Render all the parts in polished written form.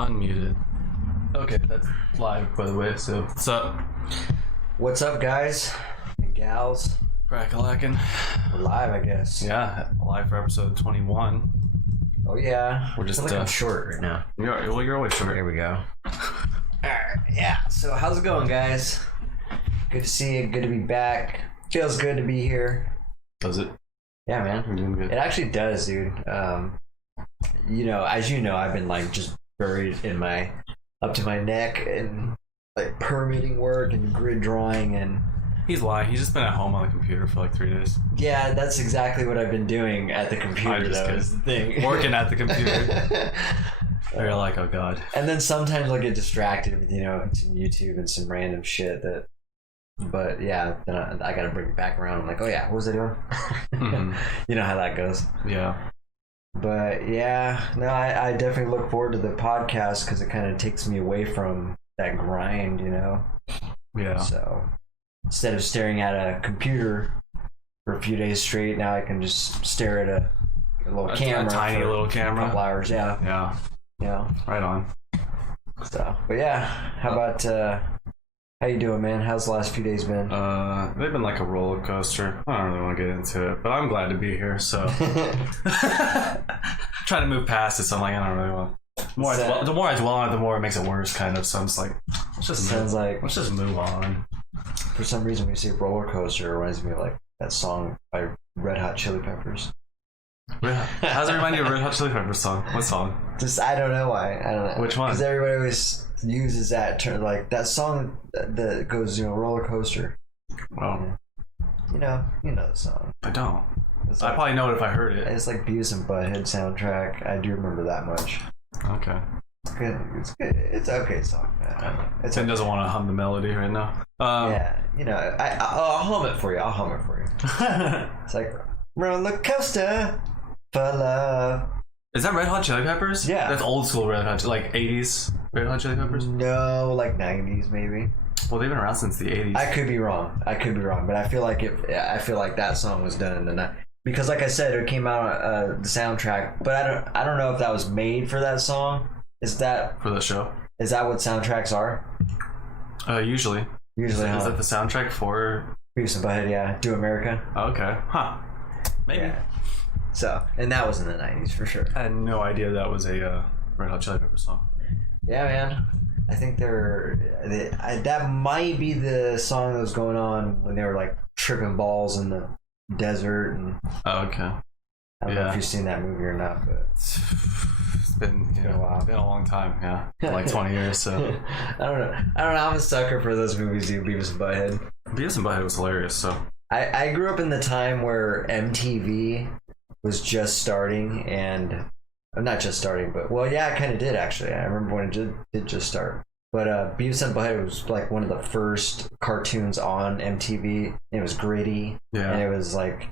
Unmuted. Okay, that's live, by the way, so what's up? What's up, guys and gals? Crack-a-lackin'. We're live, I guess. Yeah, live for episode 21. Oh, yeah. We're just, I feel like I'm short right now. You're always short. Here we go. Alright, yeah. So, how's it going, guys? Good to see you. Good to be back. Feels good to be here. Does it? Yeah, man. We're doing good. It actually does, dude. You know, as you know, I've been like just buried in my up to my neck and like permitting work and grid drawing and He's lying. He's just been at home on the computer for like 3 days. yeah, that's exactly what I've been doing at the computer. I'm just though, is the thing. Working at the computer. You're like, oh god. And then sometimes I'll get distracted with, you know, some YouTube and some random shit that. But yeah, then I gotta bring it back around. I'm like, oh yeah, what was I doing? Mhm. You know how that goes. Yeah. But yeah, no, I definitely look forward to the podcast because it kind of takes me away from that grind, you know? Yeah. So instead of staring at a computer for a few days straight, now I can just stare at a little camera. A tiny for little a camera. couple hours, yeah. Yeah. Yeah. Right on. So, but yeah, how about, how you doing, man? How's the last few days been? They've been like a roller coaster. I don't really want to get into it, but I'm glad to be here, so. Trying to move past it, so I'm like, I don't really want. The more I dwell on it, the more it makes it worse, kind of. So I'm just like, let's just move on. For some reason, when you say roller coaster, it reminds me of like that song by Red Hot Chili Peppers. How's it remind you of a Red Hot Chili Peppers song? What song? Just I don't know why. I don't know. Which one? Because everybody always uses that term, like that song that goes, you know, roller coaster. Well, you know the song. I don't. It's like, I probably know it if I heard it. it's like Beavis and Butthead soundtrack. I do remember that much. Okay. It's good. It's good. It's an okay song. It's Tim doesn't want to hum the melody right now. yeah, you know, I'll hum it for you. It's like roller coaster for love. Is that Red Hot Chili Peppers? Yeah. That's old school Red Hot, like 80s Red Hot Chili Peppers? No, like 90s maybe. Well, they've been around since the 80s. I could be wrong, but I feel like that song was done in the night because, like I said, it came out the soundtrack. But I don't know if that was made for that song. Is that for the show? Is that what soundtracks are? Usually. Usually, is that the soundtrack for Beavis and Butthead? Yeah, Do America. Okay, huh? Maybe. Yeah. So, and that was in the 90s for sure. I had no idea that was a Red Hot Chili Peppers song. Yeah, man. I think that might be the song that was going on when they were like tripping balls in the desert. And oh, okay. I don't know if you've seen that movie or not, but it's been a while. It's been a long time, yeah, like 20 years. So I don't know. I'm a sucker for those movies, dude. Beavis and Butthead. Beavis and Butthead was hilarious. So I grew up in the time where MTV was just starting, and not just starting, but well, yeah, it kind of did actually. I remember when it did just start. But Beavis and Butthead was like one of the first cartoons on MTV. It was gritty, yeah, and it was like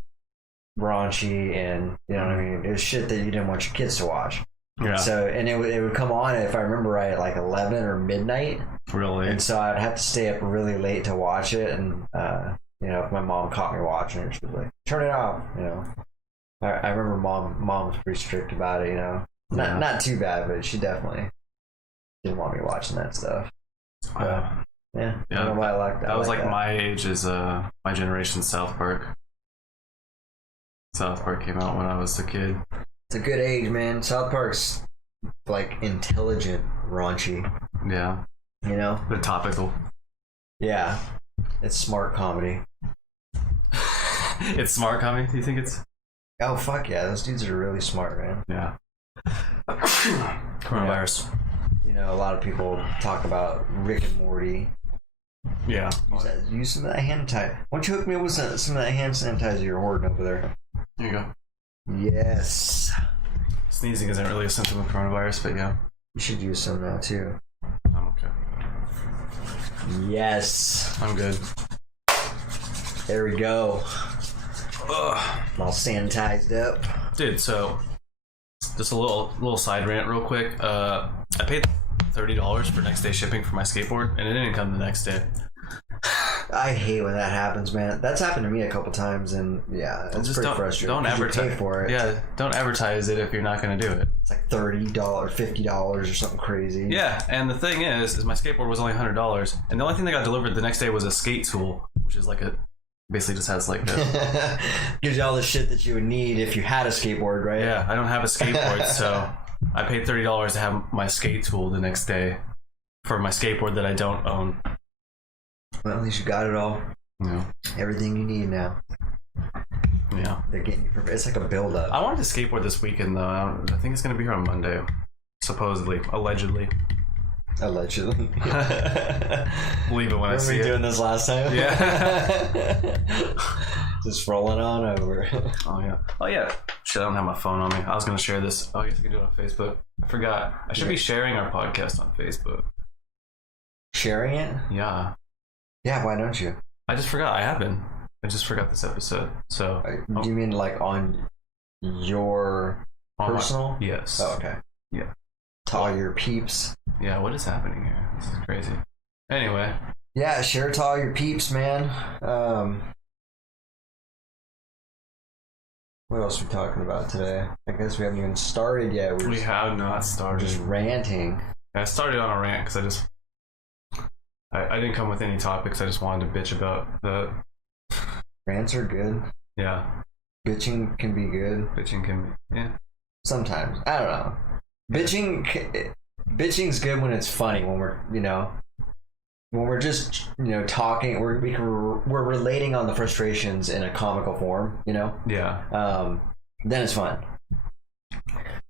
raunchy, and you know what I mean. It was shit that you didn't want your kids to watch. Yeah. So and it would come on, if I remember right, at like 11 or midnight. Really. And so I'd have to stay up really late to watch it, and you know, if my mom caught me watching it, she was like, "Turn it off," you know. I remember mom was pretty strict about it, you know. Not too bad, but she definitely didn't want me watching that stuff. Yeah. I don't know why I liked that. That was like my age is my generation. South Park. South Park came out when I was a kid. It's a good age, man. South Park's like intelligent, raunchy. Yeah. You know? They're topical. Yeah. It's smart comedy. It's smart comedy? Do you think it's? Oh, fuck yeah. Those dudes are really smart, man. Yeah. Coronavirus. You know, a lot of people talk about Rick and Morty. Yeah. Use some of that hand sanitizer. Why don't you hook me up with some of that hand sanitizer you're hoarding over there? There you go. Yes. Sneezing isn't really a symptom of coronavirus, but yeah. You should use some now, too. I'm okay. Yes. I'm good. There we go. Ugh. I'm all sanitized up. Dude, so just a little side rant real quick. I paid $30 for next day shipping for my skateboard, and it didn't come the next day. I hate when that happens, man. That's happened to me a couple times, and yeah, it's pretty frustrating. Don't advertise for it. Yeah, don't advertise it if you're not going to do it. It's like $30, $50 or something crazy. Yeah, and the thing is my skateboard was only $100, and the only thing that got delivered the next day was a skate tool, which is like basically just has like a... gives you all the shit that you would need if you had a skateboard, right? Yeah, I don't have a skateboard, so I paid $30 to have my skate tool the next day for my skateboard that I don't own. Well, at least you got it all. Yeah. Everything you need now. Yeah. They're getting you for... It's like a build-up. I wanted to skateboard this weekend, though. I think it's going to be here on Monday. Supposedly. Allegedly. Allegedly. Believe it when I see it. Were we doing this last time? Yeah. Just rolling on over. Oh yeah. Shit, I don't have my phone on me. I was gonna share this. Oh, I guess I can do it on Facebook. I forgot. I should be sharing our podcast on Facebook. Sharing it? Yeah. Yeah, why don't you? I just forgot. I have been. I just forgot this episode. So do you mean like on your personal? Yes. Oh, okay. Yeah. To all your peeps. Yeah, what is happening here? This is crazy. Anyway. Yeah, share to all your peeps, man. What else are we talking about today? I guess we haven't even started yet. We have not started. Just ranting. I started on a rant because I didn't come with any topics. I just wanted to bitch about the... Rants are good. Yeah. Bitching can be good. Bitching can be... Yeah. Sometimes. I don't know. Bitching's good when it's funny, when we're, when we're just, talking, we're relating on the frustrations in a comical form, Yeah. Then it's fun.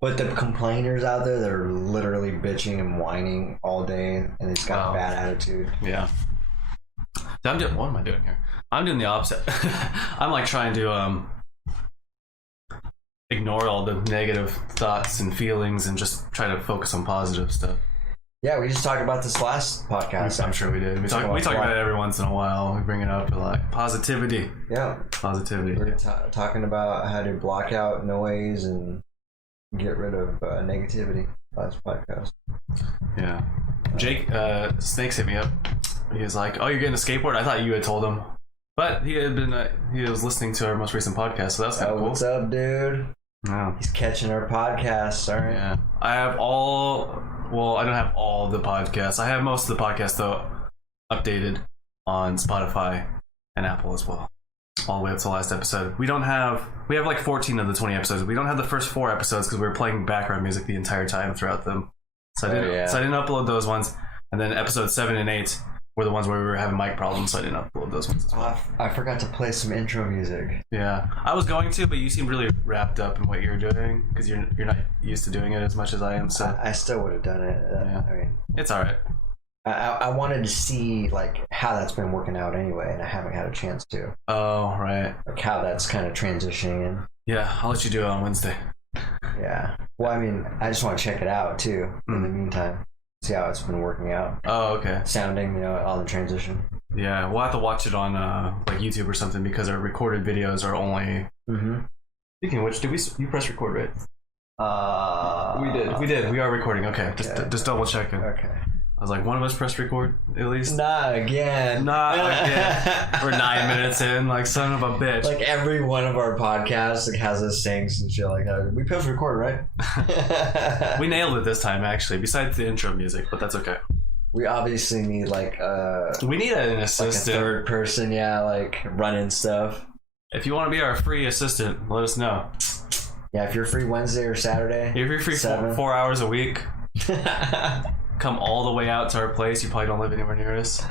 But the complainers out there that are literally bitching and whining all day and it's got a bad attitude. Yeah. What am I doing here? I'm doing the opposite. I'm like trying to ignore all the negative thoughts and feelings and just try to focus on positive stuff. Yeah, we just talked about this last podcast. I'm sure we did. We talk about it every once in a while. We bring it up, like positivity. Yeah. Positivity. We're talking about how to block out noise and get rid of negativity last podcast. Yeah. Jake Snakes hit me up. He was like, "Oh, you're getting a skateboard?" I thought you had told him, but he was listening to our most recent podcast, so that's kind of cool. What's up, dude? Yeah. He's catching our podcasts. All right. Yeah. I don't have all the podcasts. I have most of the podcasts though updated on Spotify and Apple as well, all the way up to the last episode. We have like 14 of the 20 episodes. We don't have the first 4 episodes because we were playing background music the entire time throughout them. So I didn't upload those ones. And then episodes 7 and 8 were the ones where we were having mic problems, so I didn't upload those ones as well. I forgot to play some intro music. Yeah, I was going to, but you seemed really wrapped up in what you were doing because you're not used to doing it as much as I am. So I still would have done it. Yeah. I mean, it's all right. I wanted to see like how that's been working out anyway, and I haven't had a chance to. Oh, right. Like how that's kind of transitioning in. Yeah, I'll let you do it on Wednesday. Yeah. Well, I mean, I just want to check it out too. In the meantime, see how it's been working out. Oh, okay. Sounding, on the transition. Yeah, we'll have to watch it on like YouTube or something because our recorded videos are only. Mm-hmm. Speaking of which, you press record, right? We did. We are recording. Okay, just double checking. Okay. I was like, one of us pressed record at least. Not again. We're 9 minutes in, like son of a bitch. Like every one of our podcasts has us saying some shit like that. We pressed record, right? We nailed it this time, actually. Besides the intro music, but that's okay. We obviously need we need an assistant, like a third person, like running stuff. If you want to be our free assistant, let us know. Yeah, if you're free Wednesday or Saturday. If you're free 4 hours a week. Come all the way out to our place. You probably don't live anywhere near us.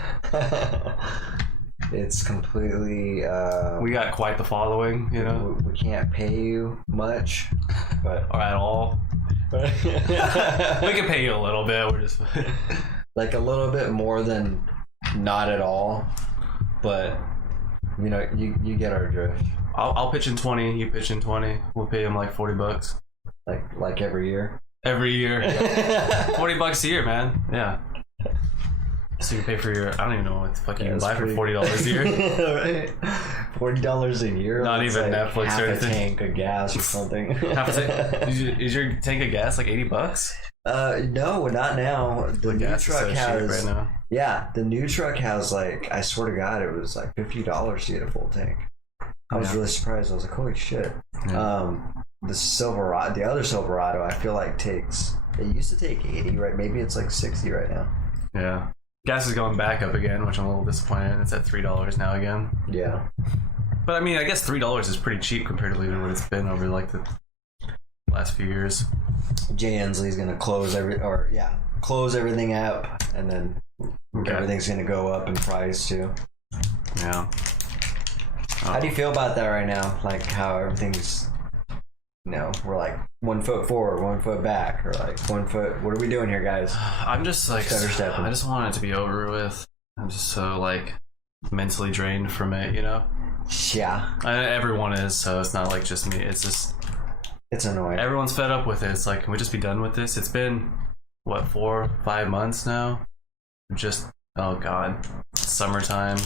It's completely we got quite the following, we can't pay you much, but or at all. We can pay you a little bit. We're just like a little bit more than not at all, but you get our drift. I'll pitch in 20, you pitch in 20. We'll pay him like $40. Like every year. Every year. $40 a year, man. Yeah. So you pay for your, I don't even know what the fuck you can buy for $40 a year. Right? $40 a year? Not even like Netflix or anything. Half a tank of gas or something. Is your tank of gas like $80? No, not now. The new gas is truck so cheap has right now. yeah, the new truck has like, I swear to God, it was like $50 to get a full tank. I was Yeah. really surprised. I was like, holy shit. Yeah. The Silverado, the other Silverado, I feel like it used to take 80, right? Maybe it's like 60 right now. Yeah. Gas is going back up again, which I'm a little disappointed in. It's at $3 now again. Yeah. But I mean, I guess $3 is pretty cheap compared to even what it's been over like the last few years. Jay Inslee's gonna close everything up, and then everything's gonna go up in price too. Yeah. How do you feel about that right now? Like how everything's, we're like 1 foot forward, 1 foot back, or like 1 foot. What are we doing here, guys? I'm just like, Stepping. I just want it to be over with. I'm just so like mentally drained from it, you know? Yeah, Everyone is, so it's not like just me. It's just it's annoying. everyone's fed up with it. It's like, can we just be done with this? It's been what, 4 or 5 months now? Just, oh god, summertime.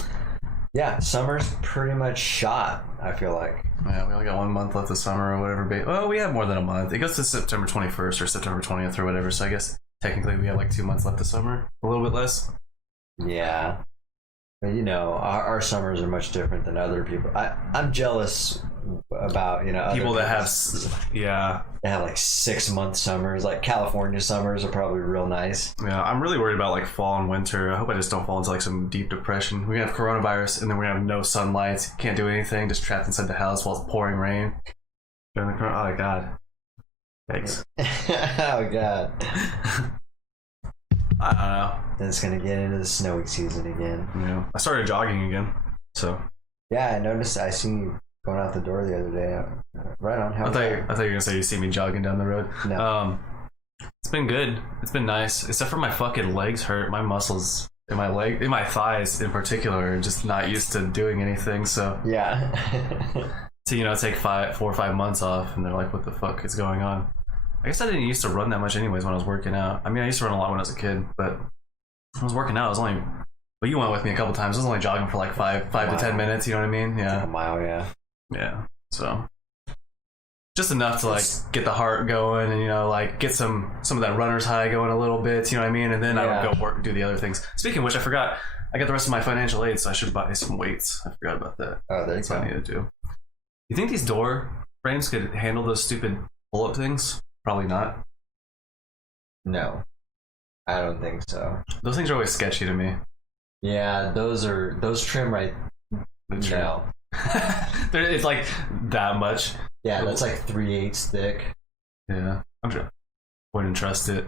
Yeah, summer's pretty much shot, I feel like. Yeah, we only got 1 month left of summer or whatever. Well, we have more than a month. It goes to September 21st or September 20th or whatever. So I guess technically we have like 2 months left of summer. A little bit less. Yeah. But our summers are much different than other people. I'm jealous about, other People that have, people's- they have like 6-month summers. Like California summers are probably real nice. yeah. I'm really worried about like fall and winter. I hope I just don't fall into like some deep depression. We have coronavirus and then we have no sunlight. Can't do anything. Just trapped inside the house while it's pouring rain. Oh my god. Thanks. Oh God. I don't know. Then it's gonna get into the snowy season again. Yeah. I started jogging again. So Yeah, I noticed. I seen you going out the door the other day. Right on. I thought you were gonna say you see me jogging down the road. No. It's been good. It's been nice, except for my fucking legs hurt. My muscles in my thighs in particular, are just not used to doing anything. So Yeah. to take 4 or 5 months off, and they're like, "What the fuck is going on?" I guess I didn't used to run that much anyways when I was working out. I mean, I used to run a lot when I was a kid, but when I was working out, I was only. Well, you went with me a couple times. I was only jogging for like five to 10 minutes. You know what I mean? Like Yeah. a mile, yeah. Yeah. So just enough to like get the heart going and like get some of that runner's high going a little bit. You know what I mean? And then I would go work and do the other things. Speaking of which, I forgot. I got the rest of my financial aid, so I should buy some weights. I forgot about that. Oh, there you That's what I go. need to do. You think these door frames could handle those stupid pull-up things? Probably not. No, I don't think so. Those things are always sketchy to me. Yeah, those trim right. The trim. No. It's like that much. Yeah, that's like 3/8 thick. Yeah, I'm sure. Wouldn't trust it.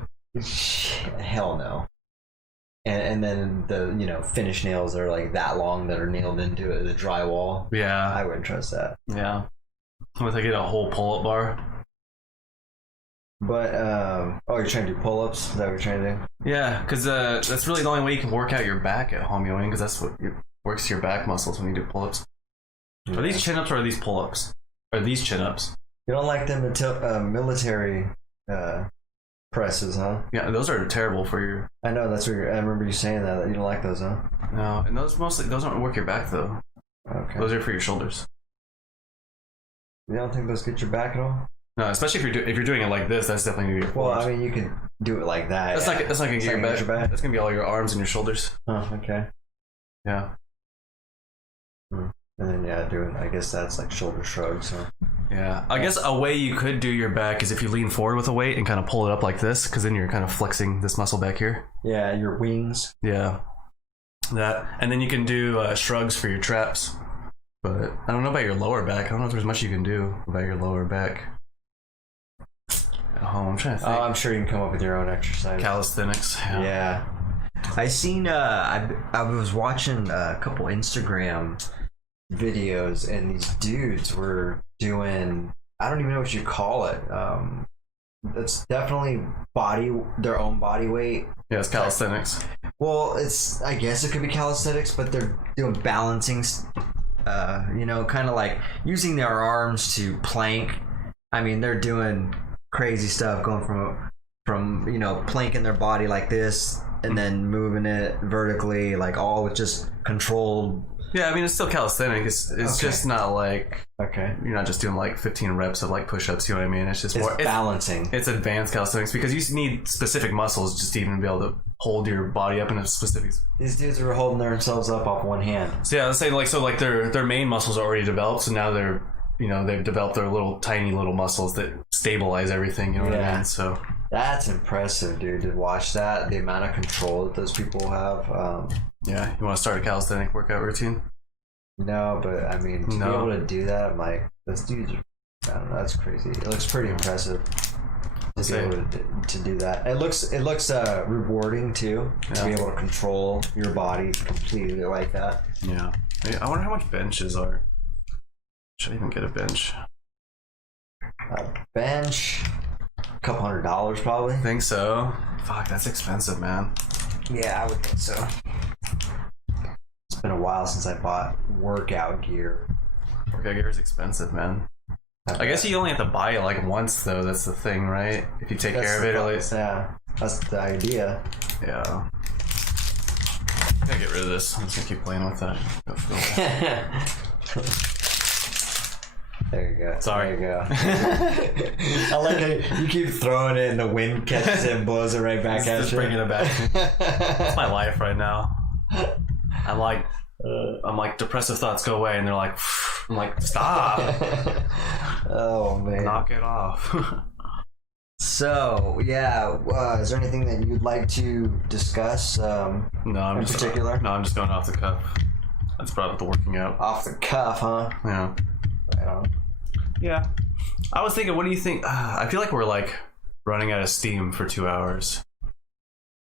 Hell no. And then the finish nails are like that long that are nailed into it, the drywall. Yeah, I wouldn't trust that. yeah. Unless I get a whole pull-up bar. But you're trying to do pull-ups? Is that what you're trying to do? Yeah, because that's really the only way you can work out your back at home, because that's what works your back muscles when you do pull-ups. Are these chin-ups or are these pull-ups? Are these chin-ups? You don't like them military presses, huh? Yeah, those are terrible for your. I know, that's what I remember you saying that you don't like those, huh? No, and those don't work your back though. Okay. Those are for your shoulders. You don't think those get your back at all? No, especially if you're doing it like this, that's definitely gonna be your Well, pull-ups. I mean, you could do it like that. That's not gonna get your back. That's gonna be all your arms and your shoulders. Oh, okay. Yeah. And then I guess that's like shoulder shrugs. So. Yeah, I guess a way you could do your back is if you lean forward with a weight and kind of pull it up like this, because then you're kind of flexing this muscle back here. Yeah, your wings. Yeah, that, and then you can do shrugs for your traps. But I don't know about your lower back. I don't know if there's much you can do about your lower back. Oh, I'm trying to think. Oh, I'm sure you can come up with your own exercise. Calisthenics. Yeah. I seen. I was watching a couple Instagram videos, and these dudes were doing. I don't even know what you call it. It's definitely their own body weight. Yeah, it's calisthenics. Well, I guess it could be calisthenics, but they're doing balancing. Kind of like using their arms to plank. I mean, they're doing crazy stuff, going from planking their body like this and then moving it vertically, like all with just controlled. Yeah, I mean it's still calisthenics. It's just not like Okay. you're not just doing like 15 reps of like push-ups. You know what I mean? It's just more balancing. It's advanced calisthenics because you need specific muscles just to even be able to hold your body up in a specific. These dudes are holding themselves up off one hand. So yeah, let's say like their main muscles are already developed. So now they've developed their little tiny little muscles that stabilize everything. You know what I mean? So that's impressive, dude. To watch that, the amount of control that those people have. Yeah, you want to start a calisthenic workout routine? No, but I mean, to be able to do that, I'm like, this dude's, I don't know, that's crazy. It looks pretty impressive to be able to do that. It looks rewarding too, to be able to control your body completely like that. Yeah. I wonder how much benches are. Should I even get a bench? A bench, a couple $100 probably. I think so. Fuck, that's expensive, man. Yeah, I would think so. It's been a while since I bought workout gear. Workout gear is expensive, man. I guess you only have to buy it like once, though. That's the thing, right? If you take care of it, at least. Yeah, that's the idea. Yeah. I'm gonna get rid of this. I'm just gonna keep playing with that. There you go. Sorry. There you go. I like how you keep throwing it and the wind catches it and blows it right back at just you. bringing it back. It's my life right now. I'm like depressive thoughts go away, and they're like, I'm like, stop. Oh man. Knock it off. So yeah, is there anything that you'd like to discuss? No, I'm in just particular. No, I'm just going off the cuff. I just brought up the working out. Off the cuff, huh? Yeah. Right on. Yeah. I was thinking, what do you think? I feel like we're like running out of steam for 2 hours.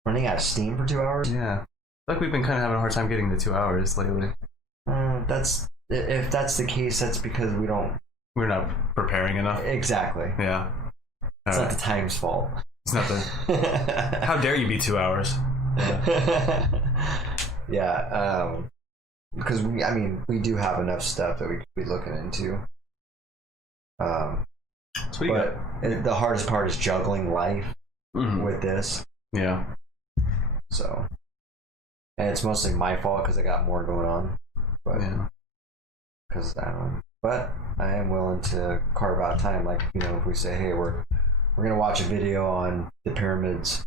Running out of steam for 2 hours? Yeah. Like we've been kind of having a hard time getting the 2 hours lately. That's if that's the case, that's because we're not preparing enough. Exactly. Yeah. It's not the time's fault. It's not the. How dare you be 2 hours? Yeah. Because we do have enough stuff that we could be looking into. The hardest part is juggling life with this. Yeah. So, and it's mostly my fault because I got more going on. But because I don't know. But I am willing to carve out time. Like, if we say, hey, we're gonna watch a video on the pyramids.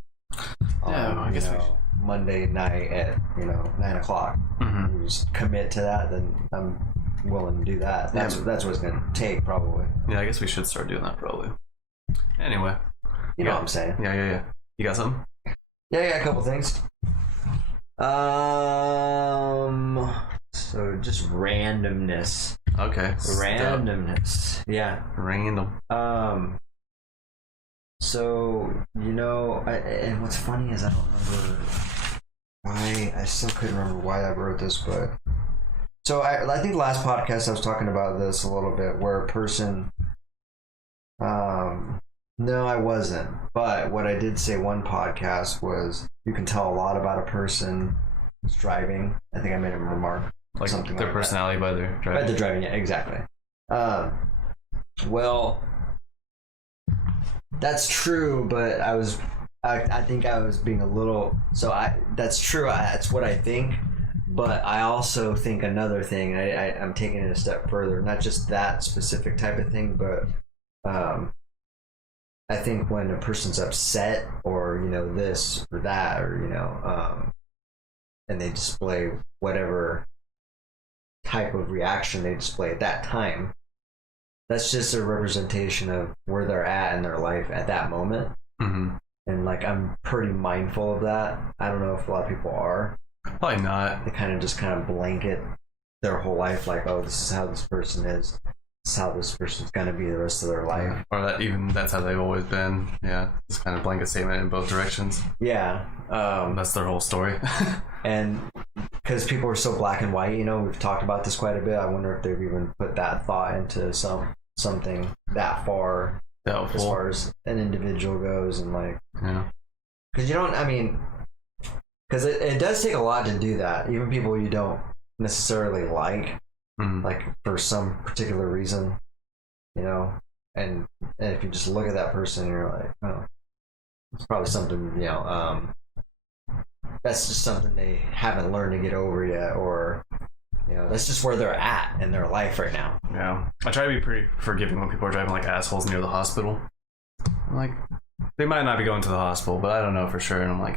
I guess Monday night at 9:00. You just commit to that, then I'm willing to do that. That's what it's gonna take, probably. Yeah, I guess we should start doing that probably. Anyway, you know what I'm saying? Yeah. You got something? Yeah, a couple things. So just randomness. Okay. Randomness. Yeah. Random. So and what's funny is I don't remember why. I still couldn't remember why I wrote this, but so I think last podcast I was talking about this a little bit, where a person. No, I wasn't. But what I did say one podcast was you can tell a lot about a person who's driving. I think I made a remark. Like something their like personality that. by their driving. By their driving, yeah, exactly. Well, that's true, but I think I was being a little. So that's true. That's what I think. But I also think another thing. I'm taking it a step further. Not just that specific type of thing, but I think when a person's upset or this or that or and they display whatever type of reaction they display at that time, that's just a representation of where they're at in their life at that moment. And I'm pretty mindful of that. I don't know if a lot of people are. Probably not. They kind of blanket their whole life, like, oh, this is how this person is. This is how this person's gonna be the rest of their life. Or that's how they've always been. Yeah, this kind of blanket statement in both directions. Yeah. That's their whole story. And because people are so black and white, we've talked about this quite a bit. I wonder if they've even put that thought into something that far. Doubtful. As far as an individual goes, and because because it does take a lot to do that. Even people you don't necessarily like for some particular reason, and if you just look at that person, you're like, oh, it's probably something, that's just something they haven't learned to get over yet, or that's just where they're at in their life right now. Yeah, I try to be pretty forgiving when people are driving like assholes near the hospital. I'm like, they might not be going to the hospital, but I don't know for sure, and I'm like,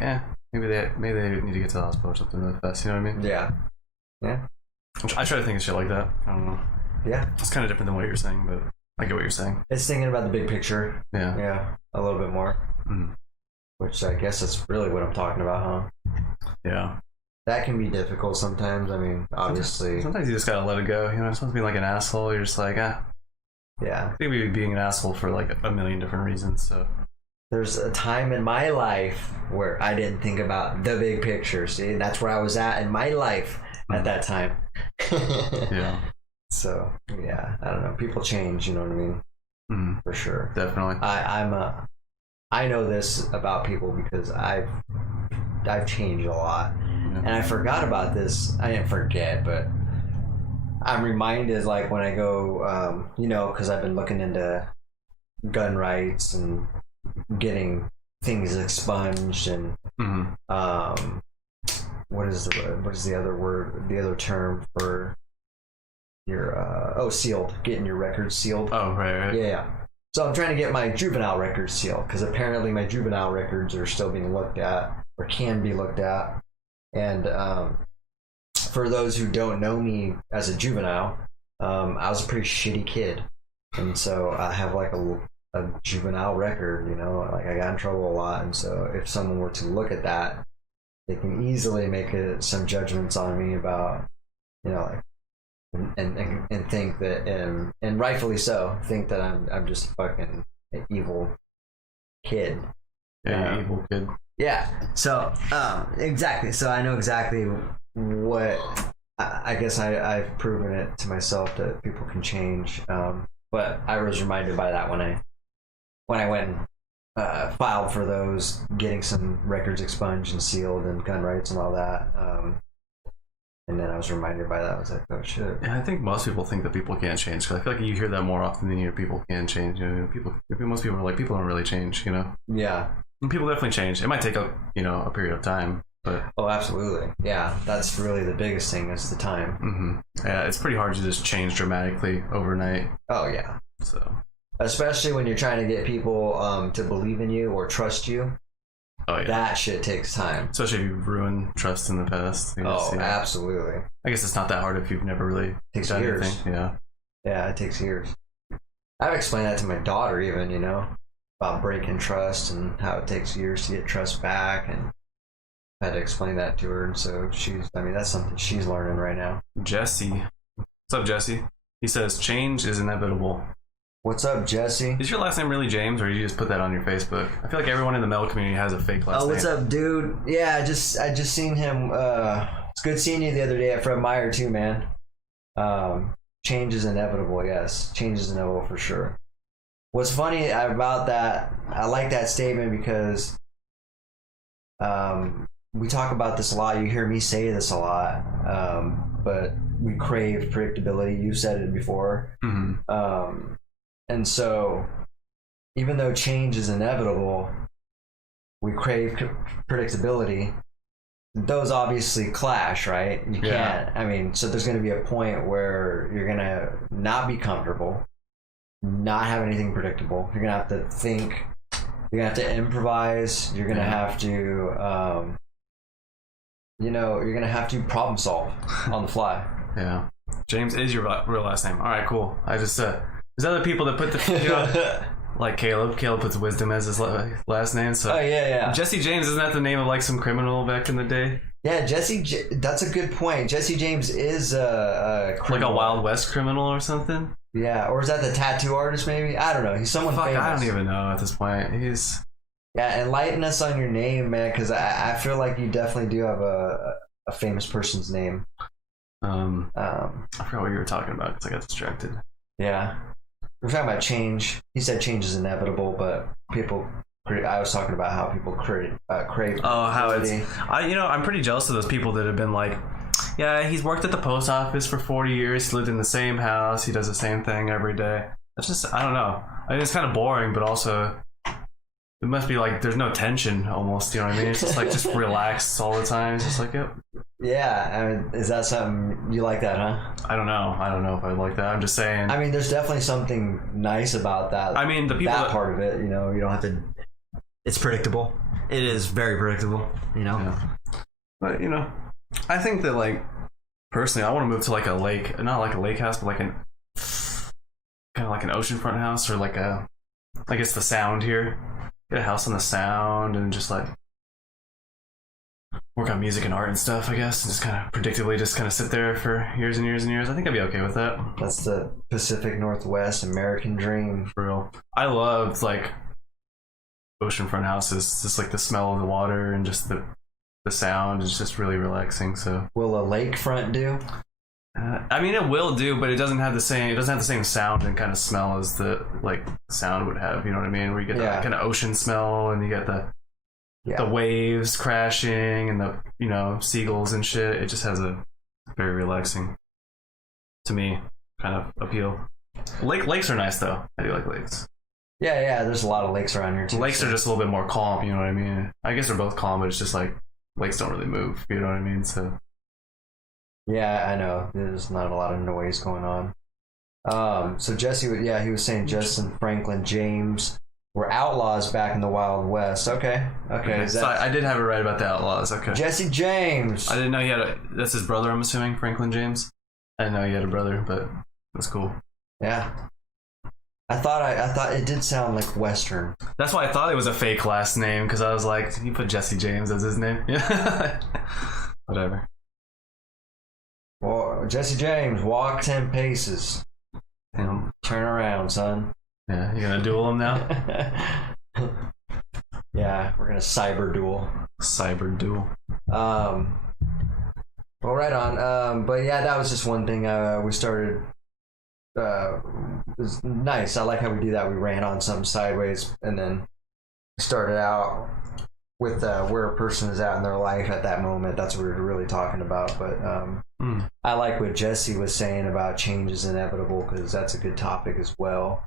maybe they need to get to the hospital or something really fast. You know what I mean? Yeah. I try to think of shit like that. I don't know. Yeah, it's kind of different than what you're saying, but I get what you're saying. It's thinking about the big picture. Yeah, a little bit more. Which I guess is really what I'm talking about, huh? Yeah. That can be difficult sometimes. I mean, obviously. Sometimes you just gotta let it go. You're supposed to be like an asshole. You're just like, Yeah. I think we'd be being an asshole for like a million different reasons. So there's a time in my life where I didn't think about the big picture. See, that's where I was at in my life at that time. Yeah. So yeah, I don't know. People change. You know what I mean? For sure. Definitely. I know this about people because I've changed a lot, and I forgot about this. I didn't forget, but I'm reminded, like when I go, because I've been looking into gun rights and getting things expunged, and what is the other word? The other term for your sealed, getting your records sealed. Oh, right. Yeah. So I'm trying to get my juvenile records sealed, because apparently my juvenile records are still being looked at, or can be looked at. And for those who don't know me as a juvenile, I was a pretty shitty kid, and so I have like a juvenile record. Like I got in trouble a lot, and so if someone were to look at that, they can easily make some judgments on me about, like. And think that, and rightfully so, think that I'm just fucking an evil kid. Yeah, evil kid. Yeah. So exactly. So I know exactly what. I guess I've proven it to myself that people can change. But I was reminded by that when I went and filed for those, getting some records expunged and sealed and gun rights and all that. And then I was reminded by that. I was like, oh shit. Yeah, I think most people think that people can't change. Cause I feel like you hear that more often than you hear people can change. Most people are like, people don't really change. Yeah. And people definitely change. It might take a period of time, but. Oh, absolutely. Yeah, that's really the biggest thing. Is the time. Yeah, it's pretty hard to just change dramatically overnight. Oh yeah. So. Especially when you're trying to get people to believe in you or trust you. Oh yeah, that shit takes time. Especially if you've ruined trust in the past. Absolutely. I guess it's not that hard if you've never really done years. anything. Yeah, it takes years. I've explained that to my daughter, even about breaking trust and how it takes years to get trust back, and I had to explain that to her, and so that's something she's learning right now. Jesse, what's up, Jesse? He says change is inevitable. What's up, Jesse? Is your last name really James, or did you just put that on your Facebook? I feel like everyone in the male community has a fake last name. Oh, what's up, dude? Yeah, I just seen him. It's good seeing you the other day at Fred Meyer too, man. Change is inevitable. Yes, change is inevitable for sure. What's funny about that? I like that statement because we talk about this a lot. You hear me say this a lot, but we crave predictability. You said it before. And so, even though change is inevitable, we crave predictability. Those obviously clash, right? You can't. I mean, so there's going to be a point where you're going to not be comfortable, not have anything predictable. You're going to have to think. You're going to have to improvise. You're going to have to, you're going to have to problem solve on the fly. Yeah. James is your real last name. All right, cool. I just there's other people that put the like Caleb. Caleb puts wisdom as his last name. So yeah. Jesse James, isn't that the name of like some criminal back in the day? Yeah, that's a good point. Jesse James is a criminal. Like a Wild West criminal or something. Yeah, or is that the tattoo artist? Maybe, I don't know. He's someone famous. I don't even know at this point. Enlighten us on your name, man, because I feel like you definitely do have a famous person's name. I forgot what you were talking about because I got distracted. Yeah. We're talking about change. He said change is inevitable, but I was talking about how people crave. Oh, how it's. I'm pretty jealous of those people that have been like, yeah, he's worked at the post office for 40 years. He lived in the same house. He does the same thing every day. That's just, I don't know. I mean, it's kind of boring, but also, it must be like there's no tension almost. You know what I mean? It's just like just relaxed all the time. It's just like yep. Yeah, I mean, is that something you like that, huh? I don't know if I like that. I'm just saying. I mean, there's definitely something nice about that. I mean, the people that part of it, you know, you don't have to. It's predictable. It is very predictable, you know. Yeah. But you know, I think that like personally, I want to move to like a lake, not like a lake house, but like an kind of like an oceanfront house or like a, I guess the sound here. Get a house on the sound and just like work on music and art and stuff, I guess, and just kind of predictably just kind of sit there for years and years and years. I think I'd be okay with that. That's the Pacific Northwest American dream. For real. I loved like oceanfront houses, just like the smell of the water and just the sound is just really relaxing. So will a lakefront do? I mean, it will do, but it doesn't have the same sound and kind of smell as the like sound would have. You know what I mean? Where you get that kind of ocean smell and you get the waves crashing and the, you know, seagulls and shit. It just has a very relaxing, to me, kind of appeal. Lakes are nice though. I do like lakes. Yeah. There's a lot of lakes around here too. Lakes are just a little bit more calm. You know what I mean? I guess they're both calm, but it's just like lakes don't really move. You know what I mean? So. Yeah, I know. There's not a lot of noise going on. So Jesse, he was saying Justin Franklin James were outlaws back in the Wild West. Okay. So I did have it right about the Outlaws. Okay. Jesse James. I didn't know he had that's his brother, I'm assuming, Franklin James. I didn't know he had a brother, but that's cool. Yeah. I thought it did sound like Western. That's why I thought it was a fake last name, because I was like, you put Jesse James as his name. Yeah. Whatever. Well, Jesse James, walk 10 paces. Damn. Turn around, son. Yeah, you gonna duel him now? Yeah, we're gonna cyber duel. Cyber duel. Well, right on. But yeah, that was just one thing we started. It was nice. I like how we do that. We ran on something sideways and then started out with where a person is at in their life at that moment. That's what we were really talking about. But I like what Jesse was saying about change is inevitable, because that's a good topic as well.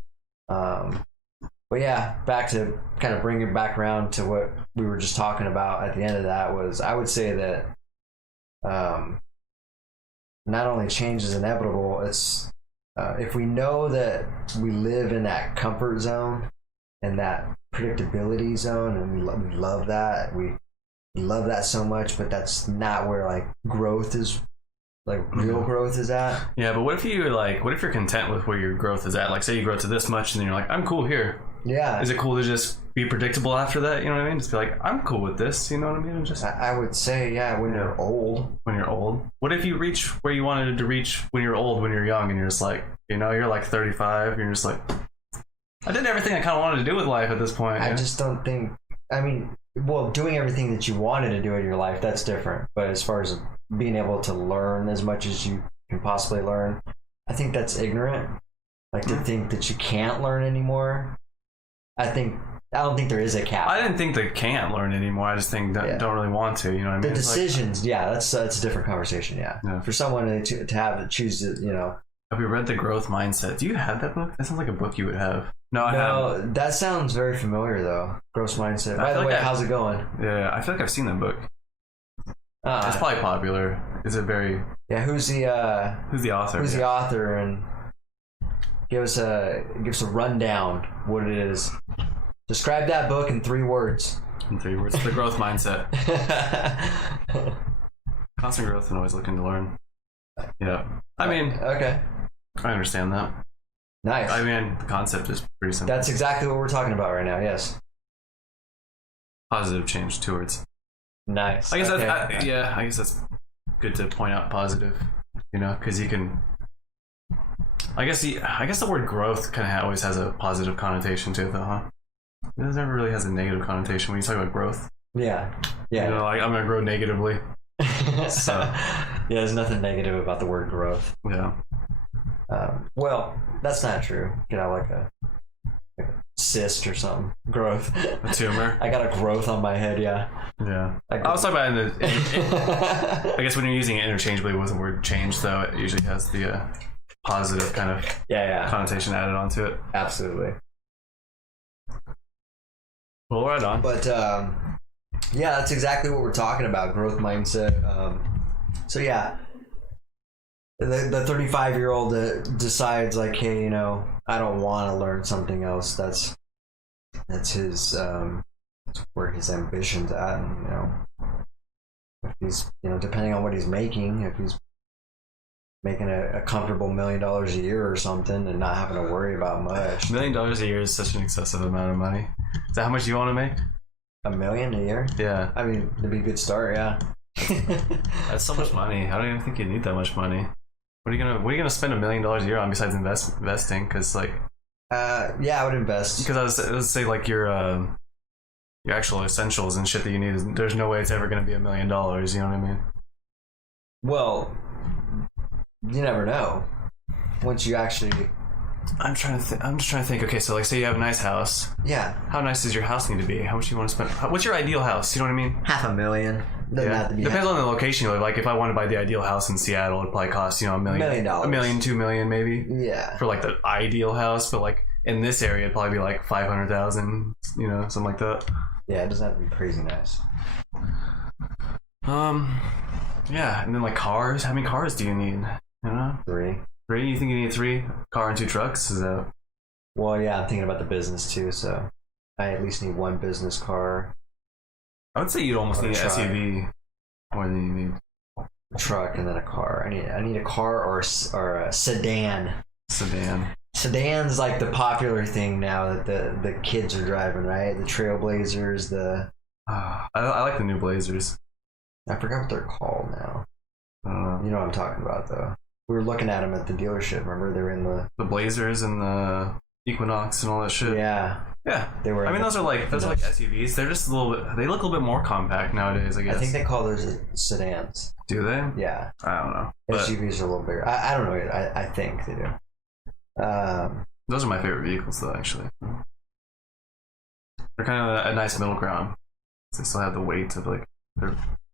But yeah, back to kind of bring it back around to what we were just talking about at the end of that was, I would say that not only change is inevitable, it's if we know that we live in that comfort zone and that predictability zone, and we love that, we love that so much, but that's not where like growth is, like real growth is at. Yeah, but what if you're content with where your growth is at? Like, say you grow to this much and then you're like, I'm cool here. Yeah. Is it cool to just be predictable after that? You know what I mean? Just be like, I'm cool with this. You know what I mean? Just I would say, yeah, when you're old. When you're old. What if you reach where you wanted to reach when you're old, when you're young, and you're just like, you know, you're like 35, and you're just like, I did everything I kind of wanted to do with life at this point. I just don't think, I mean, well, doing everything that you wanted to do in your life, that's different. But as far as being able to learn as much as you can possibly learn, I think that's ignorant. Like to think that you can't learn anymore. I don't think there is a cap. I didn't think they can't learn anymore. I just think that don't really want to. You know what I mean? The decisions, that's a different conversation. Yeah. For someone to have to choose to, you know. Have you read The Growth Mindset? Do you have that book? That sounds like a book you would have. No, I haven't. That sounds very familiar though. Growth Mindset. By the way, how's it going? Yeah, I feel like I've seen that book. It's probably popular. Is it very? Yeah. Who's the author? Who's the author? And give us a rundown what it is. Describe that book in 3 words. In 3 words. The Growth Mindset. Constant growth and always looking to learn. Yeah. I mean, okay. I understand that. Nice. I mean, the concept is pretty simple. That's exactly what we're talking about right now. Yes. Positive change towards. Nice. I guess I guess that's good to point out positive, you know, because you can. I guess the word growth kind of always has a positive connotation to it, though, huh? It never really has a negative connotation when you talk about growth. Yeah. You know, like I'm gonna grow negatively. So yeah, there's nothing negative about the word growth. Yeah. Well, that's not true. You know, like a cyst or something. Growth. A tumor. I got a growth on my head. Yeah. Yeah. I was talking about I guess when you're using it interchangeably with the word change, though, it usually has the positive kind of connotation added onto it. Absolutely. Well, right on. But yeah, that's exactly what we're talking about, growth mindset. So yeah, the 35-year-old that decides like, hey, you know, I don't want to learn something else. That's his that's where his ambition's at, and you know, if he's, you know, depending on what he's making, if he's making a comfortable $1 million a year or something and not having to worry about much. $1 million a year is such an excessive amount of money. Is that how much you want to make? $1 million a year? Yeah. I mean, it'd be a good start, yeah. That's so much money. I don't even think you need that much money. What are you gonna spend $1 million a year on besides investing? Because like, yeah, I would invest. Because I was say like your actual essentials and shit that you need. There's no way it's ever gonna be $1 million. You know what I mean? Well, you never know. Once you actually, I'm just trying to think. Okay, so like, say you have a nice house. yeah, How nice does your house need to be? How much do you want to spend? What's your ideal house? You know what I mean? $500,000. Doesn't have to be. Depends on the location you live. Like if I want to buy the ideal house in Seattle, it'd probably cost, you know, $1 million, $1 million. $1 million, $2 million maybe. Yeah. For like the ideal house, but like in this area, it'd probably be like 500,000. You know, something like that. Yeah, it doesn't have to be crazy nice. Yeah, and then like cars. How many cars do you need? You know, 3. 3. You think you need 3? Car and 2 trucks? Is that? Well, yeah, I'm thinking about the business too, so I at least need 1 business car, I would say you'd almost Or need a an truck. SUV more than you need a truck, and then a car. I need a car or a sedan. sedan. Sedan's like the popular thing now that the kids are driving, right? The Trailblazers, I like the new Blazers. I forgot what they're called now. Uh, You know what I'm talking about, though. We were looking at them at the dealership. Remember, they were in the Blazers and the Equinox and all that shit. yeah, Yeah. they were. I mean, those are like SUVs. They're just a little bit. They look a little bit more compact nowadays, I guess. I think they call those sedans. Do they? Yeah, I don't know. But SUVs are a little bigger. I don't know. I think they do. those are my favorite vehicles, though. Actually, they're kind of a nice middle ground. They still have the weight of like.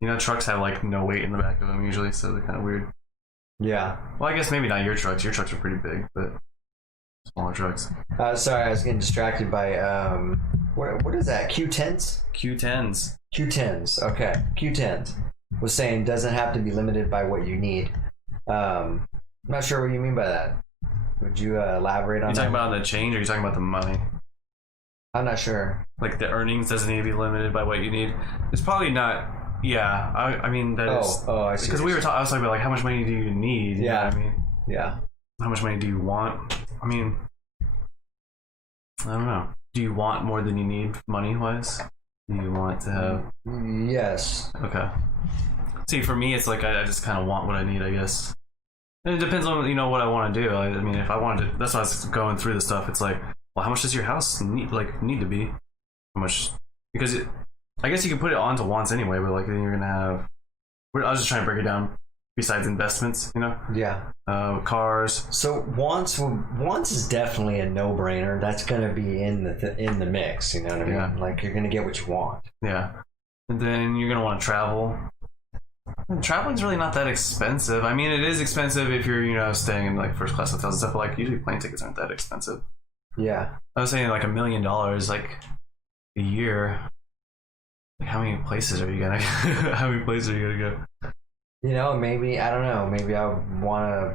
You know, trucks have like no weight in the back of them usually, so they're kind of weird. Yeah. Well, I guess maybe not your trucks. Your trucks are pretty big, but smaller trucks. Sorry, I was getting distracted by what is that? Q10s? Q10s. Q10s. Okay. Q10s was saying doesn't have to be limited by what you need. I'm not sure what you mean by that. Would you elaborate on You that? talking about the change, or you talking about the money? I'm not sure. Like the earnings doesn't need to be limited by what you need. It's probably not. Yeah, I mean that is. Oh, I see. Because we were talking. I was talking about like how much money do you need? You know Yeah. what I mean, Yeah. how much money do you want? I mean, I don't know. Do you want more than you need money wise? Do you want to have? Yes. Okay. See, for me, it's like I just kind of want what I need, I guess. And it depends on what I want to do. I mean, if I wanted to, that's why I was going through the stuff. It's like, well, how much does your house need to be? How much? Because I guess you can put it onto wants anyway, but like then you're gonna have. I was just trying to break it down. Besides investments, Yeah. Cars. So wants is definitely a no-brainer. That's gonna be in the mix. You know what I mean? Yeah. Like you're gonna get what you want. Yeah, and then you're gonna want to travel. And traveling's really not that expensive. I mean, it is expensive if you're staying in like first class hotels and stuff. But like usually plane tickets aren't that expensive. Yeah. I was saying like $1 million like a year. Like how many places are you gonna? How many places are you gonna go? Maybe I don't know. Maybe I would want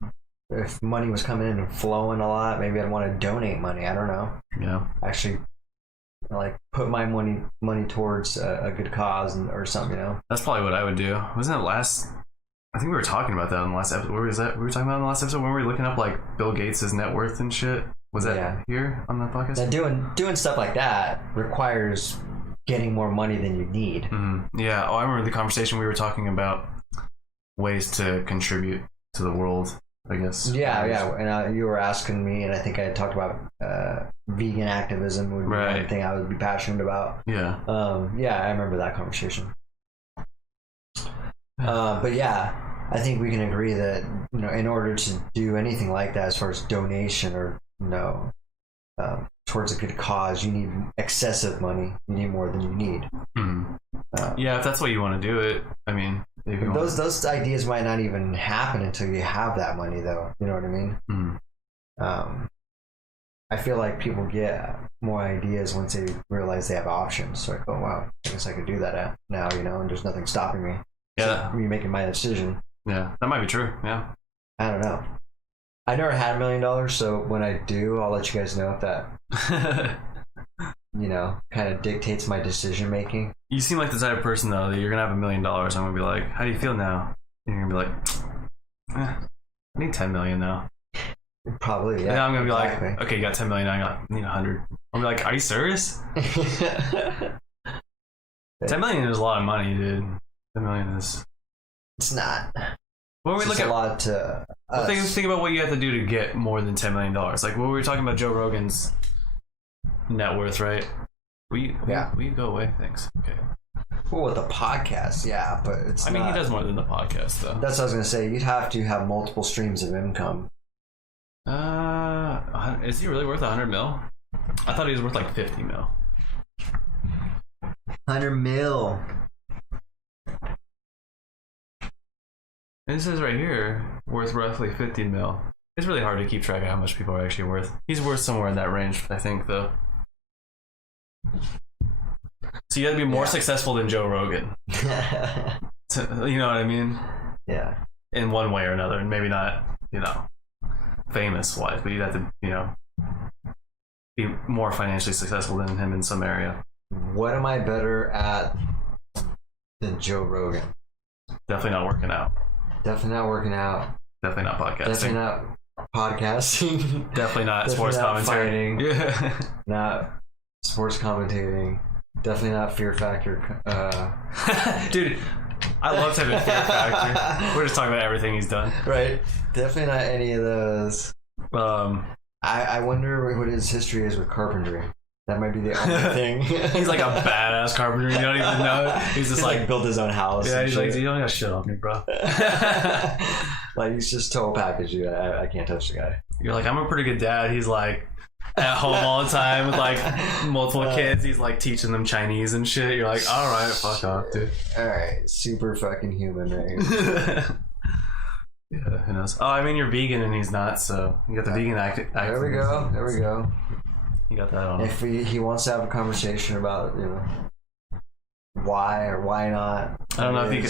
to. If money was coming in and flowing a lot, maybe I'd want to donate money. I don't know. Yeah. Actually, like put my money towards a good cause or something. That's probably what I would do. Wasn't it last? I think we were talking about that in the last episode. Where was that? We were talking about in the last episode when we were looking up like Bill Gates' net worth and shit. Was that here on the podcast? Now doing stuff like that requires getting more money than you need. Mm-hmm. Yeah. Oh, I remember the conversation we were talking about ways to contribute to the world, I guess. Yeah. And you were asking me, and I think I had talked about vegan activism would be one thing I would be passionate about. Yeah. Yeah, I remember that conversation. But yeah, I think we can agree that in order to do anything like that, as far as donation or towards a good cause, you need excessive money. You need more than you need. Mm-hmm. Yeah, if that's what you want to do it. I mean, those ideas might not even happen until you have that money, though. You know what I mean? Mm-hmm. I feel like people get more ideas once they realize they have options. So like, oh wow, I guess I could do that now, you know, and there's nothing stopping me. Yeah. So me making my decision. Yeah, that might be true. Yeah. I don't know. I never had $1 million, so when I do, I'll let you guys know if that, you know, kind of dictates my decision making. You seem like the type of person though that you're gonna have $1 million. I'm gonna be like, how do you feel now? And you're gonna be like, I need 10 million now. Probably, yeah. And I'm gonna be exactly. like, okay, you got 10 million. I need 100. I'll be like, are you serious? 10 million is a lot of money, dude. 10 million is. It's not. When we It's look just at a lot to us. think about what you have to do to get more than $10 million. Like when we were talking about Joe Rogan's net worth, right? We go away. Thanks. Okay. Well, with a podcast, yeah, but it's. I mean, he does more than the podcast, though. That's what I was gonna say. You'd have to have multiple streams of income. Is he really worth 100 mil? I thought he was worth like 50 mil. 100 mil. And it says right here, worth roughly 50 mil. It's really hard to keep track of how much people are actually worth. He's worth somewhere in that range, I think, though. So you gotta be more successful than Joe Rogan. You know what I mean? Yeah. In one way or another, and maybe not, you know, famous-wise, but you'd have to, you know, be more financially successful than him in some area. What am I better at than Joe Rogan? Definitely not working out. Definitely not working out. Definitely not podcasting. Definitely not podcasting. Definitely not Definitely sports not commentary. fighting. Yeah. Not sports commentating. Definitely not Fear Factor. Dude, I love having Fear Factor. We're just talking about everything he's done. Right. Definitely not any of those. I wonder what his history is with carpentry. That might be the only thing. He's like a badass carpenter. You don't even know it. He's just like built his own house. Yeah, and he's shit. like, you don't got shit on me, bro. Like, he's just total package, dude. I can't touch the guy. You're like, I'm a pretty good dad. He's like at home all the time with like multiple kids. He's like teaching them Chinese and shit. You're like, all right, fuck off, dude. All right, super fucking human, right? Yeah, who knows? Oh, I mean, you're vegan and he's not, so you got the vegan act. There we go. There we go. You got that on. If he wants to have a conversation about, you know, why or why not. I don't know if you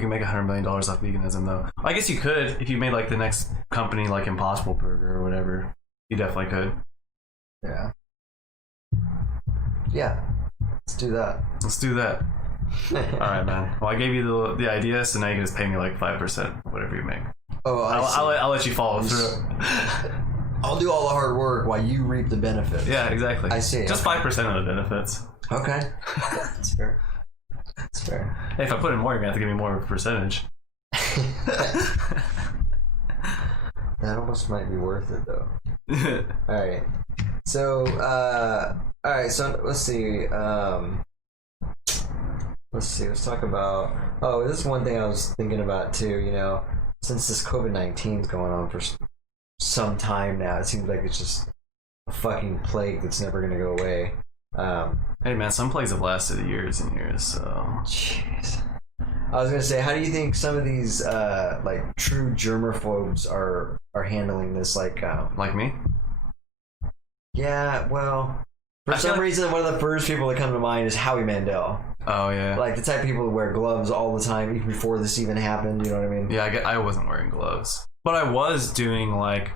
can make $100 million off veganism though. I guess you could if you made like the next company like Impossible Burger or whatever. You definitely could. Yeah. Yeah. Let's do that. Let's do that. All right, man. Well, I gave you the idea, so now you can just pay me like 5%, whatever you make. Oh, I'll let you follow through. I'll do all the hard work while you reap the benefits. Yeah, exactly. I see. Just 5% of the benefits. Okay. That's fair. That's fair. Hey, if I put in more, you're gonna have to give me more of a percentage. That almost might be worth it though. All right. So, all right. So let's see. Let's talk about. Oh, this is one thing I was thinking about too. You know, since this COVID-19 is going on for some time now, it seems like it's just a fucking plague that's never gonna go away. Hey, man, some plagues have lasted years and years. So. Jeez. I was gonna say, how do you think some of these like true germaphobes are handling this? Like me? Yeah, well, for some reason, one of the first people that come to mind is Howie Mandel. Oh yeah. Like the type of people that wear gloves all the time, even before this even happened. You know what I mean? Yeah, I wasn't wearing gloves, but I was doing like,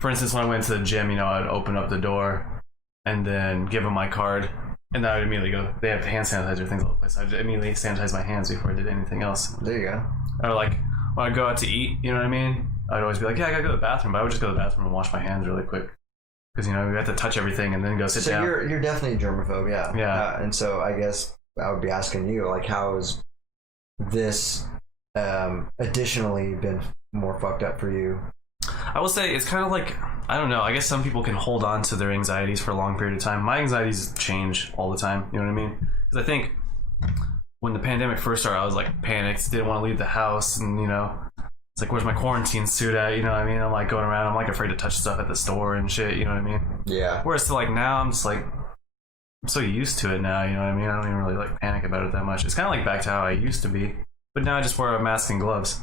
for instance, when I went to the gym, you know, I'd open up the door and then give them my card. And then I would immediately go, they have hand sanitizer, things all the place. I'd immediately sanitize my hands before I did anything else. There you go. Or like, when I go out to eat, you know what I mean? I'd always be like, yeah, I gotta go to the bathroom. But I would just go to the bathroom and wash my hands really quick. Because, you know, we have to touch everything and then go sit down. So you're definitely a germaphobe, yeah. Yeah. And so I guess I would be asking you, like, how has this additionally been more fucked up for you? I will say it's kind of like, I don't know, I guess some people can hold on to their anxieties for a long period of time. My anxieties change all the time, you know what I mean? Because I think when the pandemic first started, I was like panicked, didn't want to leave the house, and you know, it's like, where's my quarantine suit at, you know what I mean? I'm like going around, I'm like afraid to touch stuff at the store and shit, you know what I mean? Yeah. Whereas to like now, I'm just like, I'm so used to it now, you know what I mean? I don't even really like panic about it that much. It's kind of like back to how I used to be, but now I just wear a mask and gloves.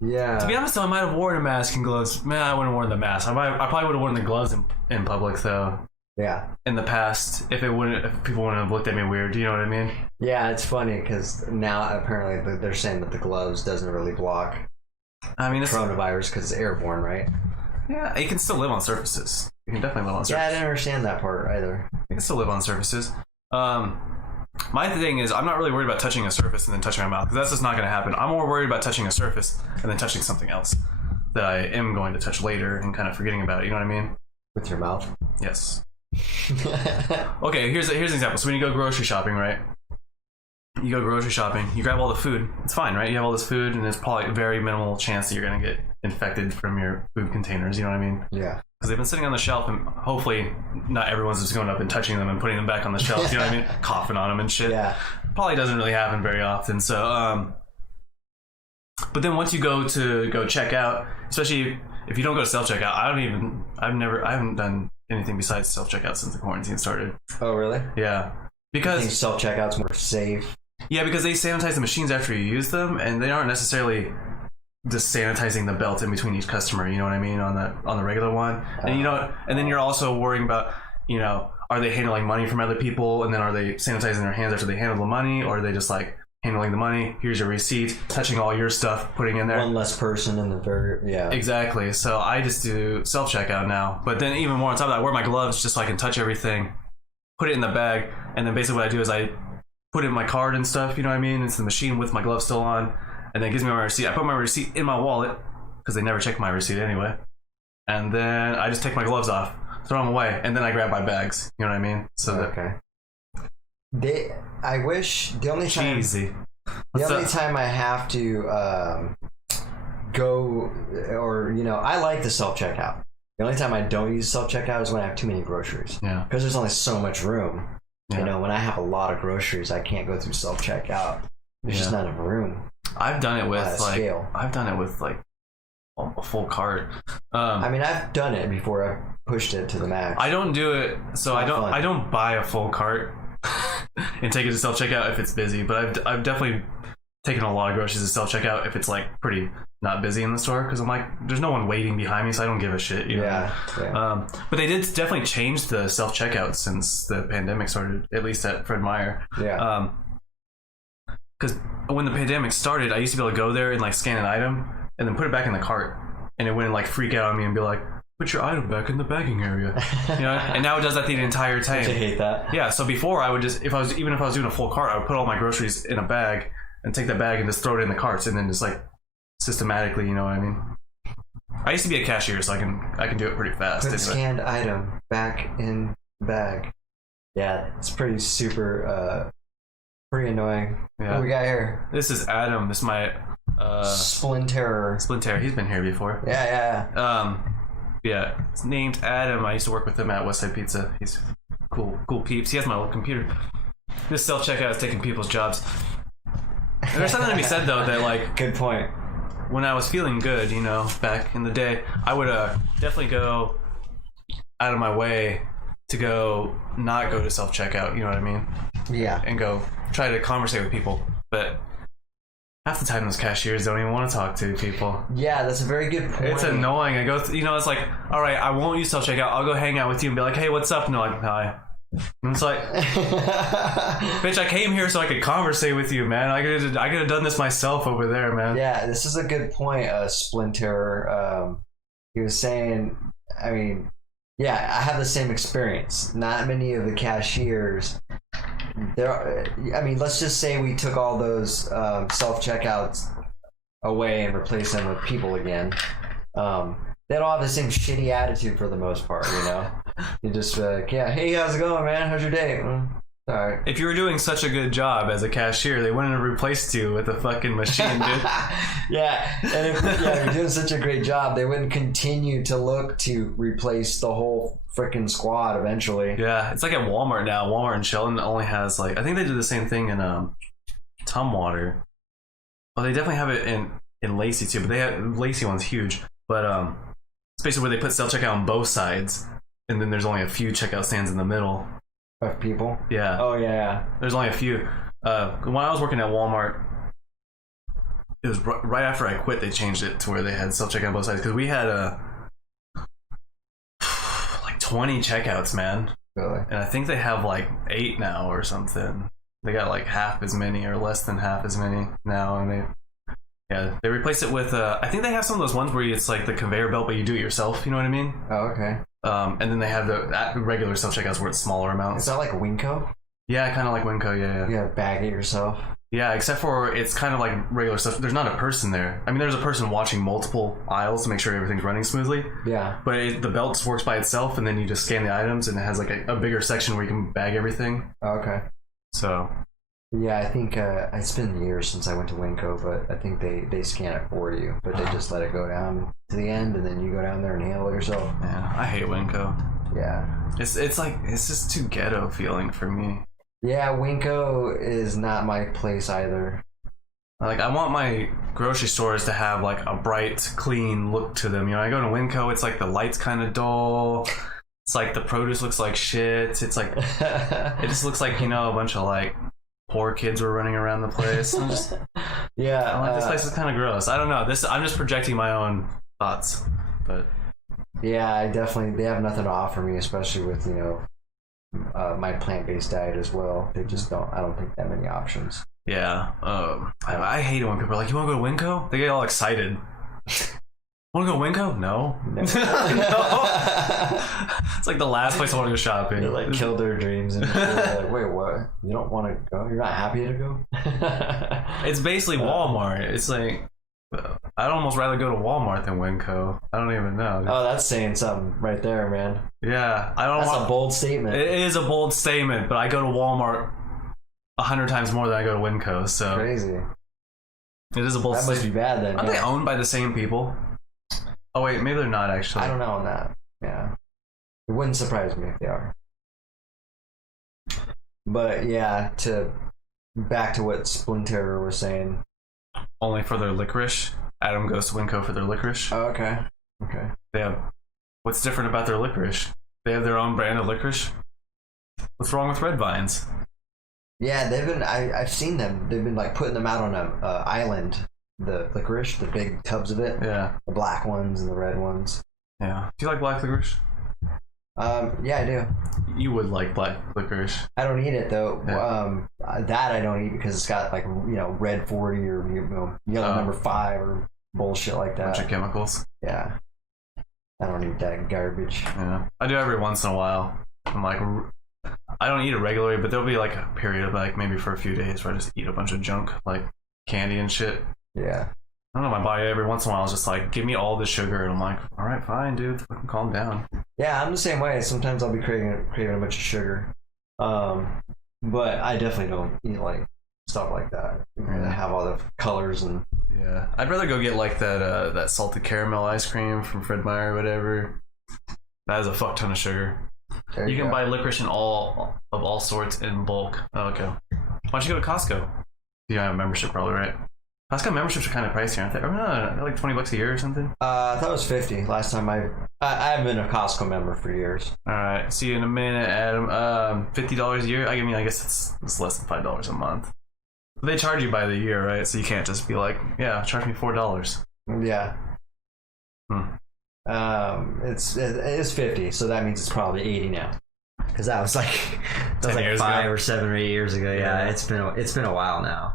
Yeah. To be honest, though, I might have worn a mask and gloves. Man, I wouldn't have worn the mask. I probably would have worn the gloves in public, though. Yeah. In the past, if people wouldn't have looked at me weird. Do you know what I mean? Yeah, it's funny because now apparently they're saying that the gloves doesn't really block coronavirus because it's airborne, right? Yeah, you can still live on surfaces. You can definitely live on surfaces. Yeah, I didn't understand that part either. You can still live on surfaces. My thing is, I'm not really worried about touching a surface and then touching my mouth, because that's just not going to happen. I'm more worried about touching a surface and then touching something else that I am going to touch later and kind of forgetting about it. You know what I mean? With your mouth? Yes. Okay, here's an example. So when you go grocery shopping, right? You go grocery shopping, you grab all the food. It's fine, right? You have all this food, and there's probably a very minimal chance that you're going to get infected from your food containers. You know what I mean? Yeah. Because they've been sitting on the shelf, and hopefully not everyone's just going up and touching them and putting them back on the shelf. You know what I mean? Coughing on them and shit. Yeah. Probably doesn't really happen very often. So, but then once you go check out, especially if you don't go to self checkout, I haven't done anything besides self checkout since the quarantine started. Oh, really? Yeah. Because I think self checkout's more safe. Yeah, because they sanitize the machines after you use them, and they aren't necessarily just sanitizing the belt in between each customer. You know what I mean? On the regular one, and and then you're also worrying about, are they handling money from other people, and then are they sanitizing their hands after they handle the money, or are they just like handling the money? Here's your receipt, touching all your stuff, putting in there. One less person in the Exactly. So I just do self checkout now, but then even more on top of that, I wear my gloves just so I can touch everything, put it in the bag, and then basically what I do is I put in my card and stuff. You know what I mean? It's the machine with my gloves still on. And then it gives me my receipt. I put my receipt in my wallet because they never check my receipt anyway. And then I just take my gloves off, throw them away, and then I grab my bags. You know what I mean? So okay. I wish the only time cheesy. Time I have to go, or I like the self checkout. The only time I don't use self checkout is when I have too many groceries. Yeah. Because there's only so much room. Yeah. When I have a lot of groceries, I can't go through self checkout. There's just not enough room. I've done it with scale. I've done it with like a full cart. I've done it before. I pushed it to the max. I don't do it, so I don't buy a full cart and take it to self checkout if it's busy. But I've definitely taken a lot of groceries to self checkout if it's like pretty not busy in the store, because I'm like, there's no one waiting behind me, so I don't give a shit. Yeah. But they did definitely change the self checkout since the pandemic started, at least at Fred Meyer. Yeah. Because when the pandemic started, I used to be able to go there and like scan an item and then put it back in the cart, and it wouldn't like freak out on me and be like, put your item back in the bagging area. And now it does that the entire time. I hate that. Yeah. So before I would just, if I was doing a full cart, I would put all my groceries in a bag and take that bag and just throw it in the carts, and then just like systematically, you know what I mean? I used to be a cashier, so I can do it pretty fast. Put scanned item back in bag. Yeah, it's pretty super. Pretty annoying. Yeah. What do we got here? This is Adam. This is my Splinter. He's been here before. Yeah. Yeah. It's named Adam. I used to work with him at Westside Pizza. He's cool peeps. He has my little computer. This self checkout is taking people's jobs. And there's something to be said though that like, good point. When I was feeling good, back in the day, I would definitely go out of my way to not go to self checkout. You know what I mean? Yeah. And go try to conversate with people, but half the time those cashiers don't even want to talk to people. Yeah, that's a very good point. It's annoying. I go, it's like, all right, I won't use self checkout. I'll go hang out with you and be like, hey, what's up? And they're like, hi. And it's like, bitch, I came here so I could conversate with you, man. I could have done this myself over there, man. Yeah, this is a good point, Splinter. He was saying, yeah, I have the same experience. Not many of the cashiers. Let's just say we took all those self-checkouts away and replaced them with people again. They don't have the same shitty attitude for the most part, You just like, yeah, hey, how's it going, man? How's your day? All right. If you were doing such a good job as a cashier, they wouldn't have replaced you with a fucking machine, dude. Yeah, and if you're doing such a great job, they wouldn't continue to look to replace the whole freaking squad eventually. Yeah, it's like at Walmart now. Walmart in Sheldon only has I think they did the same thing in Tumwater. Well, they definitely have it in Lacey too, but Lacey one's huge. But it's basically where they put self-checkout on both sides, and then there's only a few checkout stands in the middle. Of people? Yeah. Oh, yeah. There's only a few. When I was working at Walmart, it was right after I quit. They changed it to where they had self checkout on both sides because we had like 20 checkouts, man. Really? And I think they have like 8 now or something. They got like half as many or less than half as many now, and they replaced it with I think they have some of those ones where it's like the conveyor belt, but you do it yourself. You know what I mean? Oh, okay. And then they have the regular self checkouts where it's smaller amounts. Is that like Winco? Yeah, kind of like Winco. Yeah. You gotta bag it yourself. Yeah, except for it's kind of like regular stuff. There's not a person there. I mean, there's a person watching multiple aisles to make sure everything's running smoothly. Yeah. But the belt works by itself, and then you just scan the items, and it has like a bigger section where you can bag everything. Oh, okay. So. Yeah, I think it's been years since I went to Winco, but I think they scan it for you, but they just let it go down to the end, and then you go down there and handle it yourself. Yeah, I hate Winco. Yeah. It's like it's just too ghetto feeling for me. Yeah, Winco is not my place either. Like, I want my grocery stores to have like a bright, clean look to them. You know, I go to Winco, it's like the lights kind of dull. It's like the produce looks like shit. It's like it just looks like, you know, a bunch of like poor kids were running around the place. Yeah, I'm like, this place is kind of gross. I don't know. I'm just projecting my own thoughts, but yeah, they have nothing to offer me, especially with, you know, my plant-based diet as well. They just don't. I don't think that many options. Yeah. I hate it when people are like, "You want to go to Winco?" They get all excited. Want to go Winco? No. No. It's like the last place I want to go shopping. They like kill their dreams and like, wait, what? You don't want to go? You're not happy to go? It's basically Walmart. It's like I'd almost rather go to Walmart than Winco. I don't even know. Oh, that's saying something right there, man. Yeah, I don't. That's a bold statement. It is a bold statement, but I go to Walmart 100 times more than I go to Winco. So crazy. It is a bold. That must be bad then. Aren't they owned by the same people? Oh wait, maybe they're not actually. I don't know on that. Yeah, it wouldn't surprise me if they are. But yeah, back to what Splinter was saying. Only for their licorice. Adam goes to Winco for their licorice. Oh, okay. Okay. They have. What's different about their licorice? They have their own brand of licorice. What's wrong with Red Vines? Yeah, they've been. I've seen them. They've been like putting them out on a island. The licorice, the big tubs of it. Yeah. The black ones and the red ones. Yeah. Do you like black licorice? Yeah, I do. You would like black licorice. I don't eat it though. Yeah. That I don't eat because it's got like, you know, red 40 or, you know, yellow number 5 or bullshit like that. Bunch of chemicals. Yeah. I don't eat that garbage. Yeah. I do every once in a while. I'm like, I don't eat it regularly, but there'll be like a period of like maybe for a few days where I just eat a bunch of junk, like candy and shit. Yeah. I don't know, my body every once in a while is just like, give me all the sugar, and I'm like, all right, fine, dude, fucking calm down. Yeah, I'm the same way. Sometimes I'll be craving a bunch of sugar, but I definitely don't eat like stuff like that. Yeah. Have all the colors and. Yeah, I'd rather go get like that salted caramel ice cream from Fred Meyer or whatever. That is a fuck ton of sugar. You can buy licorice in all sorts in bulk. Oh, okay. Why don't you go to Costco? You don't have a membership, probably, right? Costco memberships are kind of pricey, aren't they? They're like $20 a year or something. I thought it was $50 last time. I have been a Costco member for years. All right, see you in a minute, Adam. $50 a year. I mean, I guess it's less than $5 a month. But they charge you by the year, right? So you can't just be like, yeah, charge me $4. Yeah. It is 50, so that means it's probably 80 now. Because that was like 5 or 7 or 8 years ago. Yeah, it's been a while now.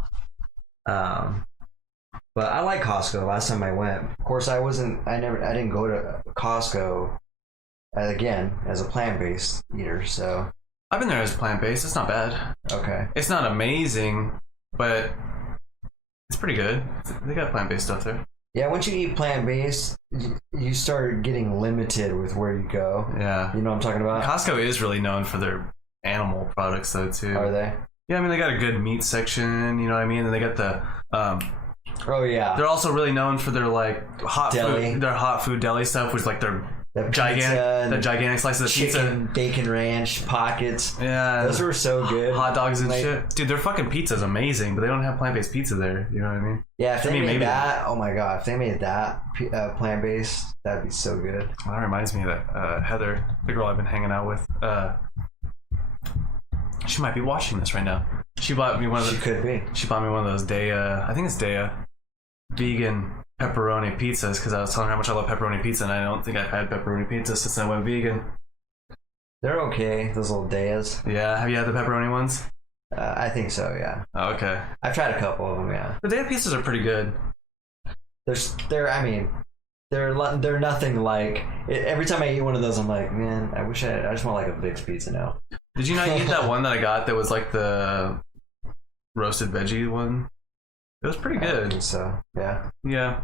But I like Costco. Last time I went, of course, I didn't go to Costco again as a plant-based eater. So I've been there as plant-based. It's not bad. Okay. It's not amazing, but it's pretty good. They got plant-based stuff there. Yeah, once you eat plant-based, you start getting limited with where you go. Yeah. You know what I'm talking about? Costco is really known for their animal products, though, too. Are they? Yeah, I mean, they got a good meat section, you know what I mean? And they got the... oh, yeah. They're also really known for their, like, hot food deli stuff, which, like, their gigantic slices of chicken, pizza. Bacon ranch, pockets. Yeah. Those were so good. Hot dogs and shit. Dude, their fucking pizza's amazing, but they don't have plant-based pizza there, you know what I mean? Yeah, if they made that, oh my god, if they made that plant-based, that'd be so good. Well, that reminds me of that Heather, the girl I've been hanging out with. She might be watching this right now. She bought me one of those. She could be. She bought me one of those Daiya. I think it's Daiya. vegan pepperoni pizzas because I was telling her how much I love pepperoni pizza, and I don't think I've had pepperoni pizza since I went vegan. They're okay, those little Deas. Yeah, have you had the pepperoni ones? I think so, yeah. Oh, okay. I've tried a couple of them, yeah. The Dea pizzas are pretty good. They're nothing like. Every time I eat one of those, I'm like, man, I just want like a Vic's pizza now. Did you not eat that one that I got that was like the roasted veggie one? It was pretty good. So, yeah. Yeah.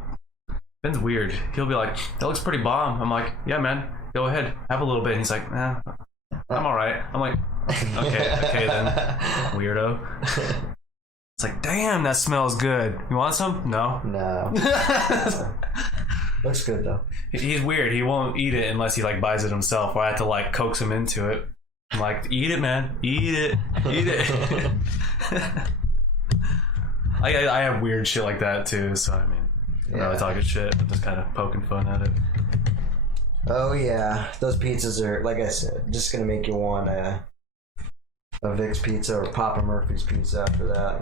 Ben's weird. He'll be like, that looks pretty bomb. I'm like, yeah, man, go ahead, have a little bit. And he's like, nah, I'm all right. I'm like, okay then, weirdo. It's like, damn, that smells good. You want some? No. No. Looks good though. He's weird. He won't eat it unless he like buys it himself, or I have to like coax him into it. I'm like, eat it, man. Eat it. Eat it. I have weird shit like that too, so I mean, I'm not really talking shit, but just kind of poking fun at it. Oh yeah, those pizzas are, like I said, just gonna make you want a Vic's pizza or Papa Murphy's pizza after that.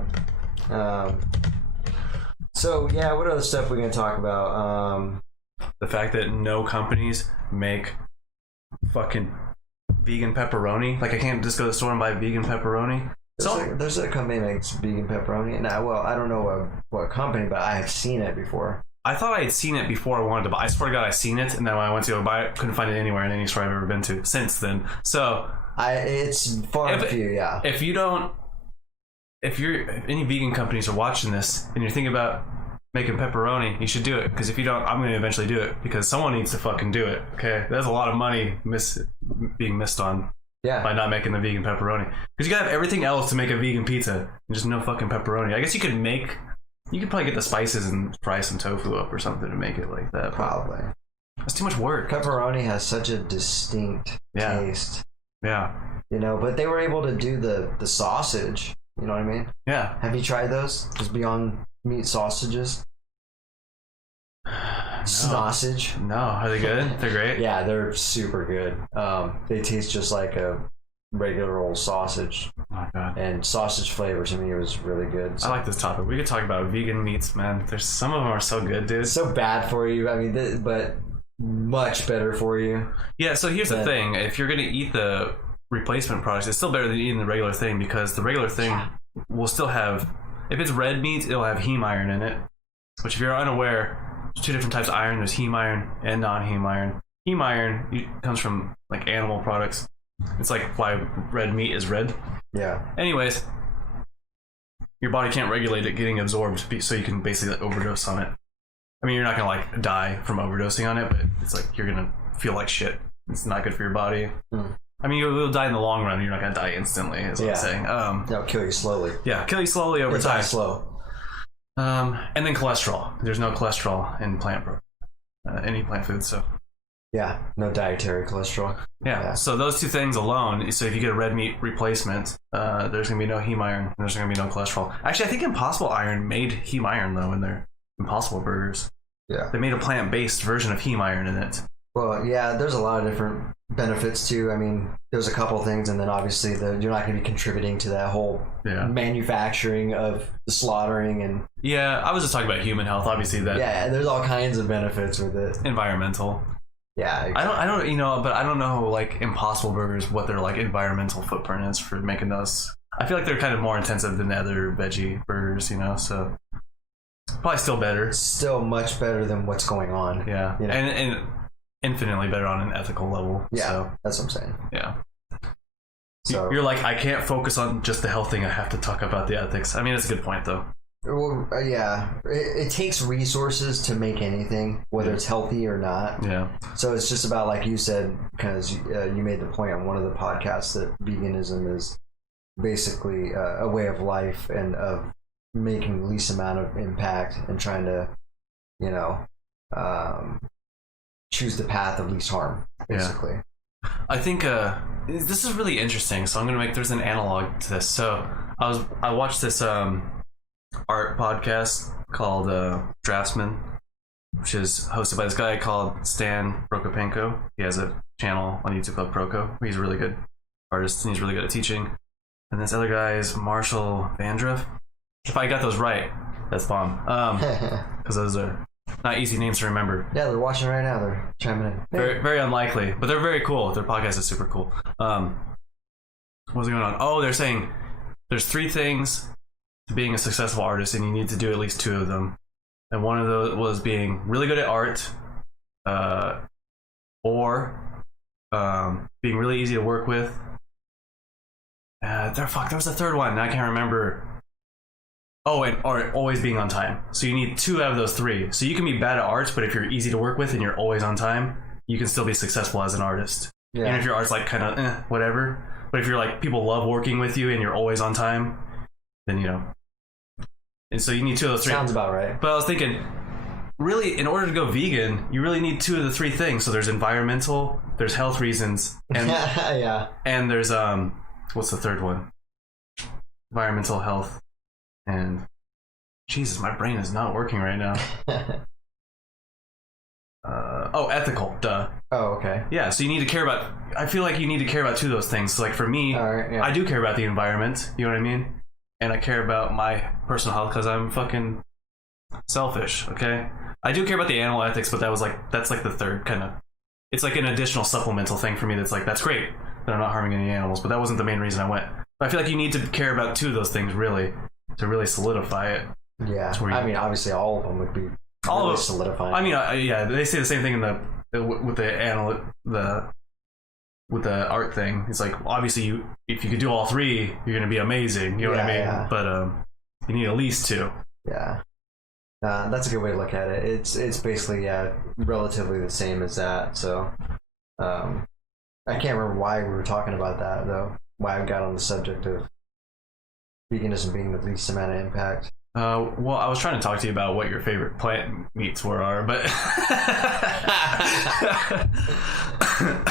So yeah, what other stuff are we gonna talk about? The fact that no companies make fucking vegan pepperoni. Like I can't just go to the store and buy vegan pepperoni. There's a company that makes vegan pepperoni. Now, well, I don't know what company, but I have seen it before. I thought I had seen it before I wanted to buy. I swear to God, I seen it, and then when I went to go buy it, couldn't find it anywhere in any store I've ever been to since then. So it's far and few, yeah. If any vegan companies are watching this and you're thinking about making pepperoni, you should do it. Because if you don't, I'm going to eventually do it because someone needs to fucking do it. Okay, there's a lot of money being missed on. Yeah. By not making the vegan pepperoni. Because you gotta have everything else to make a vegan pizza. And just no fucking pepperoni. I guess you could probably get the spices and fry some tofu up or something to make it like that. Probably. That's too much work. Pepperoni has such a distinct taste. Yeah. You know, but they were able to do the sausage. You know what I mean? Yeah. Have you tried those? Those Beyond Meat sausages? Sausage. No, are they good? They're great. Yeah, they're super good. They taste just like a regular old sausage. Oh god. And sausage flavor to me was really good. So. I like this topic. We could talk about vegan meats, man. There's some of them are so good, dude. So bad for you. I mean, but much better for you. Yeah. So here's the thing: if you're gonna eat the replacement products, it's still better than eating the regular thing because the regular thing will still have. If it's red meat, it'll have heme iron in it. Which, if you're unaware. There's two different types of iron. There's heme iron and non-heme iron. Heme iron comes from like animal products. It's like why red meat is red. Yeah. Anyways, your body can't regulate it getting absorbed, so you can basically like, overdose on it. I mean, you're not gonna like die from overdosing on it, but it's like you're gonna feel like shit. It's not good for your body. I mean, you'll die in the long run. You're not gonna die instantly. Is what I'm saying. They'll kill you slowly. Yeah, kill you slowly over time. Slow. And then cholesterol. There's no cholesterol in any plant food, so. Yeah, no dietary cholesterol. Yeah, so those two things alone, so if you get a red meat replacement, there's going to be no heme iron, and there's going to be no cholesterol. Actually, I think Impossible Iron made heme iron, though, in their Impossible Burgers. Yeah. They made a plant-based version of heme iron in it. Well, yeah, there's a lot of different benefits too. I mean, there's a couple things, and then obviously you're not going to be contributing to that whole manufacturing of the slaughtering and. Yeah, I was just talking about human health. Obviously, that. Yeah, there's all kinds of benefits with it. Environmental. Yeah, exactly. I don't, but I don't know like Impossible Burgers what their like environmental footprint is for making those. I feel like they're kind of more intensive than the other veggie burgers, so. Probably still better. Still much better than what's going on. Yeah, and infinitely better on an ethical level. Yeah, so. That's what I'm saying. Yeah. So you're like, I can't focus on just the health thing. I have to talk about the ethics. I mean, it's a good point, though. Well, yeah. It takes resources to make anything, whether it's healthy or not. Yeah. So it's just about, like you said, because you made the point on one of the podcasts that veganism is basically a way of life and of making the least amount of impact and trying to, choose the path of least harm, basically. Yeah. I think this is really interesting. So I'm gonna there's an analog to this. So I watched this art podcast called Draftsman, which is hosted by this guy called Stan Prokopenko. He has a channel on YouTube called Proko. He's a really good artist and he's really good at teaching. And this other guy is Marshall Vandruff. If I got those right, That's bomb. Because those are not easy names to remember. Yeah, they're watching right now. They're chiming in. Very, very unlikely, but they're very cool. Their podcast is super cool. What's going on? Oh, they're saying there's 3 things to being a successful artist, and you need to do at least 2 of them. And one of those was being really good at art, or being really easy to work with. There was a third one. I can't remember. Oh, or always being on time. So you need 2 out of those 3. So you can be bad at art, but if you're easy to work with and you're always on time, you can still be successful as an artist. Yeah. Even if your art's like kind of whatever. But if you're like, people love working with you and you're always on time, then, you know. And so you need 2 of those 3. Sounds about right. But I was thinking, really, in order to go vegan, you really need 2 of the 3 things. So there's environmental, there's health reasons, and yeah. And there's what's the third one? Environmental, health, and Jesus, my brain is not working right now. Ethical. Duh. Oh, okay. Yeah, so you need to care about. I feel like you need to care about 2 of those things. So like for me, Right, yeah. I do care about the environment. You know what I mean? And I care about my personal health because I'm fucking selfish. Okay. I do care about the animal ethics, but that's like the third kind of. It's like an additional supplemental thing for me. That's like, that's great that I'm not harming any animals, but that wasn't the main reason I went. But I feel like you need to care about 2 of those things really to really solidify it. Yeah. I mean, obviously, all of them would be All really of solidifying. I mean, yeah, they say the same thing in with the art thing. It's like, obviously, if you could do all 3, you're gonna be amazing. You know what I mean? Yeah. But you need at least 2. Yeah. That's a good way to look at it. It's basically relatively the same as that. So I can't remember why we were talking about that though. Why I got on the subject of veganism being the least amount of impact. Well, I was trying to talk to you about what your favorite plant meats but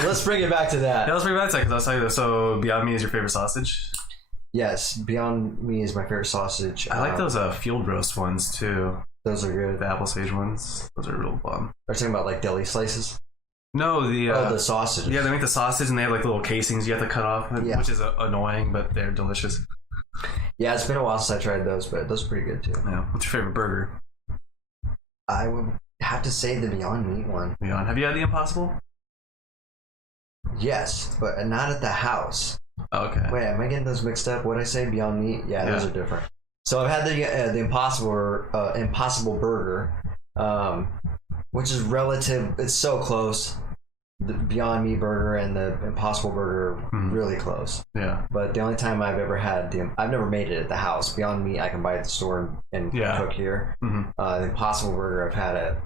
Let's bring it back to that. yeah, let's bring it back to that because I'll tell you this. So, Beyond Meat is your favorite sausage? Yes, Beyond Meat is my favorite sausage. I like those field roast ones too. Those are good. The apple sage ones. Those are real bomb. Are you talking about like deli slices? No, the sausages. Yeah, they make the sausage and they have like little casings you have to cut off, Yeah. which is annoying, but they're delicious. Yeah, it's been a while since I tried those, but those are pretty good too. Yeah. What's your favorite burger? I would have to say the Beyond Meat one. Beyond. Have you had the Impossible? Yes, but not at the house. Oh, okay. Wait, am I getting those mixed up? What did I say? Beyond Meat? Yeah, those are different. So I've had the Impossible Burger, which is relative. It's so close. The Beyond Meat burger and the Impossible Burger are really close. Yeah. But the only time I've ever had I've never made it at the house. Beyond Meat I can buy at the store and cook here. Mm-hmm. The Impossible Burger I've had at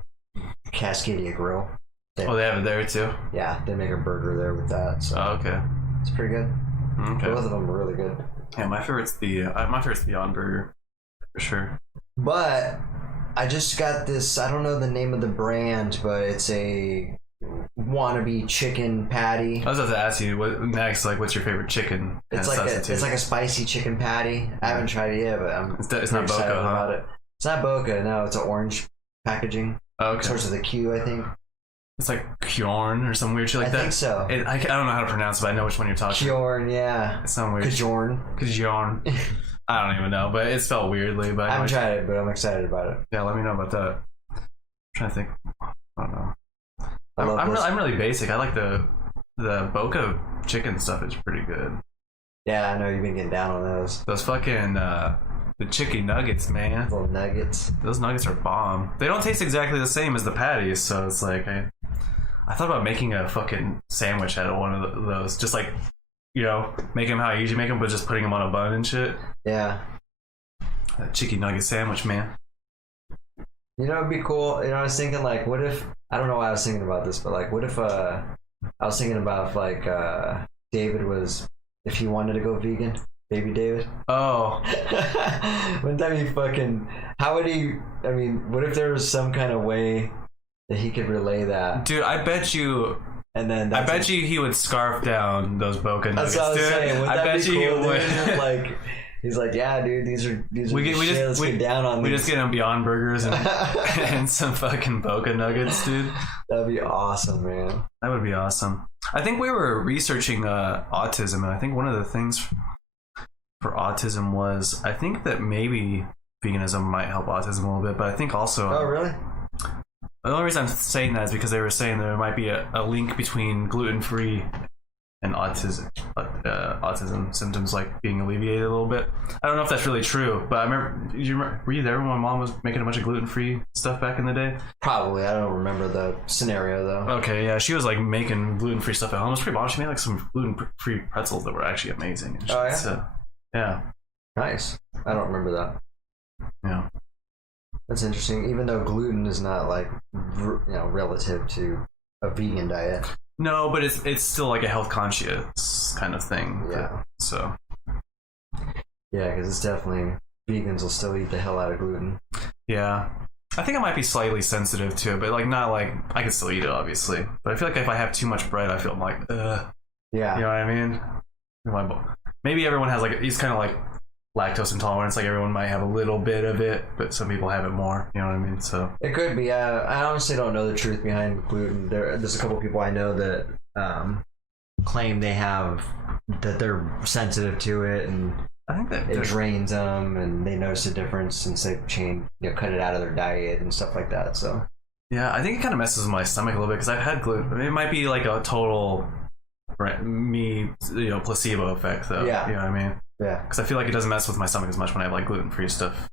Cascadia Grill. They have it there too? Yeah, they make a burger there with that. So okay. it's pretty good. Okay. Both of them are really good. Yeah, my favorite's the Beyond Burger for sure. But I just got this. I don't know the name of the brand, but it's a wannabe chicken patty. I was about to ask you what next. Like, what's your favorite chicken? It's like a spicy chicken patty. I haven't tried it yet, but I'm it's not Boca, about it. It's not Boca. No, it's an orange packaging. Okay. It starts with a Q, I think. It's like Kjorn or some weird shit like that. I think so. I don't know how to pronounce it, but I know which one you're talking about. Kjorn, yeah. It's some weird. Kjorn. I don't even know, but it's spelled weirdly. But I haven't tried it, but I'm excited about it. Yeah, let me know about that. I'm trying to think. I don't know. I'm really basic. I like the Boca chicken stuff. Is pretty good. Yeah, I know you've been getting down on those. Those fucking the chicken nuggets, man. Little nuggets. Those nuggets are bomb. They don't taste exactly the same as the patties, so it's like I thought about making a fucking sandwich out of one of those. Just like, you know, make them how I usually make them, but just putting them on a bun and shit. Yeah. That chicken nugget sandwich, man. You know, it'd be cool. You know, I was thinking, like, what if, I don't know why I was thinking about this, but, like, what if, I was thinking about if, like, David was, if he wanted to go vegan, baby David. Oh. Wouldn't that be fucking, how would he, I mean, what if there was some kind of way that he could relay that? Dude, I bet you... And then I bet you he would scarf down those Boca nuggets, that's what I was dude. saying. I bet you cool, he would. Dude? Like, he's like, yeah, dude, these are let's get down on we these. just get him Beyond Burgers and, and some fucking Boca nuggets, dude. That'd be awesome, man. That would be awesome. I think we were researching autism, and I think one of the things for autism was, I think that maybe veganism might help autism a little bit, but I think also. Oh, really? The only reason I'm saying that is because they were saying there might be a link between gluten-free and autism symptoms like being alleviated a little bit. I don't know if that's really true, but I remember, were you there when my mom was making a bunch of gluten-free stuff back in the day? Probably. I don't remember the scenario though. Okay, yeah, she was like making gluten-free stuff at home. It was pretty bomb. She made like some gluten-free pretzels that were actually amazing. And shit. Oh, yeah? So, yeah. Nice. I don't remember that. Yeah. That's interesting. Even though gluten is not like, relative to a vegan diet. No, but it's still like a health conscious kind of thing. Yeah. So. Yeah, because it's definitely, vegans will still eat the hell out of gluten. Yeah. I think I might be slightly sensitive to it, but like not like I can still eat it obviously. But I feel like if I have too much bread, I feel like ugh. Yeah. You know what I mean? Maybe everyone has like it's kind of like lactose intolerance. Like everyone might have a little bit of it, but some people have it more. You know what I mean? So it could be. I honestly don't know the truth behind gluten. There's a couple people I know that claim that they're sensitive to it, and I think that it drains them, and they notice a difference since they've cut it out of their diet and stuff like that. So yeah, I think it kind of messes with my stomach a little bit because I've had gluten. I mean, it might be like a total placebo effect though. Yeah. You know what I mean? Yeah. Because I feel like it doesn't mess with my stomach as much when I have like gluten-free stuff.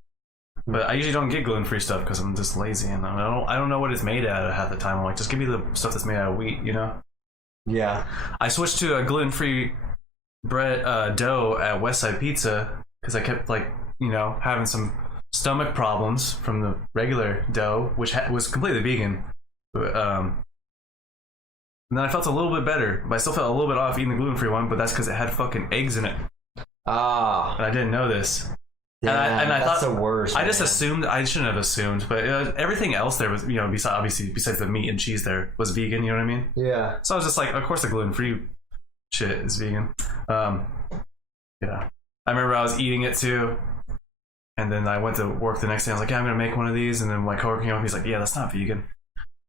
But I usually don't get gluten-free stuff because I'm just lazy and I don't know what it's made out of half the time. I'm like, just give me the stuff that's made out of wheat, you know? Yeah. I switched to a gluten-free bread dough at Westside Pizza because I kept like, having some stomach problems from the regular dough, which was completely vegan. And then I felt a little bit better, but I still felt a little bit off eating the gluten-free one, but that's because it had fucking eggs in it. Ah. And I didn't know this. Yeah, and I that's thought the worst. I just assumed, I shouldn't have assumed, but everything else there was, besides the meat and cheese there, was vegan, you know what I mean? Yeah. So I was just like, of course the gluten-free shit is vegan. Yeah. I remember I was eating it too, and then I went to work the next day, I was like, yeah, I'm going to make one of these, and then my coworker came up, he's like, yeah, that's not vegan.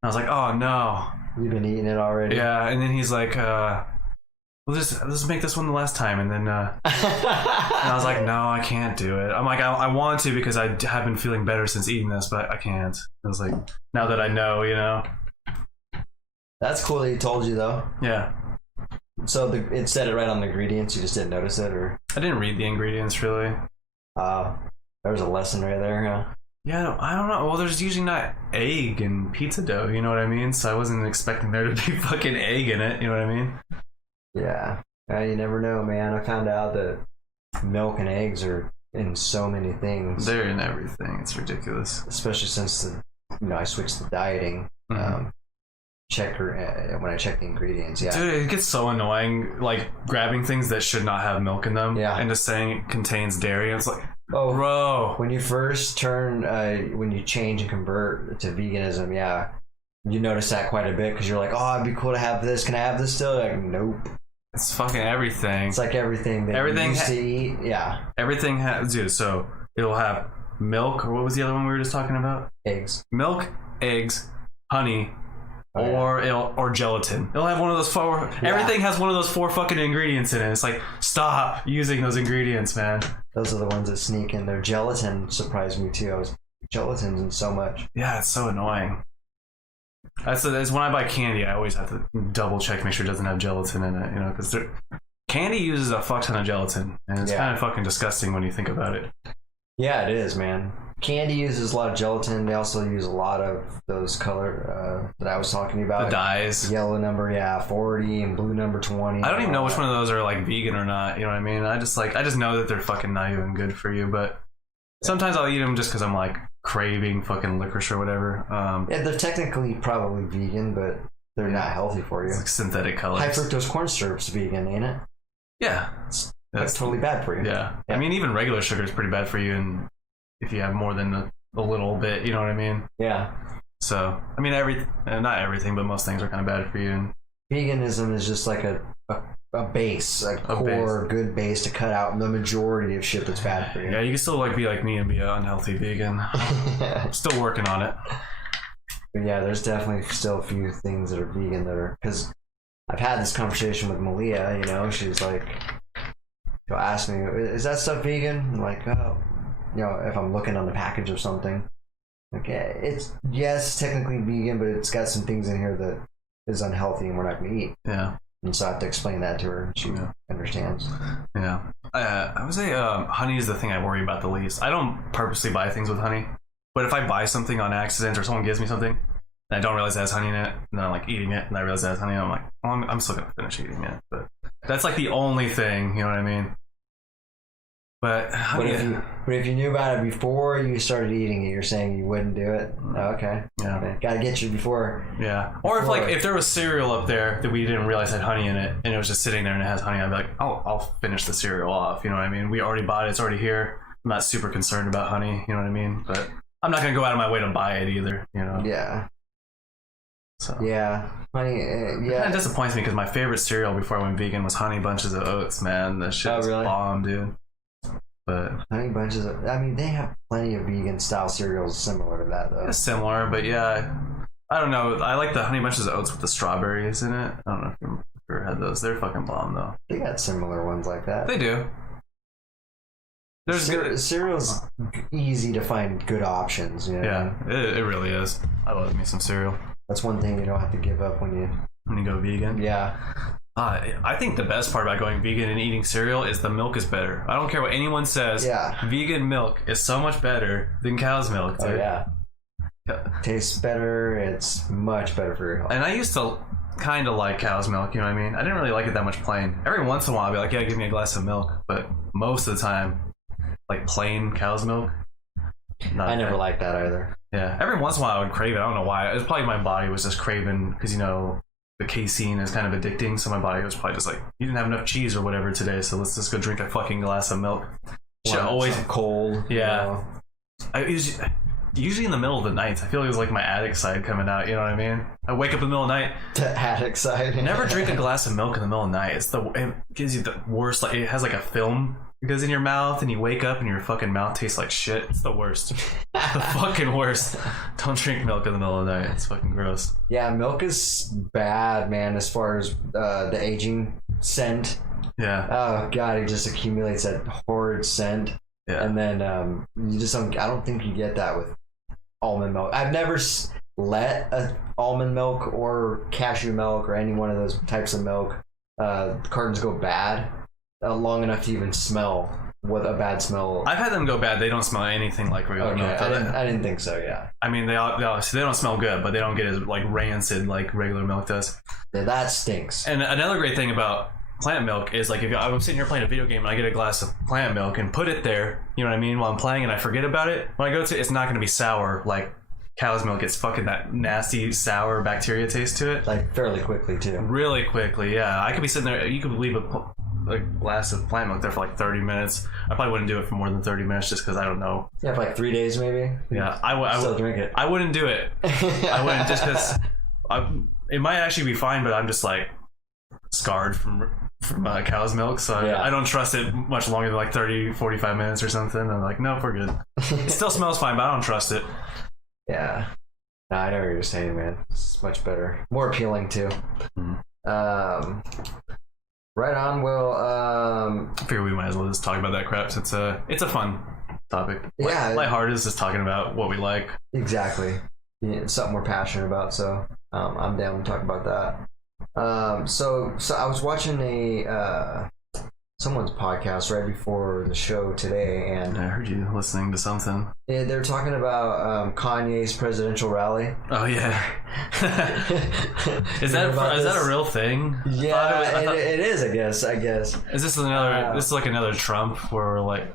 I was like, oh no. You've been eating it already. Yeah, and then he's like, let's make this one the last time. And then and I was like, no, I can't do it. I'm like, I want to because I have been feeling better since eating this, but I can't. I was like, now that I know, That's cool that he told you though. Yeah. So it said it right on the ingredients, you just didn't notice it, or? I didn't read the ingredients really. There was a lesson right there, huh? Yeah, I don't know. Well, there's usually not egg in pizza dough, you know what I mean? So I wasn't expecting there to be fucking egg in it, you know what I mean? Yeah. You never know, man. I found out that milk and eggs are in so many things. They're in everything. It's ridiculous. Especially since I switched to dieting. Mm-hmm. When I check the ingredients, yeah. Dude, it gets so annoying, like grabbing things that should not have milk in them, yeah, and just saying it contains dairy. And it's like, oh, bro. When you first when you change and convert to veganism, yeah, you notice that quite a bit because you're like, oh, it'd be cool to have this. Can I have this still? Like, nope. It's fucking everything. It's like everything that you used to eat. Yeah. Everything has, dude. So it'll have milk, or what was the other one we were just talking about? Eggs. Milk, eggs, honey. Oh, or gelatin. It'll have one of those four. Yeah. Everything has one of those 4 fucking ingredients in it. It's like, stop using those ingredients, man. Those are the ones that sneak in there. Gelatin surprised me too. Gelatin's in so much. Yeah, it's so annoying. That's when I buy candy, I always have to double check, make sure it doesn't have gelatin in it, because candy uses a fuck ton of gelatin, and it's kind of fucking disgusting when you think about it. Yeah, it is, man. Candy uses a lot of gelatin. They also use a lot of those color that I was talking about. The dyes. Yellow number, 40, and blue number 20. I don't even know which one of those are like vegan or not. You know what I mean? I just know that they're fucking not even good for you. But sometimes I'll eat them just because I'm like craving fucking licorice or whatever. Yeah, they're technically probably vegan, but they're not healthy for you. It's like synthetic colors. High fructose corn syrup's vegan, ain't it? Yeah. That's totally bad for you. Yeah. I mean, even regular sugar is pretty bad for you, and if you have more than a little bit, you know what I mean? Yeah. So, I mean, not everything, but most things are kind of bad for you. And veganism is just like a base, a core base. Good base to cut out the majority of shit that's bad for you. Yeah, you can still be like me and be an unhealthy vegan. I'm still working on it. But yeah, there's definitely still a few things that are vegan that are, because I've had this conversation with Malia, she's like, she'll ask me, is that stuff vegan? I'm like, oh, if I'm looking on the package of something, okay, it's technically vegan, but it's got some things in here that is unhealthy and we're not going to eat. Yeah. And so I have to explain that to her. She understands. Yeah. I would say honey is the thing I worry about the least. I don't purposely buy things with honey, but if I buy something on accident or someone gives me something and I don't realize it has honey in it, and then I'm like eating it and I realize it has honey, and I'm like, well, I'm still gonna finish eating it. But that's like the only thing, you know what I mean? But honey, but if you knew about it before you started eating it, you're saying you wouldn't do it. Oh, okay. Yeah. Okay. Gotta get you before. Yeah. Or if there was cereal up there that we didn't realize had honey in it, and it was just sitting there and it has honey, I'd be like, I'll finish the cereal off. You know what I mean? We already bought it. It's already here. I'm not super concerned about honey. You know what I mean? But I'm not gonna go out of my way to buy it either. You know? Yeah. So. Yeah. Honey. It kind of disappoints me because my favorite cereal before I went vegan was Honey Bunches of Oats. Man, that shit's bomb, dude. But Honey Bunches of, they have plenty of vegan style cereals similar to that though. It's similar, but yeah, I don't know. I like the Honey Bunches of Oats with the strawberries in it. I don't know if you ever had those. They're fucking bomb though. They got similar ones like that. They do. There's cereal's easy to find good options. You know? Yeah, it really is. I love me some cereal. That's one thing you don't have to give up when you go vegan. Yeah. I think the best part about going vegan and eating cereal is the milk is better. I don't care what anyone says. Yeah. Vegan milk is so much better than cow's milk, dude. Oh, yeah. Tastes better. It's much better for your health. And I used to kind of like cow's milk, you know what I mean? I didn't really like it that much plain. Every once in a while I'd be like, yeah, give me a glass of milk. But most of the time, like plain cow's milk. I never liked that either. Yeah. Every once in a while I would crave it. I don't know why. It was probably my body was just craving because, the casein is kind of addicting, so my body was probably just like, you didn't have enough cheese or whatever today, so let's just go drink a fucking glass of milk. Shit, always cold. Yeah. Usually in the middle of the night. I feel like it was like my addict side coming out, you know what I mean? I wake up in the middle of the night. The addict side. Never drink a glass of milk in the middle of the night. It gives you the worst, like it has like a film that goes in your mouth and you wake up and your fucking mouth tastes like shit. It's the worst. The fucking worst. Don't drink milk in the middle of the night. It's fucking gross. Yeah, milk is bad, man, as far as the aging scent. Yeah. Oh god, it just accumulates that horrid scent. Yeah. And then you just don't, I don't think you get that with almond milk. I've never let almond milk or cashew milk or any one of those types of milk cartons go bad long enough to even smell what a bad smell. I've had them go bad. They don't smell anything like regular milk. I didn't think so. Yeah. I mean, they don't smell good, but they don't get as like rancid like regular milk does. Yeah, that stinks. And another great thing about plant milk is like if I'm sitting here playing a video game and I get a glass of plant milk and put it there, you know what I mean, while I'm playing and I forget about it, when I go to it's not going to be sour like cow's milk. It's fucking that nasty sour bacteria taste to it. Like fairly quickly too. Really quickly, yeah. I could be sitting there. You could leave a glass of plant milk there for like 30 minutes. I probably wouldn't do it for more than 30 minutes just because I don't know. Yeah, for like 3 days maybe. Yeah, I would drink it. I wouldn't do it. I wouldn't just because it might actually be fine, but I'm just like scarred from cow's milk, so I don't trust it much longer than like 30-45 minutes or something. I'm like, nope, we're good. It still smells fine, but I don't trust it. Yeah. No, I know what you're saying, man. It's much better. More appealing too. Mm-hmm. Right on, Will. I figure we might as well just talk about that crap since it's a fun topic. Yeah. Lighthearted is just talking about what we like. Exactly. Yeah, it's something we're passionate about, so I'm down to talk about that. So I was watching someone's podcast right before the show today, and I heard you listening to something. Yeah, they're talking about Kanye's presidential rally. Oh yeah. Is that a real thing? Yeah, it is. I guess. Is this another? This is like another Trump where we're like,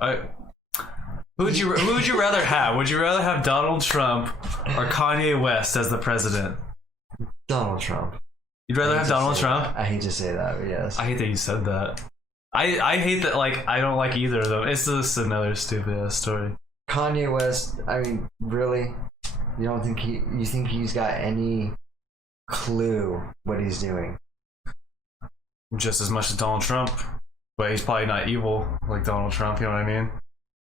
who would you rather have? Would you rather have Donald Trump or Kanye West as the president? Donald Trump. You'd rather have Donald Trump? I hate to say that, but yes. I hate that you said that. I hate that, like, I don't like either of them. It's just another stupid ass story. Kanye West, I mean, really? You don't think you think he's got any clue what he's doing? Just as much as Donald Trump, but he's probably not evil like Donald Trump, you know what I mean?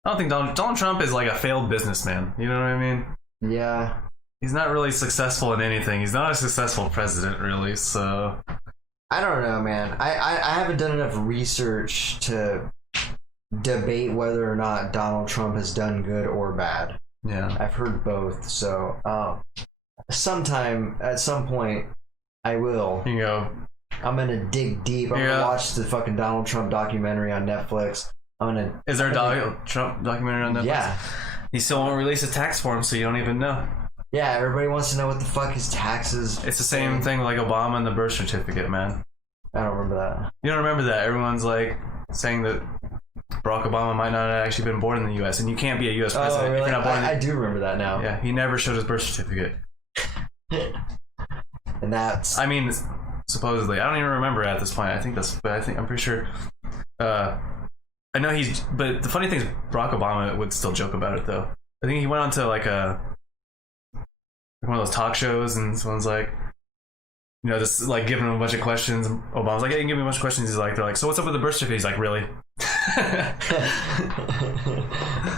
I don't think Donald Trump is like a failed businessman, you know what I mean? Yeah. He's not really successful in anything. He's not a successful president, really, so... I don't know, man. I haven't done enough research to debate whether or not Donald Trump has done good or bad. Yeah. I've heard both. So sometime at some point I will. You go. I'm gonna dig deep. I'm gonna watch the fucking Donald Trump documentary on Netflix. Is there a Donald Trump documentary on Netflix? Yeah. He still won't release his tax form, so you don't even know. Yeah, everybody wants to know what the fuck his taxes. It's the same thing like Obama and the birth certificate, man. I don't remember that. You don't remember that? Everyone's like saying that Barack Obama might not have actually been born in the U.S. and you can't be a U.S. president really? if you're not born. I do remember that now. Yeah, he never showed his birth certificate. And that's. I mean, supposedly, I don't even remember at this point. I'm pretty sure. I know but the funny thing is, Barack Obama would still joke about it though. I think he went on to like one of those talk shows, and someone's like, just like giving him a bunch of questions. Obama's like, "Hey, give me a bunch of questions." They're like, "So what's up with the birth certificate?" He's like, "Really?"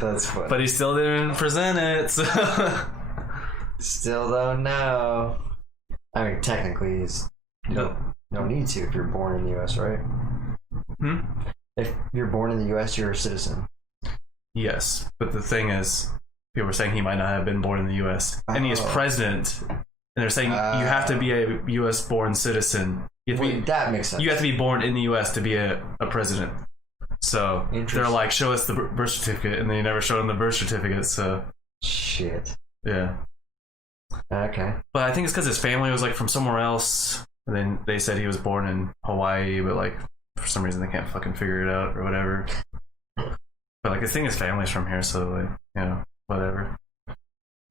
That's funny. But he still didn't present it. So. Still don't know. I mean, technically, you don't need to if you're born in the U.S., right? If you're born in the U.S., you're a citizen. Yes, but the thing is, people were saying he might not have been born in the U.S. and he is president, and they're saying you have to be a U.S.-born citizen. That makes sense. You have to be born in the U.S. to be a president. So they're like, show us the birth certificate, and they never showed him the birth certificate. So shit. Yeah. Okay. But I think it's because his family was like from somewhere else, and then they said he was born in Hawaii, but like for some reason they can't fucking figure it out or whatever. But like, I think his family's from here, so like, whatever.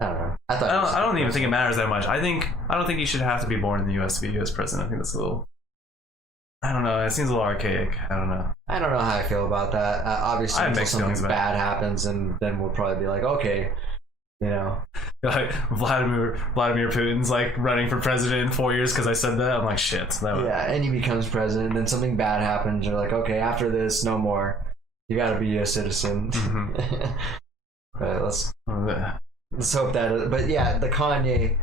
I don't know. I don't even think it matters that much. I don't think you should have to be born in the U.S. to be a U.S. president. I think that's a little. I don't know. It seems a little archaic. I don't know. I don't know how I feel about that. Obviously, until something bad happens, and then we'll probably be like, okay, Like Vladimir Putin's like running for president in 4 years because I said that. I'm like, shit. And he becomes president, and then something bad happens. You're like, okay, after this, no more. You got to be a citizen. Mm-hmm. But let's hope that. But yeah, the Kanye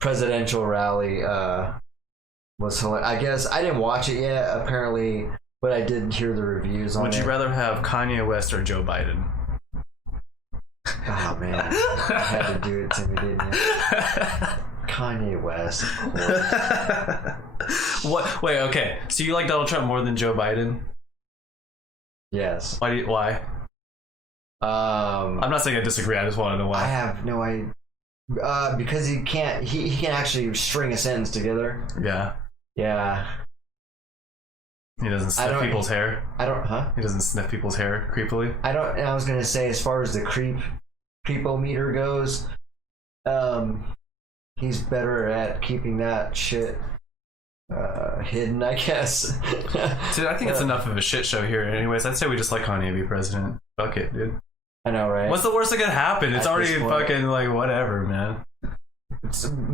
presidential rally was hilarious. I guess I didn't watch it yet, apparently, but I did hear the reviews on it. Would you rather have Kanye West or Joe Biden? Oh man, you had to do it to me, didn't you? Kanye West, of course. What? Wait, okay. So you like Donald Trump more than Joe Biden? Yes. Why? I'm not saying I disagree. I just want to know why. I have no idea. Because he can't actually string a sentence together. Yeah. Yeah. He doesn't sniff people's hair. He doesn't sniff people's hair creepily. I was gonna say, as far as the creepometer goes, he's better at keeping that shit hidden, I guess. Dude, I think it's enough of a shit show here. Anyways, I'd say we just let Kanye be president. Fuck it, dude. I know, right? What's the worst that could happen? It's already fucking like whatever, man.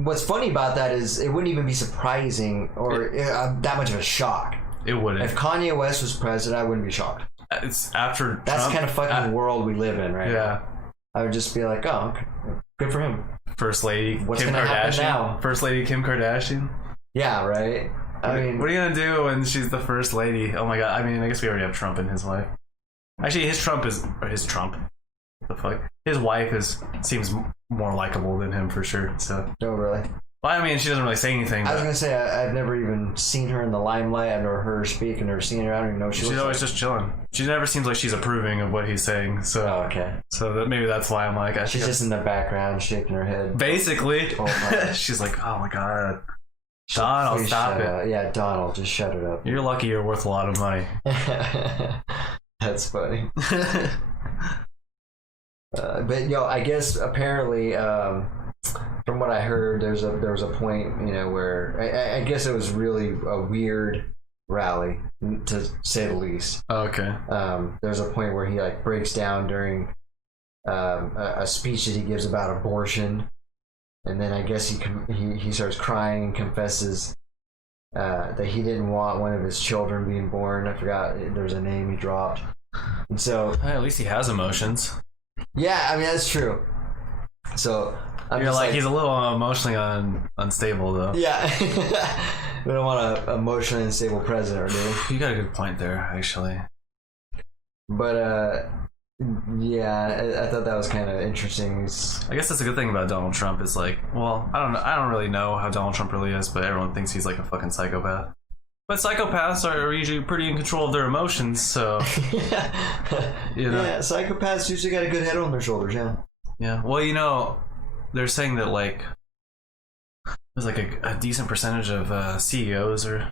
What's funny about that is it wouldn't even be surprising or that much of a shock. It wouldn't. If Kanye West was president, I wouldn't be shocked. It's after that's Trump, the kind of fucking world we live in, right? Yeah. I would just be like, oh, okay. Good for him. First lady What's Kim gonna happen Kardashian. now? First lady Kim Kardashian. Yeah, right. I mean, what are you gonna do when she's the first lady? Oh my god. I mean, I guess we already have Trump in his life. Actually, his Trump. What the fuck? His wife seems more likable than him for sure. So. Oh really? Well, I mean, she doesn't really say anything. I was gonna say I've never even seen her in the limelight. I've never heard her speak. I've never seen her. I don't even know she's always just chilling. She never seems like she's approving of what he's saying. So. Oh, okay. So maybe that's why I'm like. She's just in the background shaking her head. Basically. She's like, oh my god. Donald, stop it. Yeah, Donald, just shut it up. You're lucky you're worth a lot of money. That's funny. But I guess apparently, from what I heard, there was a point, where I guess it was really a weird rally, to say the least. Okay. There's a point where he like breaks down during a speech that he gives about abortion, and then I guess he starts crying and confesses that he didn't want one of his children being born. I forgot there's a name he dropped, and so at least he has emotions. Yeah, I mean that's true. So you're like he's a little emotionally unstable though. Yeah, we don't want an emotionally unstable president, do we? You got a good point there, actually. But yeah, I thought that was kind of interesting. I guess that's a good thing about Donald Trump is like, well, I don't really know how Donald Trump really is, but everyone thinks he's like a fucking psychopath. But psychopaths are usually pretty in control of their emotions, so you know. Yeah, psychopaths usually got a good head on their shoulders. Yeah. Yeah. Well, you know, they're saying that like there's like a decent percentage of CEOs are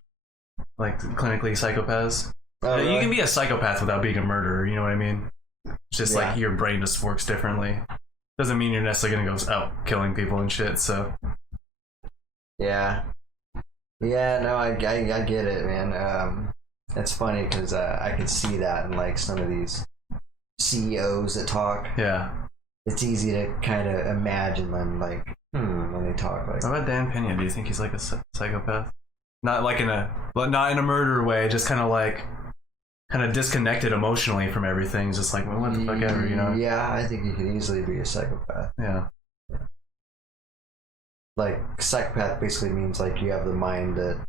like clinically psychopaths. Oh, really? You can be a psychopath without being a murderer. You know what I mean? It's just Yeah. like your brain just works differently. Doesn't mean you're necessarily gonna go out killing people and shit. So Yeah. Yeah, no, I get it, man. It's funny because I could see that in like some of these CEOs that talk. yeah. It's easy to kind of imagine them like, when they talk like. What about Dan Pena? Do you think he's like a psychopath? Not like not in a murder way, just kind of disconnected emotionally from everything. Just like, well, what the fuck ever, you know? Yeah, I think you could easily be a psychopath. Yeah. Like, psychopath basically means like you have the mind that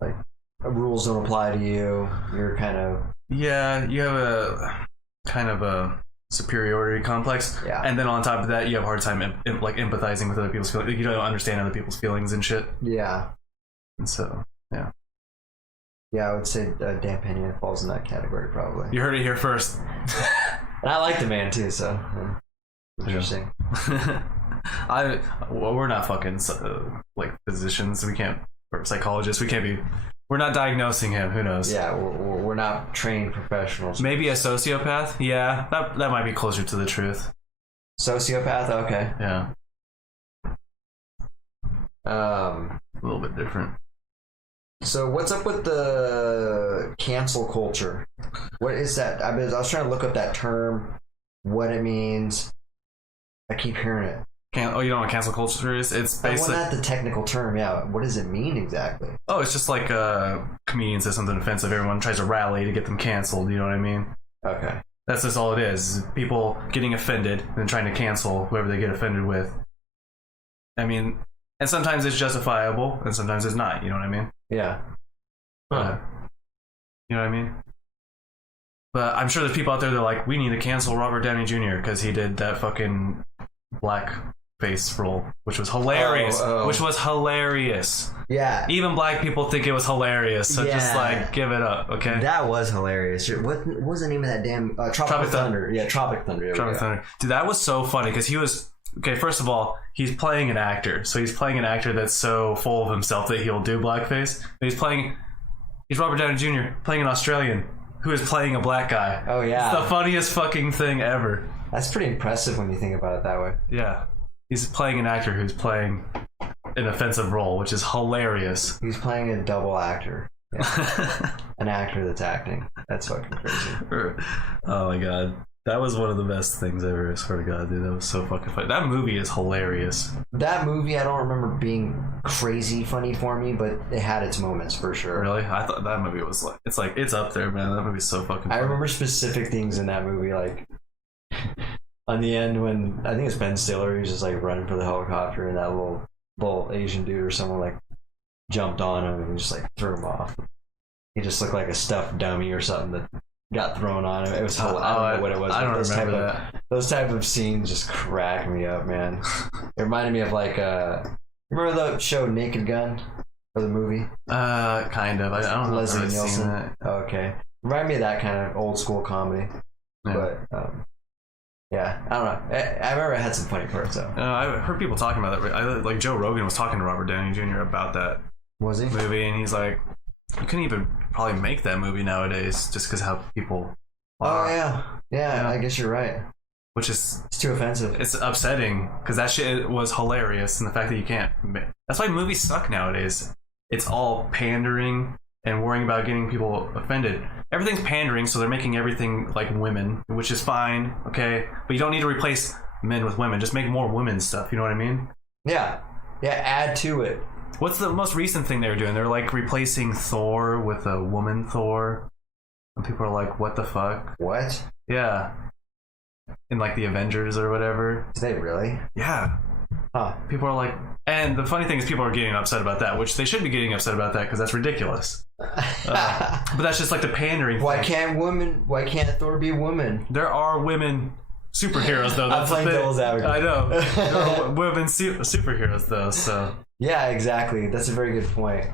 like rules don't apply to you. You're kind of Yeah, you have a kind of a superiority complex. Yeah. And then on top of that, you have a hard time like empathizing with other people's feelings. Like, you don't understand other people's feelings and shit. yeah. And so, yeah. Yeah, I would say Dan Pena falls in that category probably. You heard it here first. And I like the man too, so interesting. Well, we're not fucking like physicians. We can't, or psychologists. We can't be. We're not diagnosing him. Who knows? Yeah, we're not trained professionals. Maybe a sociopath. Yeah, that might be closer to the truth. Sociopath, okay. Yeah, Um, a little bit different. so what's up with the cancel culture? What is that? I was trying to look up that term, what it means. I keep hearing it. You don't know what cancel culture is? It's Well, basically not the technical term. Yeah, what does it mean exactly? it's just like comedian says something offensive, everyone tries to rally to get them canceled. You know what I mean? Okay. That's just all it is. People getting offended and trying to cancel whoever they get offended with. I mean, and sometimes it's justifiable, and sometimes it's not. You know what I mean? Yeah. Huh. You know what I mean? But I'm sure there's people out there that are like, we need to cancel Robert Downey Jr. because he did that fucking black face role, which was hilarious. Oh. Which was hilarious. Yeah. Even black people think it was hilarious. So just Yeah. like, give it up, okay? That was hilarious. What was the name of that damn Tropic Thunder? Yeah, Tropic Thunder. There we Tropic go. Thunder. Dude, that was so funny because he was okay. First of all, he's playing an actor, so he's playing an actor that's so full of himself that he'll do blackface. But he's Robert Downey Jr. playing an Australian who is playing a black guy. Oh yeah. It's the funniest fucking thing ever. That's pretty impressive when you think about it that way. Yeah, he's playing an actor who's playing an offensive role, which is hilarious. He's playing a double actor. Yeah. An actor that's acting. That's fucking crazy. Oh my god. That was one of the best things ever, I swear to God, dude. That was so fucking funny. That movie is hilarious. That movie, I don't remember being crazy funny for me, but it had its moments for sure. Really? I thought that movie was it's up there, man. That movie's so fucking funny. I remember specific things in that movie, like on the end when I think it's Ben Stiller, he was just like running for the helicopter, and that little Asian dude or someone like jumped on him and just like threw him off. He just looked like a stuffed dummy or something that got thrown on him. It was I don't know what it was. I don't Those remember type that. Those type of scenes just crack me up, man. It reminded me of like remember the show Naked Gun or the movie? Kind of. I don't know if Leslie I've really seen Nielsen. that. Oh, okay, remind me of that kind of old school comedy. Yeah. But yeah, I don't know. I remember it had some funny parts though. I've heard people talking about that. Like Joe Rogan was talking to Robert Downey Jr. about that Was he? movie, and he's like, you couldn't even probably make that movie nowadays just because how people are. Oh yeah, I guess you're right. Which is, It's too offensive. it's upsetting because that shit was hilarious, and the fact that you can't. That's why movies suck nowadays. It's all pandering and worrying about getting people offended. Everything's pandering, so they're making everything like women, which is fine, okay? But you don't need to replace men with women. Just make more women stuff. You know what I mean? Yeah, add to it. What's the most recent thing they're doing? They're like replacing Thor with a woman Thor. And people are like, what the fuck? What? Yeah. In like the Avengers or whatever. Did they really? Yeah. Huh. People are like, and the funny thing is people are getting upset about that, which they should be getting upset about that because that's ridiculous. But that's just like the pandering Why thing. Why can't Thor be a woman? There are women superheroes though. That's I'm playing devil's advocate. I know. There are women superheroes though, so. Yeah, exactly. That's a very good point.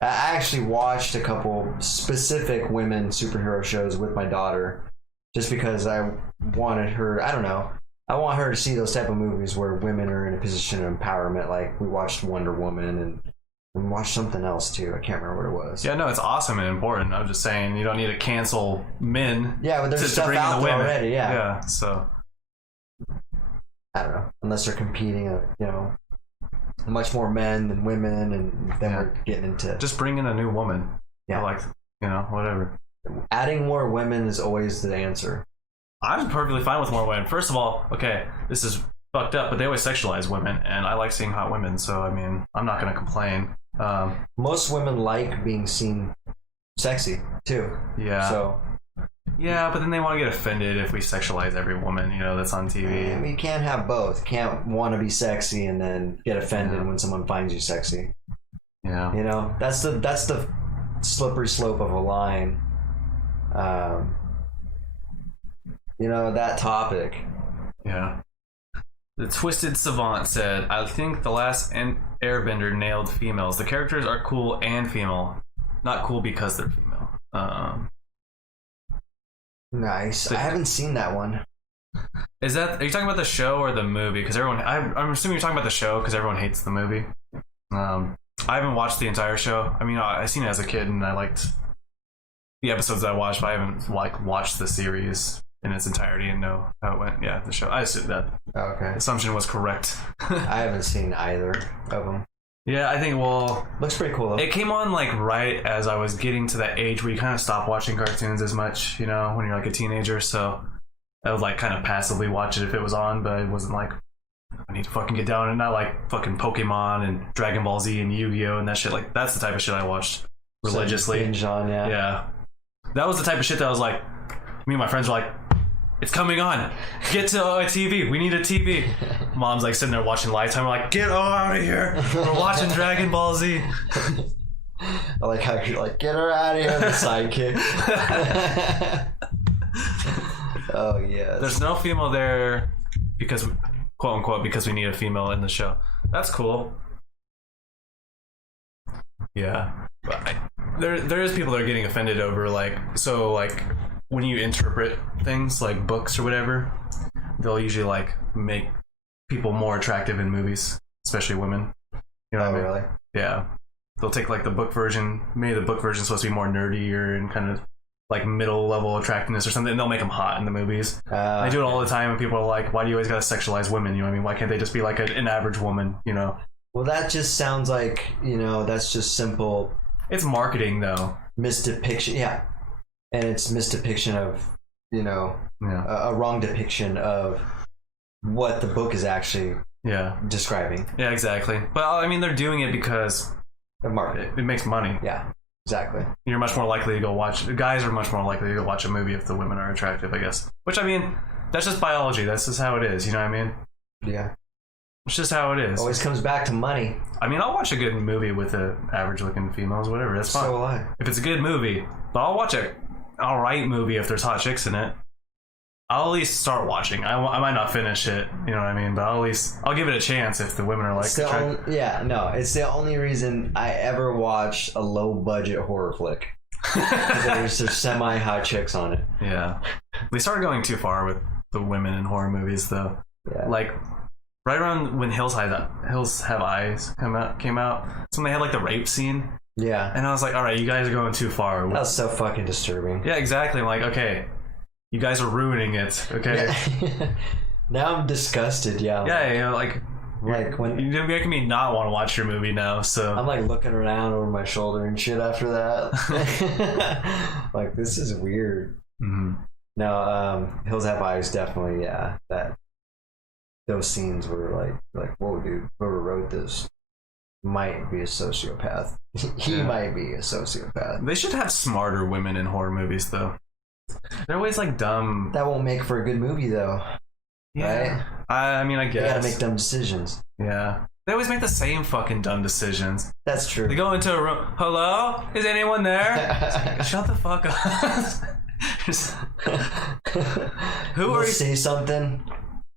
I actually watched a couple specific women superhero shows with my daughter just because I wanted her, I don't know, I want her to see those type of movies where women are in a position of empowerment. Like we watched Wonder Woman and we watched something else too. I can't remember what it was. Yeah, no, it's awesome and important. I'm just saying you don't need to cancel men. Yeah, but there's stuff out there already. Yeah. Yeah, so. I don't know. Unless they're competing, you know, much more men than women, and then we're getting into just bring in a new woman. Yeah, like, you know, whatever. Adding more women is always the answer. I'm perfectly fine with more women. First of all, okay, this is fucked up, but they always sexualize women, and I like seeing hot women, so I mean, I'm not gonna complain. Most women like being seen sexy too. Yeah. So. Yeah, but then they want to get offended if we sexualize every woman, you know, that's on TV. I mean, you can't have both. Can't want to be sexy and then get offended when someone finds you sexy. Yeah. You know, that's the slippery slope of a line. You know, that topic. Yeah. The Twisted Savant said, I think the last Airbender nailed females. The characters are cool and female. Not cool because they're female. Nice. I haven't seen that one. Are you talking about the show or the movie? Because I'm assuming you're talking about the show because everyone hates the movie. I haven't watched the entire show. I mean, I seen it as a kid and I liked the episodes that I watched, but I haven't watched the series in its entirety and know how it went. Yeah, the show. I assumed that. Okay. Assumption was correct. I haven't seen either of them. Yeah, I think, well... Looks pretty cool, though. It came on, like, right as I was getting to that age where you kind of stop watching cartoons as much, you know, when you're, like, a teenager, so I would, like, kind of passively watch it if it was on, but it wasn't, like, I need to fucking get down, and not, like, fucking Pokemon and Dragon Ball Z and Yu-Gi-Oh! And that shit, like, that's the type of shit I watched religiously. Binge on, yeah. Yeah. That was the type of shit that I was, like, me and my friends were like, it's coming on. Get to a TV. We need a TV. Mom's like sitting there watching Lifetime. We're like, get out of here. We're watching Dragon Ball Z. I like how you're like, get her out of here, the sidekick. Oh, yeah. There's no female there because, quote unquote, because we need a female in the show. That's cool. Yeah. But there is people that are getting offended over, like, so, like, when you interpret things like books or whatever, they'll usually like make people more attractive in movies, especially women. You know what I mean? Really? Yeah. They'll take like the book version. Maybe the book version's supposed to be more nerdier and kind of like middle level attractiveness or something, and they'll make them hot in the movies. They do it all the time, and people are like, "Why do you always gotta sexualize women?" You know what I mean? Why can't they just be like an average woman? You know? Well, that just sounds like, you know, that's just simple. It's marketing, though. Misdepiction, yeah. And it's misdepiction of, you know, a wrong depiction of what the book is actually describing. Yeah, exactly. But I mean, they're doing it because it makes money. Yeah, exactly. You're much more likely to go watch. Guys are much more likely to go watch a movie if the women are attractive, I guess. Which, I mean, that's just biology. That's just how it is. You know what I mean? Yeah. It's just how it is. Always comes back to money. I mean, I'll watch a good movie with the average-looking females, whatever. That's fine. So will I. If it's a good movie, but I'll watch a alright movie if there's hot chicks in it. I'll at least start watching. I might not finish it, you know what I mean? But I'll give it a chance if the women are like... It's the only reason I ever watched a low-budget horror flick. There's semi-hot chicks on it. Yeah. They started going too far with the women in horror movies, though. Yeah. Like, right around when Hills Have Eyes came out, that's when they had, like, the rape scene. Yeah. And I was like, all right, you guys are going too far. That was so fucking disturbing. Yeah, exactly. I'm like, okay, you guys are ruining it, okay? Yeah. Now I'm disgusted, yeah. Yeah, you know, like when you're making me not want to watch your movie now, so... I'm like looking around over my shoulder and shit after that. Like, this is weird. Mm-hmm. No, Hills Have Eyes, definitely, yeah. Those scenes were like, whoa, dude, whoever wrote this might be a sociopath. He might be a sociopath. They should have smarter women in horror movies, though. They're always like dumb. That won't make for a good movie, though. right? I mean, I guess They gotta make dumb decisions. Yeah. They always make the same fucking dumb decisions. That's true. They go into a room. Hello? Is anyone there? Shut the fuck up. Who are you? Say something.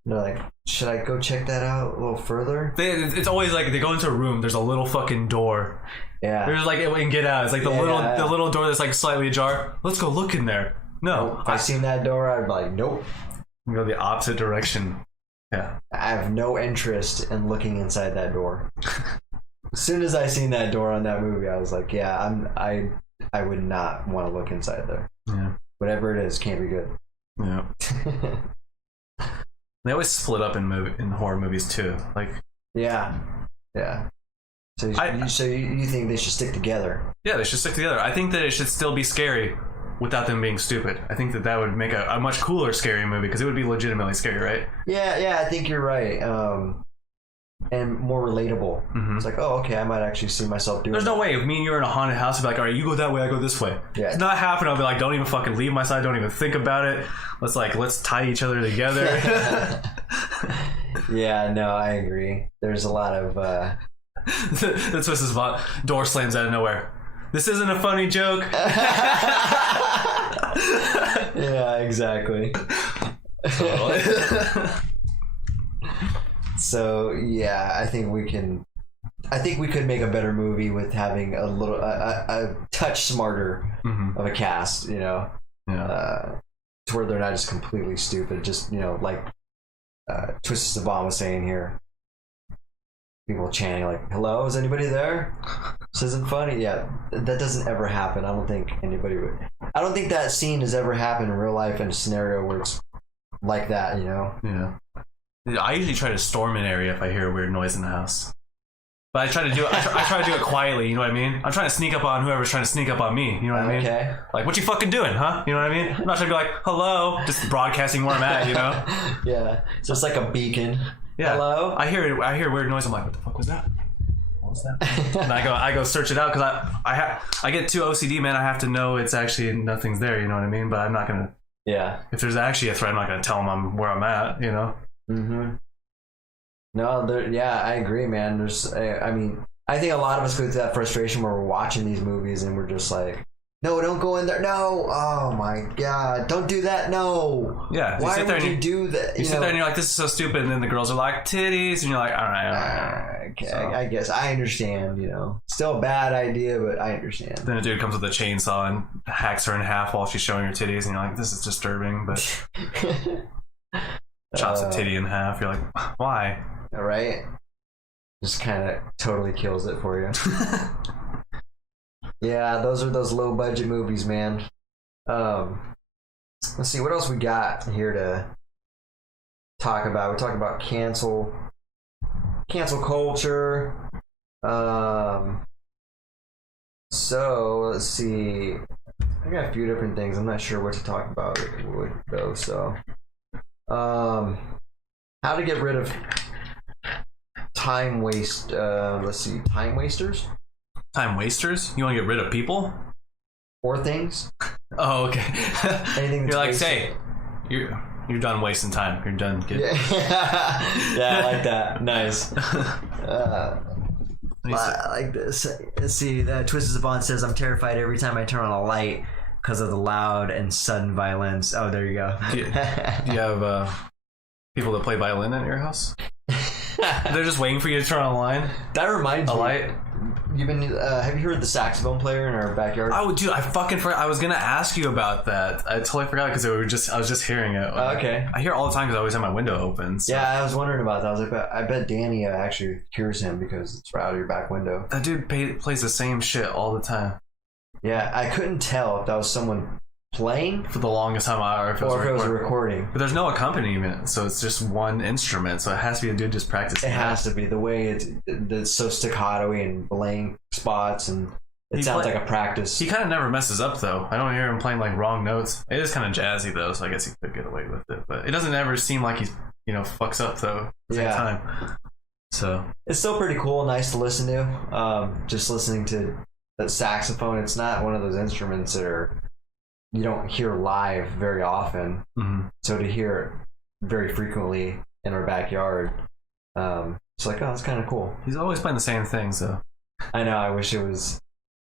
They're like, should I go check that out a little further? It's always like they go into a room. There's a little fucking door. Yeah. There's like in Get Out. It's like the little door that's like slightly ajar. Let's go look in there. No. If I seen that door, I'd be like, nope. Go the opposite direction. Yeah. I have no interest in looking inside that door. As soon as I seen that door on that movie, I was like, yeah, I would not want to look inside there. Yeah. Whatever it is, can't be good. Yeah. They always split up in horror movies too. Like. Yeah. So you think they should stick together? Yeah, they should stick together. I think that it should still be scary without them being stupid. I think that would make a much cooler scary movie because it would be legitimately scary, right? Yeah, I think you're right. And more relatable. Mm-hmm. It's like, oh, okay, I might actually see myself doing. There's no way if me and you are in a haunted house, I'd be like, all right, you go that way, I go this way. Yeah. It's not happening. I'll be like, don't even fucking leave my side. Don't even think about it. Let's tie each other together. Yeah, no, I agree. There's a lot of. The twist is door slams out of nowhere. This isn't a funny joke. Yeah, exactly. So yeah, I think we could make a better movie with having a touch smarter of a cast, you know, to where they're not just completely stupid. Just, you know, like Twisted Siobhan was saying here. People chanting like, hello, is anybody there? This isn't funny. Yeah, that doesn't ever happen. I don't think anybody would. I don't think that scene has ever happened in real life in a scenario where it's like that, you know? Yeah. I usually try to storm an area if I hear a weird noise in the house. But I try to do it. I try to do it quietly. You know what I mean? I'm trying to sneak up on whoever's trying to sneak up on me. You know what I mean? Okay. Like, what you fucking doing, huh? You know what I mean? I'm not trying to be like, hello, just broadcasting where I'm at. You know? Yeah. So it's like a beacon. Yeah. Hello. I hear a weird noise. I'm like, what the fuck was that? What was that? And I go search it out because I get too OCD, man. I have to know it's actually nothing's there. You know what I mean? But I'm not gonna. Yeah. If there's actually a threat, I'm not gonna tell them where I'm at. You know? Mm-hmm. No, yeah, I agree, man. I mean, I think a lot of us go through that frustration where we're watching these movies and we're just like, no, don't go in there. No. Oh my God. Don't do that. No. Yeah. Why would you do that? You sit there and you're like, this is so stupid. And then the girls are like, titties. And you're like, all right. Okay. So, I guess I understand, you know. Still a bad idea, but I understand. Then a dude comes with a chainsaw and hacks her in half while she's showing her titties. And you're like, this is disturbing. But chops a titty in half. You're like, why? All right. Just kind of totally kills it for you. Yeah, those are those low budget movies, man. Let's see what else we got here to talk about. We talked about cancel culture. So let's see. I got a few different things. I'm not sure what to talk about though. So, how to get rid of time waste. Let's see, time wasters. Time wasters? You want to get rid of people? Or things. Oh, okay. Anything that's you're like, wasted. say, you're done wasting time. You're done getting... Yeah, I like that. Nice. I like this. Let's see. Twisted Siobhan says, I'm terrified every time I turn on a light because of the loud and sudden violence. Oh, there you go. Do you have people that play violin at your house? They're just waiting for you to turn on a line. That reminds me. Light. Have you heard the saxophone player in our backyard? Oh, dude, I fucking forgot. I was gonna ask you about that. I totally forgot because I was just hearing it. Okay. I hear all the time because I always have my window open. So. Yeah, I was wondering about that. I was like, I bet Danny actually hears him because it's right out of your back window. That dude plays the same shit all the time. Yeah, I couldn't tell if that was someone playing for the longest time, or if it was a recording. But there's no accompaniment, so it's just one instrument. So it has to be a dude just practicing. It has to be the way it's so staccato-y and blank spots, and it sounds like a practice. He kind of never messes up though. I don't hear him playing like wrong notes. It is kind of jazzy though, so I guess he could get away with it. But it doesn't ever seem like he's fucks up though. At the same time. So it's still pretty cool, nice to listen to. Just listening to the saxophone. It's not one of those instruments that you don't hear live very often. Mm-hmm. So to hear very frequently in our backyard. It's like, oh, that's kind of cool. He's always playing the same things, though. I know. I wish it was.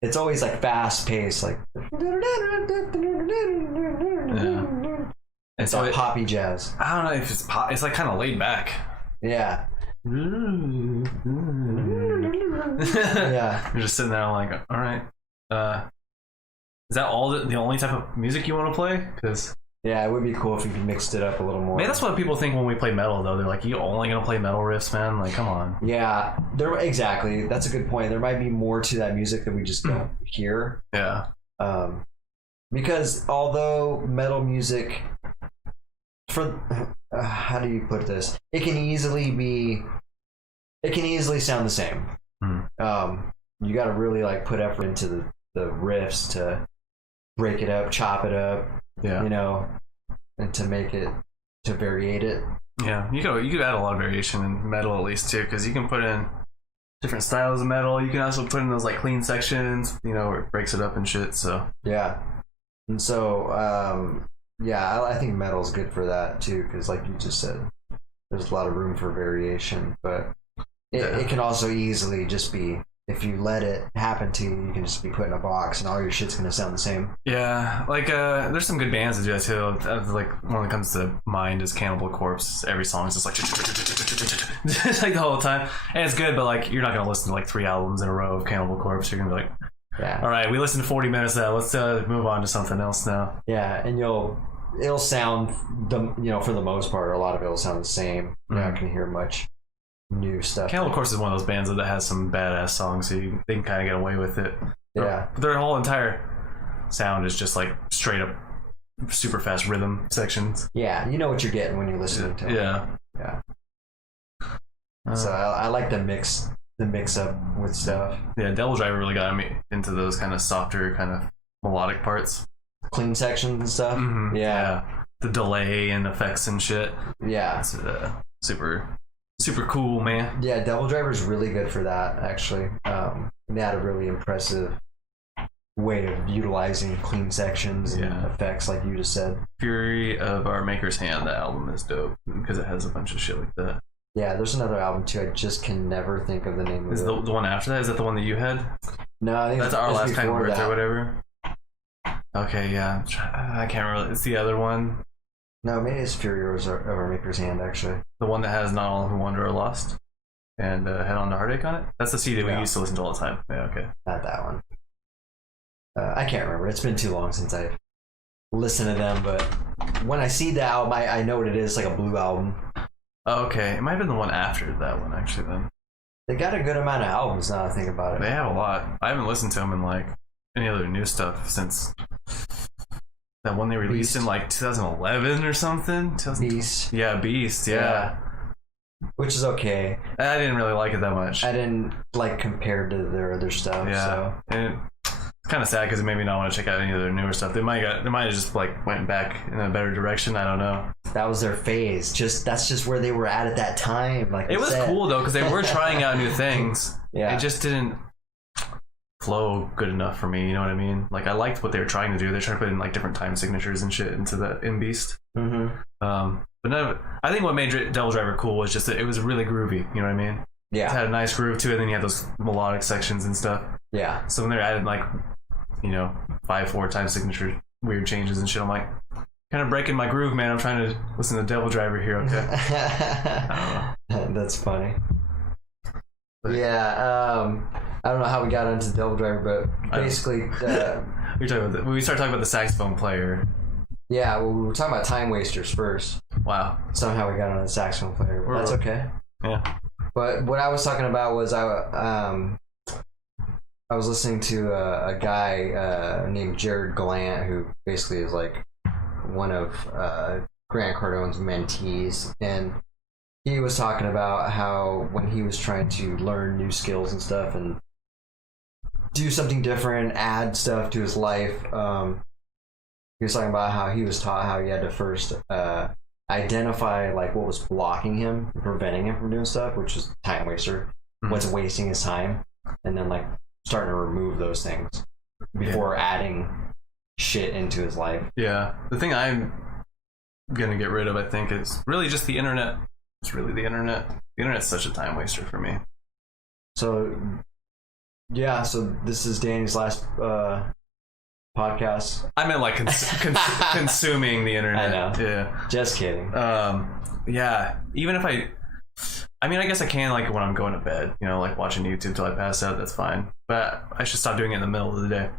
It's always like fast paced, like. It's all poppy jazz. I don't know if it's pop. It's like kind of laid back. Yeah. Yeah. You're just sitting there like, all right. Is that all the only type of music you want to play? Because yeah, it would be cool if you could mix it up a little more. Maybe that's what people think when we play metal, though. They're like, "You only gonna play metal riffs, man? Like, come on." Yeah, exactly. That's a good point. There might be more to that music that we just don't hear. Yeah. Because although metal music, for how do you put this? It can easily sound the same. You got to really like put effort into the riffs to break it up, chop it up. Yeah. You know, and to variate it. Yeah, you could add a lot of variation in metal at least too, because you can put in different styles of metal. You can also put in those like clean sections, you know, where it breaks it up and shit. So yeah, and so I think metal's good for that too, because like you just said, there's a lot of room for variation, but it can also easily just be, if you let it happen to you, you can just be put in a box and all your shit's gonna sound the same. Yeah, like there's some good bands that do that too. Like one that comes to mind is Cannibal Corpse. Every song is just like just like the whole time, and it's good. But like you're not gonna listen to like 3 albums in a row of Cannibal Corpse. You're gonna be like, yeah, all right, we listened to 40 minutes of that. Let's move on to something else now. Yeah, and it'll sound for the most part, a lot of it will sound the same. You're not gonna hear much new stuff. Cannibal Corpse is one of those bands that has some badass songs, so they can kind of get away with it. Yeah, but their whole entire sound is just like straight up super fast rhythm sections. Yeah, you know what you're getting when you're listening to it. Yeah. So I like the mix up with stuff. Yeah, Devil Driver really got me into those kind of softer, kind of melodic parts, clean sections and stuff. Mm-hmm. Yeah, the delay and effects and shit. Yeah, it's super cool, man. Yeah, Devil Driver's really good for that, actually. They had a really impressive way of utilizing clean sections and effects, like you just said. Fury of Our Maker's Hand, that album is dope because it has a bunch of shit like that. Yeah, there's another album too. I just can never think of the name of it. Is the one after that? Is that the one that you had? No, I think that's Our Last Kind Words or whatever. Okay, yeah. I can't remember. It's the other one. No, maybe it's Fury of Our Maker's Hand, actually. The one that has Not All Who Wander Are Lost and Head On to Heartache on it? That's the CD we used to listen to all the time. Yeah, okay. Not that one. I can't remember. It's been too long since I've listened to them, but when I see the album, I know what it is. It's like a Blue album. Okay. It might have been the one after that one, actually, then. They got a good amount of albums now I think about it. They have a lot. I haven't listened to them in like any other new stuff since that one they released in like 2011 or something. Beast. Yeah, Beast. Yeah. Which is okay. I didn't really like it that much. I didn't like compared to their other stuff. Yeah. So. And it's kind of sad because it made me not want to check out any of their newer stuff. They might have just like went back in a better direction. I don't know. That was their phase. That's just where they were at that time. Like it was cool though because they were trying out new things. Yeah. It just didn't flow good enough for me. You know what I mean? Like I liked what they were trying to do. They're trying to put in like different time signatures and shit in Beast. Mm-hmm. But none of it, I think what made Devil Driver cool was just that it was really groovy. You know what I mean? Yeah. It had a nice groove to it. And then you had those melodic sections and stuff. Yeah. So when they added like 5/4 time signature weird changes and shit, I'm like, kind of breaking my groove, man. I'm trying to listen to Devil Driver here. Okay. I don't know. That's funny. But, yeah. I don't know how we got into Devil Driver, but basically, we started talking about the saxophone player. Yeah, well, we were talking about Time Wasters first. Wow. Somehow we got on the saxophone player. But that's okay. Yeah. But what I was talking about was I was listening to a guy named Jared Gallant, who basically is like one of Grant Cardone's mentees, and he was talking about how when he was trying to learn new skills and stuff and do something different, add stuff to his life, he was talking about how he was taught how he had to first identify like what was blocking him, preventing him from doing stuff, which is time waster, what's wasting his time, and then like starting to remove those things before adding shit into his life. Yeah. The thing gonna get rid of, I think, is really just the internet. It's really the internet. The internet's such a time waster for me. So, yeah. So this is Danny's last podcast. I meant like consuming the internet. I know. Yeah. Just kidding. Yeah. Even if I mean, I guess I can, like, when I'm going to bed, you know, like watching YouTube till I pass out, that's fine. But I should stop doing it in the middle of the day.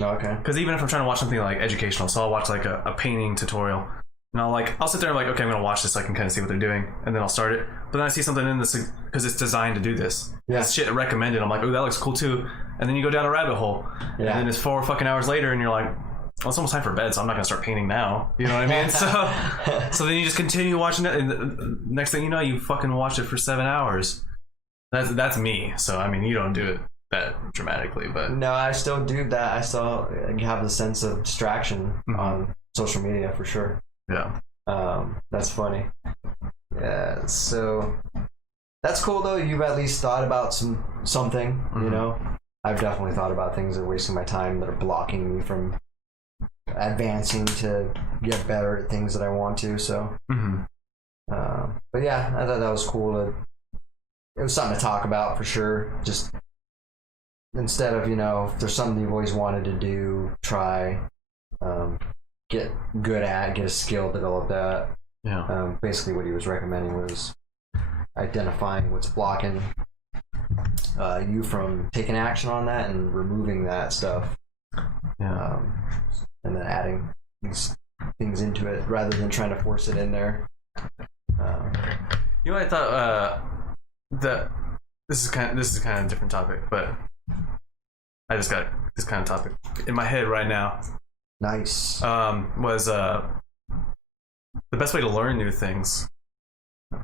Okay. Because even if I'm trying to watch something like educational, so I'll watch like a painting tutorial, and I'll sit there and like, okay, I'm gonna watch this so I can kind of see what they're doing, and then I'll start it. But then I see something in this because it's designed to do this. Yeah. It's shit recommended. I'm like, oh, that looks cool too. And then you go down a rabbit hole, Yeah. and then it's 4 fucking hours later, and you're like, well, it's almost time for bed, so I'm not gonna start painting now. You know what I mean? So then you just continue watching it, and the next thing you know, you fucking watch it for 7 hours. That's me. So I mean, you don't do it that dramatically, but No, I still do that. I still have the sense of distraction on social media for sure. yeah. That's funny. Yeah, so that's cool though. You've at least thought about something, you know. I've definitely thought about things that are wasting my time, that are blocking me from advancing to get better at things that I want to. So, but yeah, I thought that was cool. It was something to talk about for sure. Just instead of, you know, if there's something you've always wanted to do, try, get good at, get a skill, develop that. Yeah. Basically what he was recommending was identifying what's blocking you from taking action on that and removing that stuff. Yeah. And then adding these things into it rather than trying to force it in there. You know, I thought that this is kind of a different topic, but I just got this kind of topic in my head right now. Nice. Was the best way to learn new things.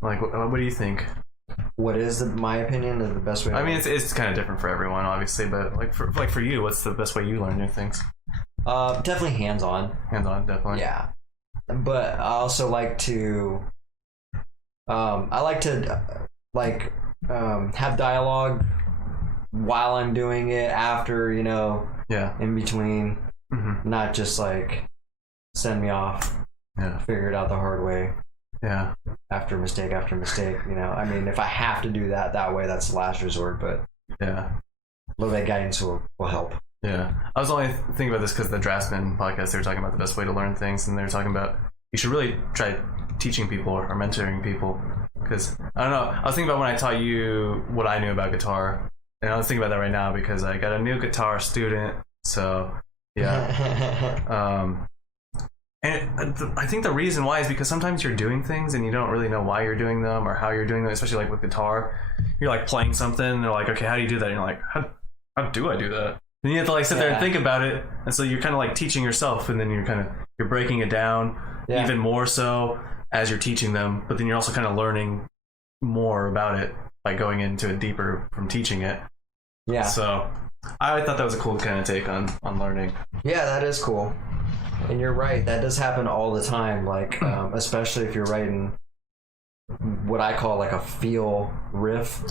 Like, what do you think? What is my opinion of the best way? I mean, it's kind of different for everyone, obviously, but like for you, what's the best way you learn new things? Definitely hands-on. Hands-on, definitely. Yeah, but I also like to. I like to have dialogue while I'm doing it, after, you know, Yeah. in between, Mm-hmm. not just like send me off, Yeah. figure it out the hard way. Yeah. After mistake, you know. I mean, if I have to do that way, that's the last resort, but Yeah. a little bit of guidance will help. Yeah. I was only thinking about this because the Draftsman podcast, they were talking about the best way to learn things, and they were talking about you should really try teaching people or mentoring people. Because, I don't know, I was thinking about when I taught you what I knew about guitar, and I was thinking about that right now because I got a new guitar student, so, yeah. And I think the reason why is because sometimes you're doing things and you don't really know why you're doing them or how you're doing them, especially like with guitar. You're like playing something and they're like, okay, how do you do that? And you're like, how do I do that? And you have to like sit there and think about it. And so you're kind of like teaching yourself, and then you're breaking it down even more so as you're teaching them. But then you're also kind of learning more about it by going into it deeper from teaching it. Yeah. So I thought that was a cool kind of take on learning. Yeah, that is cool. And you're right, that does happen all the time, like especially if you're writing what I call like a feely riff.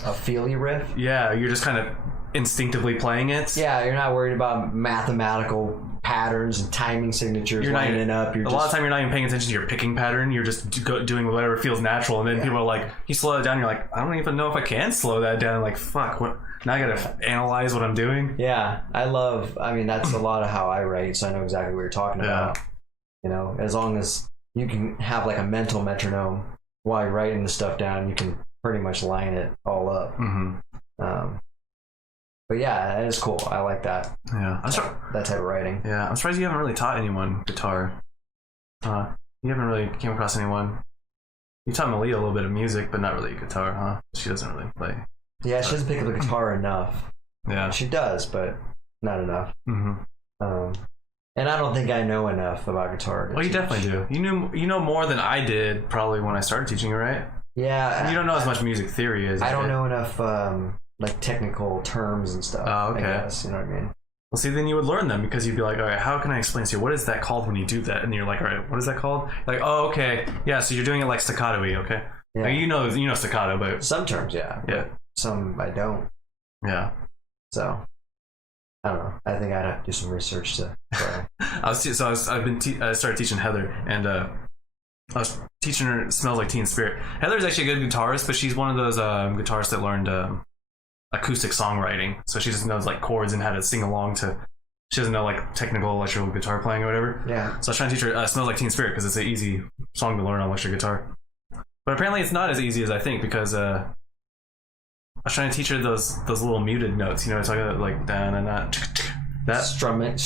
Yeah, you're just kind of instinctively playing it. Yeah, you're not worried about mathematical patterns and timing signatures lining up. A lot of time you're not even paying attention to your picking pattern. You're just doing whatever feels natural, and then people are like, you slow it down, you're like, I don't even know if I can slow that down. Like, fuck, what? Now I gotta analyze what I'm doing. Yeah, I mean, that's a lot of how I write, so I know exactly what you're talking about. You know, as long as you can have like a mental metronome while you're writing the stuff down, you can pretty much line it all up. But yeah, that is cool. I like that. Yeah, that type of writing. Yeah, I'm surprised you haven't really taught anyone guitar. You haven't really came across anyone. You taught Malia a little bit of music, but not really guitar, huh? She doesn't really play. Yeah, she doesn't pick up the guitar enough. Yeah, she does, but not enough. And I don't think I know enough about guitar. Well, you definitely do. You know more than I did probably when I started teaching you, right? Yeah. You don't know as much music theory as I don't know enough like technical terms and stuff. Oh, okay. I guess, you know what I mean? Well, see, then you would learn them because you'd be like, all right, how can I explain to you? What is that called when you do that? And you're like, all right, what is that called? Like, oh, okay. Yeah, so you're doing it like staccato-y, okay? Yeah. Like, you know staccato, but... Some terms, yeah. Yeah. Some I don't. Yeah. So, I don't know. I think I'd have to do some research to... I started teaching Heather, and I was teaching her Smells Like Teen Spirit. Heather's actually a good guitarist, but she's one of those guitarists that learned acoustic songwriting. So she just knows like chords and how to sing along to. She doesn't know like technical electrical guitar playing or whatever. Yeah. So I was trying to teach her Smells Like Teen Spirit because it's an easy song to learn on electric guitar. But apparently it's not as easy as I think because I was trying to teach her those little muted notes. You know, talking about like da na na. That strumming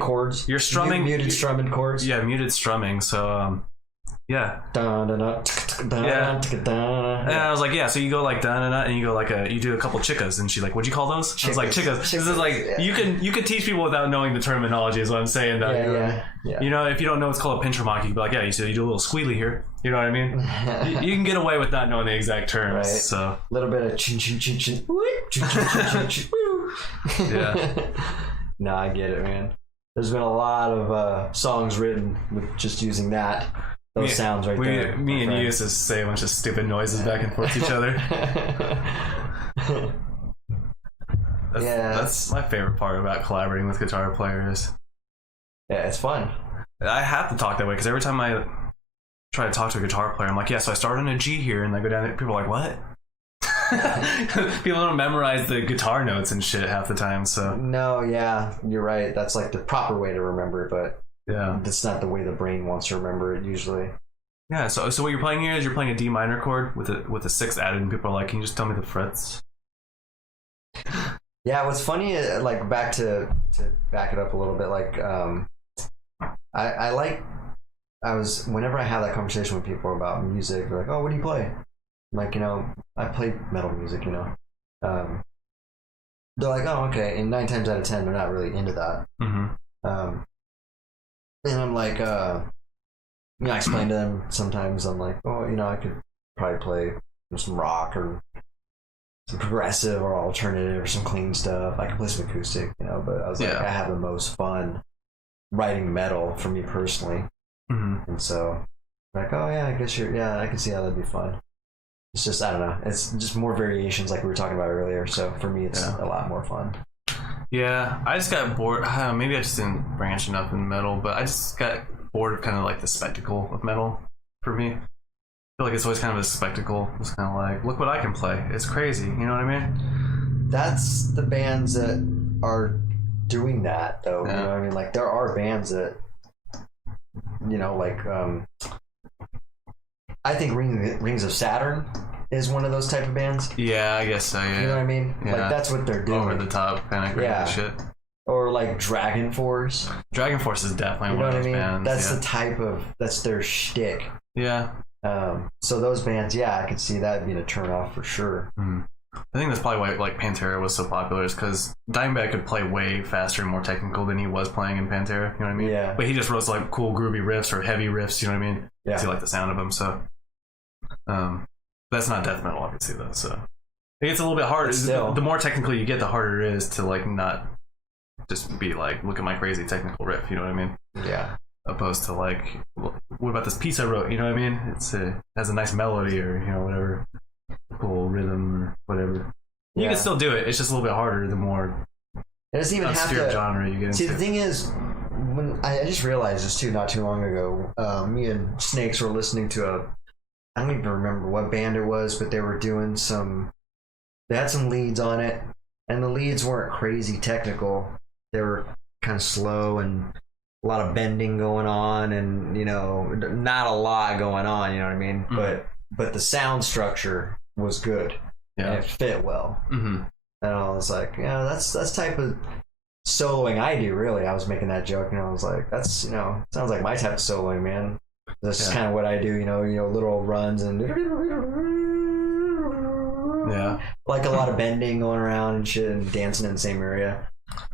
chords. You're strumming muted strumming chords. Yeah, muted strumming. So yeah. Yeah. And I was like, yeah. So you go like da na na, and you go like you do a couple chickas, and she's like, "What'd you call those?" I was like, "Chickas." This is like you can teach people without knowing the terminology. Is what I'm saying. That Yeah. You know, if you don't know what's called a pinch remark, you can be like, yeah, you do a little squealy here. You know what I mean? you can get away with not knowing the exact terms. Right. So a little bit of chin chin chin chin. Chin chin chin chin. Yeah. No, I get it, man. There's been a lot of songs written with just using those sounds right there. Me and you used to say a bunch of stupid noises back and forth to each other. That's my favorite part about collaborating with guitar players. Yeah, it's fun. I have to talk that way because every time I try to talk to a guitar player, I'm like, yeah, so I start on a G here, and I go down there. People are like, what? People don't memorize the guitar notes and shit half the time. So no, yeah, you're right. That's like the proper way to remember it, but yeah, that's not the way the brain wants to remember it usually. Yeah. So what you're playing here is you're playing a D minor chord with a 6 added, and people are like, can you just tell me the frets? Yeah, what's funny, like to back it up a little bit, like whenever I have that conversation with people about music, they're like, oh, what do you play? I'm like, I play metal music, They're like, oh, okay. And 9 times out of 10, they're not really into that. Mm-hmm. And I'm like, I explain to them sometimes, I'm like, oh, I could probably play some rock or some progressive or alternative or some clean stuff. I can play some acoustic, but I was like, I have the most fun writing metal for me personally. Mm-hmm. And so, like, oh yeah, I guess I can see how that'd be fun. It's just, I don't know, it's just more variations like we were talking about earlier. So for me, it's a lot more fun. Yeah, I just got bored. I don't know, maybe I just didn't branch enough in metal, but I just got bored of kind of like the spectacle of metal for me. I feel like it's always kind of a spectacle. It's kind of like, look what I can play. It's crazy. You know what I mean? That's the bands that are doing that, though. Yeah. You know what I mean? Like, there are bands that, I think Rings of Saturn is one of those type of bands. Yeah, I guess so, yeah. You know what I mean? Yeah. Like, that's what they're doing. Over the top kind of crazy shit. Or like Dragon Force. Dragon Force is definitely one of those bands. That's the type of, that's their shtick. Yeah. So those bands, I could see that being a turnoff for sure. Mm. I think that's probably why like Pantera was so popular, is because Dimebag could play way faster and more technical than he was playing in Pantera. You know what I mean? Yeah. But he just wrote like cool groovy riffs or heavy riffs. You know what I mean? Yeah. So you like the sound of them. So, that's not death metal, obviously, though. So it gets a little bit harder. The more technical you get, the harder it is to like not just be like, look at my crazy technical riff. You know what I mean? Yeah. Opposed to like, what about this piece I wrote? You know what I mean? It has a nice melody or whatever, cool rhythm or whatever. You can still do it. It's just a little bit harder the more it doesn't even obscure have to, genre you get into. See, the thing is, when I just realized this too not too long ago. Me and Snakes were listening to I don't even remember what band it was, but they were doing they had some leads on it, and the leads weren't crazy technical. They were kind of slow and a lot of bending going on, and not a lot going on. You know what I mean? Mm-hmm. But the sound structure was good, and it fit well. Mm-hmm. And I was like, that's type of soloing I do. Really, I was making that joke, and I was like, that's sounds like my type of soloing, man. That's just kind of what I do. Little runs and like a lot of bending going around and shit, and dancing in the same area.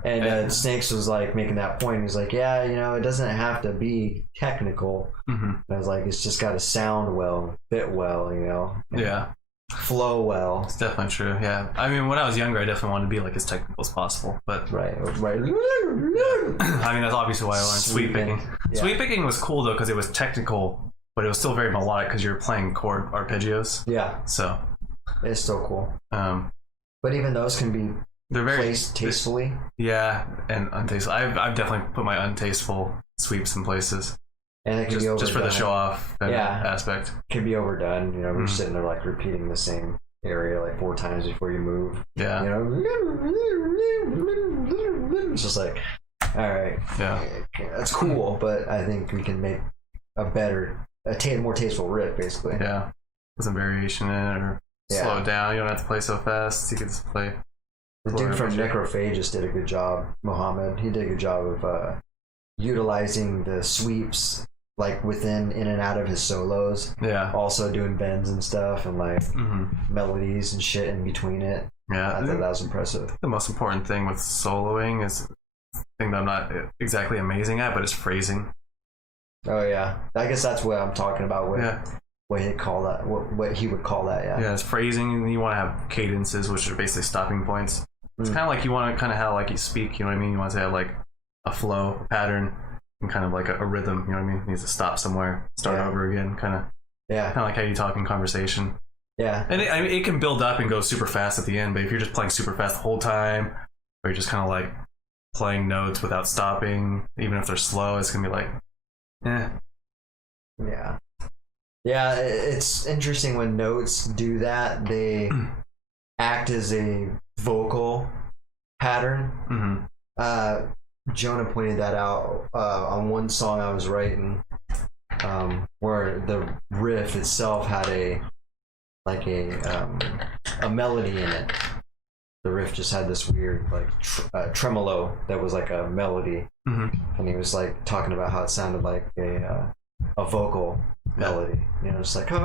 And Snakes was like making that point. He was like, it doesn't have to be technical. Mm-hmm. And I was like, it's just got to sound well, fit well, flow well. It's definitely true. Yeah, I mean, when I was younger, I definitely wanted to be like as technical as possible. But right. I mean, that's obviously why I learned sweep picking. Yeah. Sweep picking was cool though because it was technical, but it was still very melodic because you're playing chord arpeggios. Yeah. So it's still cool. But even those can be placed tastefully. Yeah, and untasteful. I've definitely put my untasteful sweeps in places. And it can be overdone. Just for the show off Yeah. aspect. Can be overdone. You know, we're sitting there like repeating the same area like 4 times before you move. Yeah. You know, it's just like, all right, Yeah. that's cool, but I think we can make a more tasteful riff, basically. Yeah. Put some variation in it or slow it down. You don't have to play so fast. You can just play. The dude from Necrophagus did a good job, Mohammed. He did a good job of utilizing the sweeps like in and out of his solos. Yeah. Also doing bends and stuff and like melodies and shit in between it. Yeah. I thought that was impressive. The most important thing with soloing is the thing that I'm not exactly amazing at, but it's phrasing. Oh yeah, I guess that's what I'm talking about with what he'd call that. What he would call that. Yeah. Yeah, it's phrasing, and you want to have cadences, which are basically stopping points. It's kind of like you want to kind of how like you speak. You know what I mean? You want to have like a flow, a pattern, and kind of like a rhythm. You know what I mean? It needs to stop somewhere, start over again, kind of like how you talk in conversation. Yeah. And it can build up and go super fast at the end, but if you're just playing super fast the whole time, or you're just kind of like playing notes without stopping, even if they're slow, it's gonna be like, Yeah. Yeah, it's interesting when notes do that. They act as a vocal pattern. Jonah pointed that out on one song I was writing, where the riff itself had a melody in it. The riff just had this weird like tremolo that was like a melody, and he was like talking about how it sounded like a vocal melody. You know, just like I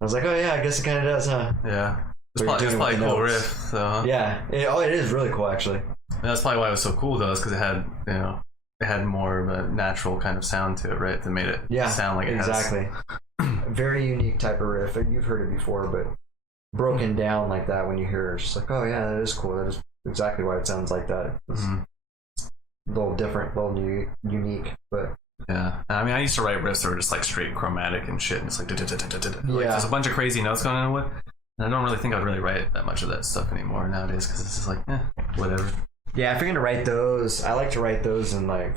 was like, oh yeah, I guess it kind of does, huh? Yeah. It's probably a cool riff. So. Yeah. It is really cool, actually. And that's probably why it was so cool, though, is because it had more of a natural kind of sound to it, right? That made it sound like it exactly. Very unique type of riff. You've heard it before, but broken down like that when you hear it, it's just like, oh yeah, that is cool. That is exactly why it sounds like that. It's a little different, a little unique, but. Yeah, I mean, I used to write riffs that were just like straight chromatic and shit, and it's like, there's a bunch of crazy notes going on with. And I don't really think I'd really write that much of that stuff anymore nowadays because it's just like, whatever. Yeah, if you're gonna write those, I like to write those and like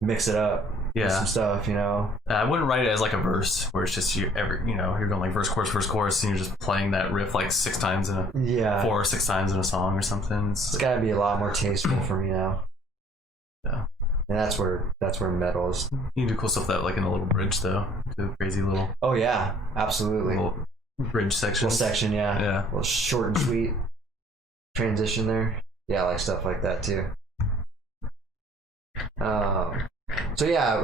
mix it up with some stuff, you know. I wouldn't write it as like a verse where it's just you're going like verse, chorus, and you're just playing that riff like 6 times in 4 or 6 times in a song or something. It's gotta be a lot more tasteful for me now. Yeah. And that's where metal is. You can do cool stuff that like in a little bridge though. Do crazy little. Oh yeah, absolutely. Little bridge section. Little section, yeah. Yeah. A little short and sweet transition there. Yeah, I like stuff like that too. So yeah,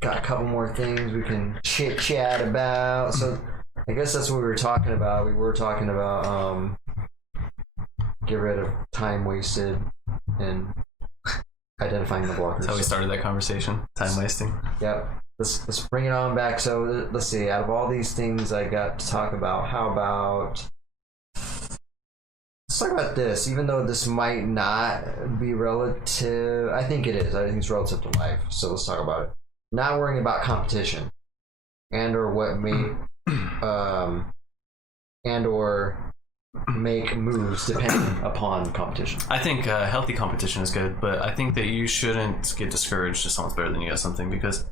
got a couple more things we can chit chat about. So I guess that's what we were talking about. We were talking about get rid of time wasted and identifying the blockers. That's how we started that conversation. Time wasting. Yep. Let's bring it on back. So let's see. Out of all these things I got to talk about, let's talk about this. Even though this might not be relative, I think it is. I think it's relative to life. So let's talk about it. Not worrying about competition, and or what may, and or make moves depending upon competition. I think healthy competition is good, but I think that you shouldn't get discouraged if someone's better than you at something, because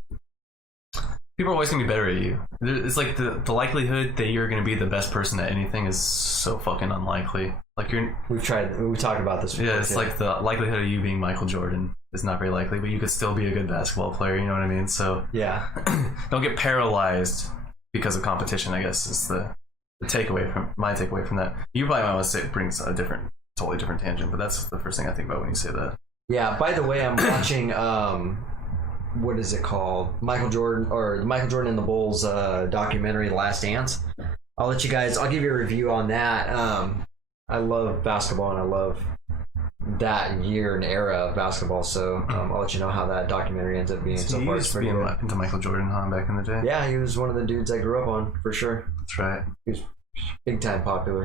people are always going to be better at you. It's like the likelihood that you're going to be the best person at anything is so fucking unlikely. Like we've talked about this before. Yeah, it's like the likelihood of you being Michael Jordan is not very likely, but you could still be a good basketball player, you know what I mean? So yeah. Don't get paralyzed because of competition, I guess is my takeaway from that. You probably might want to say it brings a totally different tangent, but that's the first thing I think about when you say that. Yeah, by the way, I'm watching what is it called? Michael Jordan and the Bulls documentary, The Last Dance. I'll give you a review on that. I love basketball and I love that year and era of basketball, so I'll let you know how that documentary ends up being. So far, it's pretty good. Into Michael Jordan, huh, back in the day? Yeah, he was one of the dudes I grew up on, for sure. That's right. He was big time popular.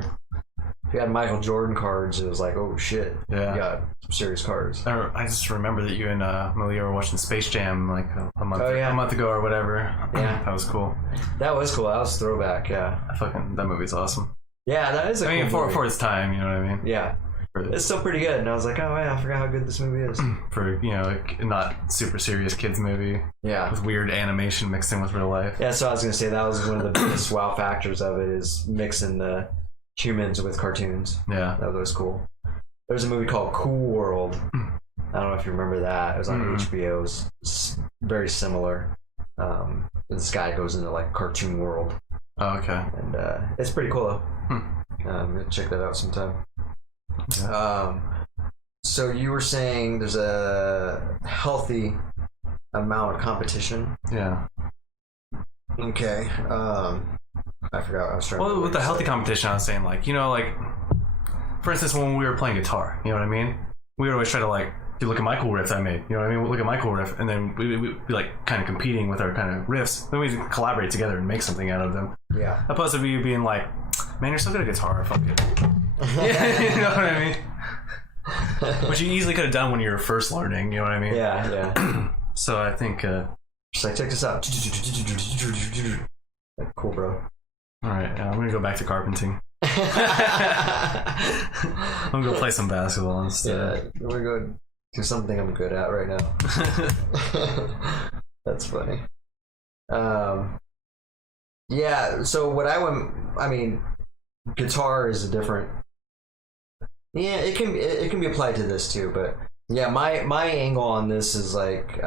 If you had Michael Jordan cards, it was like, oh shit, yeah, you got some serious cards. I just remember that you and Malia were watching Space Jam like a month ago or whatever. Yeah, that was cool. That was cool. That was a throwback. Yeah, that movie's awesome. Yeah, that is. For its time, you know what I mean? Yeah. it's still pretty good. And I was like, oh yeah, I forgot how good this movie is. For, you know, like, not super serious kids movie. Yeah. With weird animation mixed in with real life. Yeah, so I was gonna say that was one of the biggest wow factors of it, is mixing the humans with cartoons. Yeah. That was cool. There's a movie called Cool World. I don't know if you remember that. It was on HBO. It was very similar. This guy goes into like cartoon world. Oh, okay. And it's pretty cool though. Check that out sometime. Yeah. So you were saying there's a healthy amount of competition. Yeah. Okay. I forgot. I was trying. Well, with the healthy competition, I was saying, like, you know, like, for instance, when we were playing guitar, you know what I mean? We would always try to, like, dude, look at my cool riff I made. You know what I mean? Look at my cool riff, and then we'd be like kind of competing with our kind of riffs. Then we'd collaborate together and make something out of them. Yeah. Opposed to you being like, man, you're so good at guitar. Fuck it. Yeah, you know what I mean? Which you easily could have done when you were first learning. You know what I mean? Yeah, yeah. So I think. Just like, check this out. Like, cool, bro. All right, I'm gonna go back to carpenting. I'm gonna go play some basketball instead. Yeah, we're going to do something I'm good at right now. That's funny. Yeah, so what I mean, guitar is a different. Yeah, it can be applied to this too, but yeah, my angle on this is like,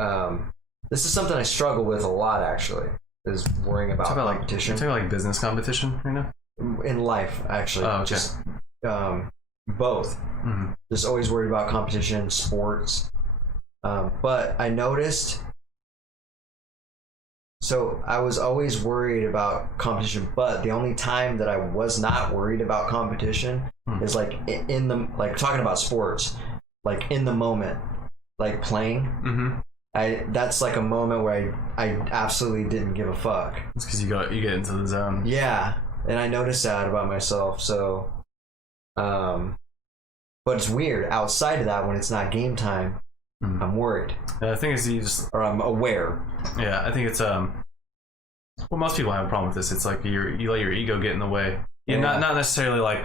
this is something I struggle with a lot actually. Is worrying about competition. You're talking about like business competition right now? In life, actually. Oh, okay. Just both. Mm-hmm. Just always worried about competition, sports. But I noticed. So I was always worried about competition, but the only time that I was not worried about competition is like in the, like talking about sports, like in the moment, like playing. Mm-hmm. That's like a moment where I absolutely didn't give a fuck. It's because you get into the zone. Yeah, and I noticed that about myself. So, but it's weird. Outside of that, when it's not game time, I'm worried. The thing is, or I'm aware. Yeah, I think it's well, most people have a problem with this. It's like you let your ego get in the way. Yeah, not necessarily like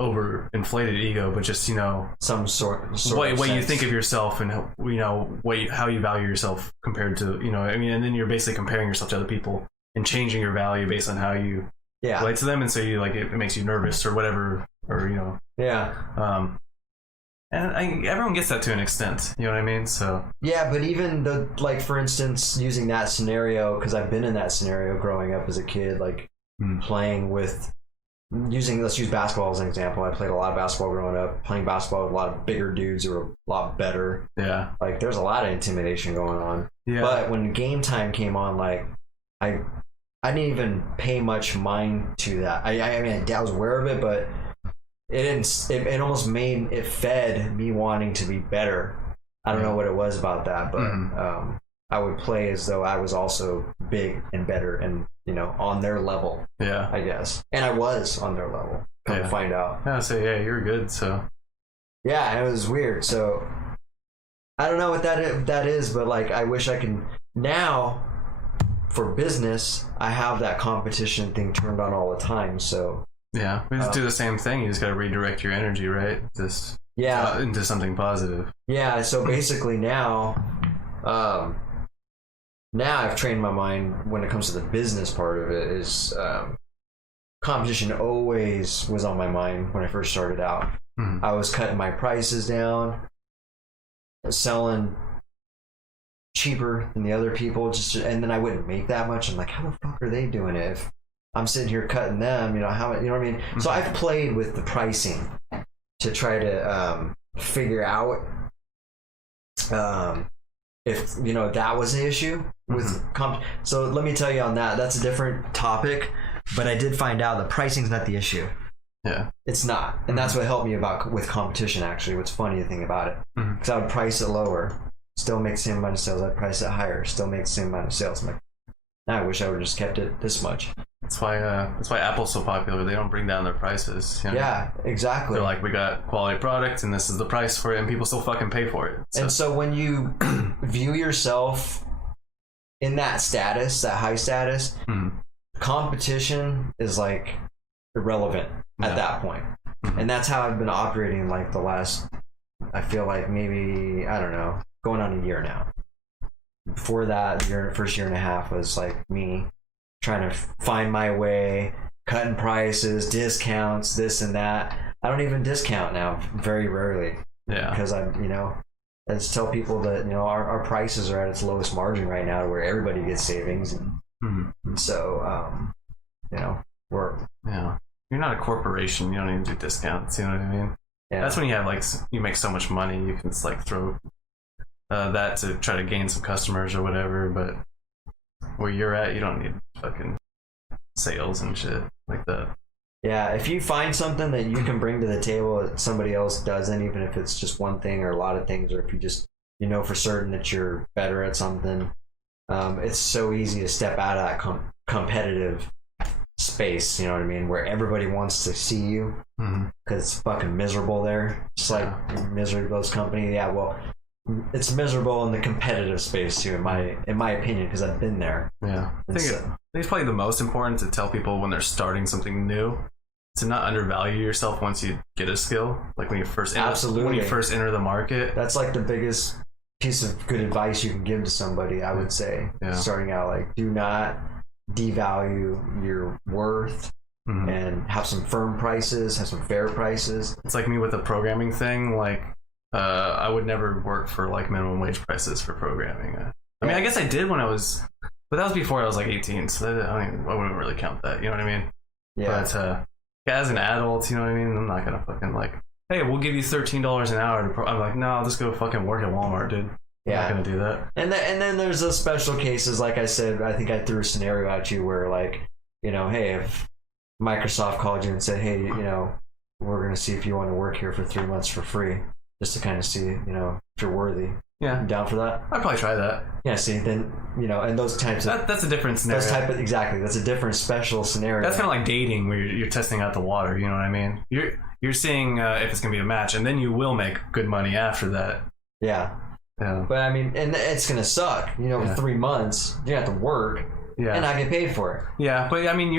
over inflated ego, but just, you know, some sort what you think of yourself, and you know how you value yourself compared to, you know, I mean, and then you're basically comparing yourself to other people and changing your value based on how you relate to them, and so you like it makes you nervous or whatever, or you know. And everyone gets that to an extent, you know what I mean? So yeah, but even the, like, for instance, using that scenario, because I've been in that scenario growing up as a kid, like playing with. Let's use basketball as an example. I played a lot of basketball growing up, playing basketball with a lot of bigger dudes who were a lot better. Yeah. Like, there's a lot of intimidation going on. Yeah. But when game time came on, like, I didn't even pay much mind to that. I mean, I was aware of it, but it didn't. It almost fed me wanting to be better. I don't know what it was about that, but I would play as though I was also big and better and, you know, on their level. Yeah, I guess. And I was on their level. Come to find out. Yeah, so yeah, you're good. So yeah, it was weird. So I don't know what that is, but like, I wish I could now. For business, I have that competition thing turned on all the time. So yeah, we just do the same thing. You just got to redirect your energy, right? Just into something positive. Yeah. So basically now I've trained my mind when it comes to the business part of it is competition always was on my mind when I first started out. I was cutting my prices down, selling cheaper than the other people, and then I wouldn't make that much. I'm like, how the fuck are they doing it if I'm sitting here cutting them? You know, you know what I mean? So I've played with the pricing to try to figure out if, you know, that was an issue with so let me tell you on that's a different topic, but I did find out the pricing's not the issue. Yeah, it's not, and that's what helped me with competition. Actually, what's funny to think about it, because I would price it lower, still make the same amount of sales. I'd price it higher, still make the same amount of sales. I'm like, now I wish I would have just kept it this much. That's why Apple's so popular. They don't bring down their prices. You know? Yeah, exactly. They're like, we got quality products, and this is the price for it, and people still fucking pay for it. So. And so when you view yourself in that status, that high status, competition is like irrelevant at that point. And that's how I've been operating like the last, I feel like maybe, I don't know, going on a year now. Before that, first year and a half was like me trying to find my way, cutting prices, discounts, this and that. I don't even discount now, very rarely. Yeah. Because I just tell people that, our prices are at its lowest margin right now where everybody gets savings. And so, you're not a corporation. You don't even do discounts. You know what I mean? Yeah. That's when you have you make so much money, you can just throw that to try to gain some customers or whatever. But where you're at, you don't need fucking sales and shit like that. Yeah, if you find something that you can bring to the table that somebody else doesn't, even if it's just one thing or a lot of things, or if you just for certain that you're better at something, it's so easy to step out of that competitive space, you know what I mean, where everybody wants to see you because it's fucking miserable there. It's like miserable company. Yeah, well, it's miserable in the competitive space too, in my opinion, because I've been there. Yeah, I think it's probably the most important to tell people when they're starting something new to not undervalue yourself once you get a skill. Like when you first enter the market. That's like the biggest piece of good advice you can give to somebody, I would say. Starting out, like, do not devalue your worth and have some firm prices, have some fair prices. It's like me with the programming thing. Like, I would never work for like minimum wage prices for programming. I mean, I guess I did when I was, but that was before I was like 18, so I wouldn't really count that. You know what I mean? Yeah. But as an adult, you know what I mean? I'm not gonna fucking like, hey, we'll give you $13 an hour. I'm like, no, I'll just go fucking work at Walmart, dude. I'm not gonna do that. And then there's those special cases, like I said, I think I threw a scenario at you where, like, hey, if Microsoft called you and said, hey, we're gonna see if you want to work here for 3 months for free, just to kind of see, if you're worthy. Yeah. You down for that? I'd probably try that. Yeah, see, then, and those types of... That's a different scenario. Exactly. That's a different special scenario. That's kind of like dating, where you're testing out the water, you know what I mean? You're seeing if it's going to be a match, and then you will make good money after that. Yeah. But, I mean, and it's going to suck. For 3 months, you have to work and not get paid for it. Yeah, but, I mean,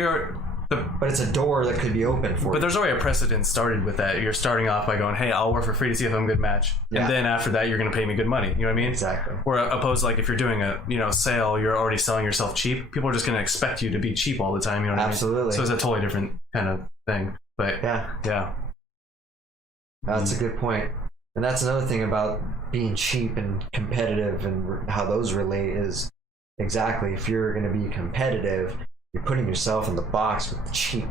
but it's a door that could be open for you. But there's already a precedent started with that. You're starting off by going, hey, I'll work for free to see if I'm a good match. And then after that, you're going to pay me good money. You know what I mean? Exactly. Where opposed to, like, if you're doing a, sale, you're already selling yourself cheap. People are just going to expect you to be cheap all the time. You know what I mean? Absolutely. So it's a totally different kind of thing. But yeah. That's a good point. And that's another thing about being cheap and competitive and how those relate is exactly, if you're going to be competitive, you're putting yourself in the box with the cheap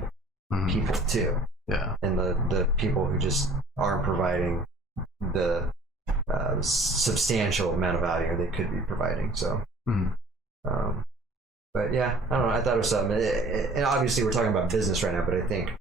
people too. Yeah. And the people who just aren't providing the substantial amount of value they could be providing. So, but yeah, I don't know. I thought it was something. And obviously we're talking about business right now, but I think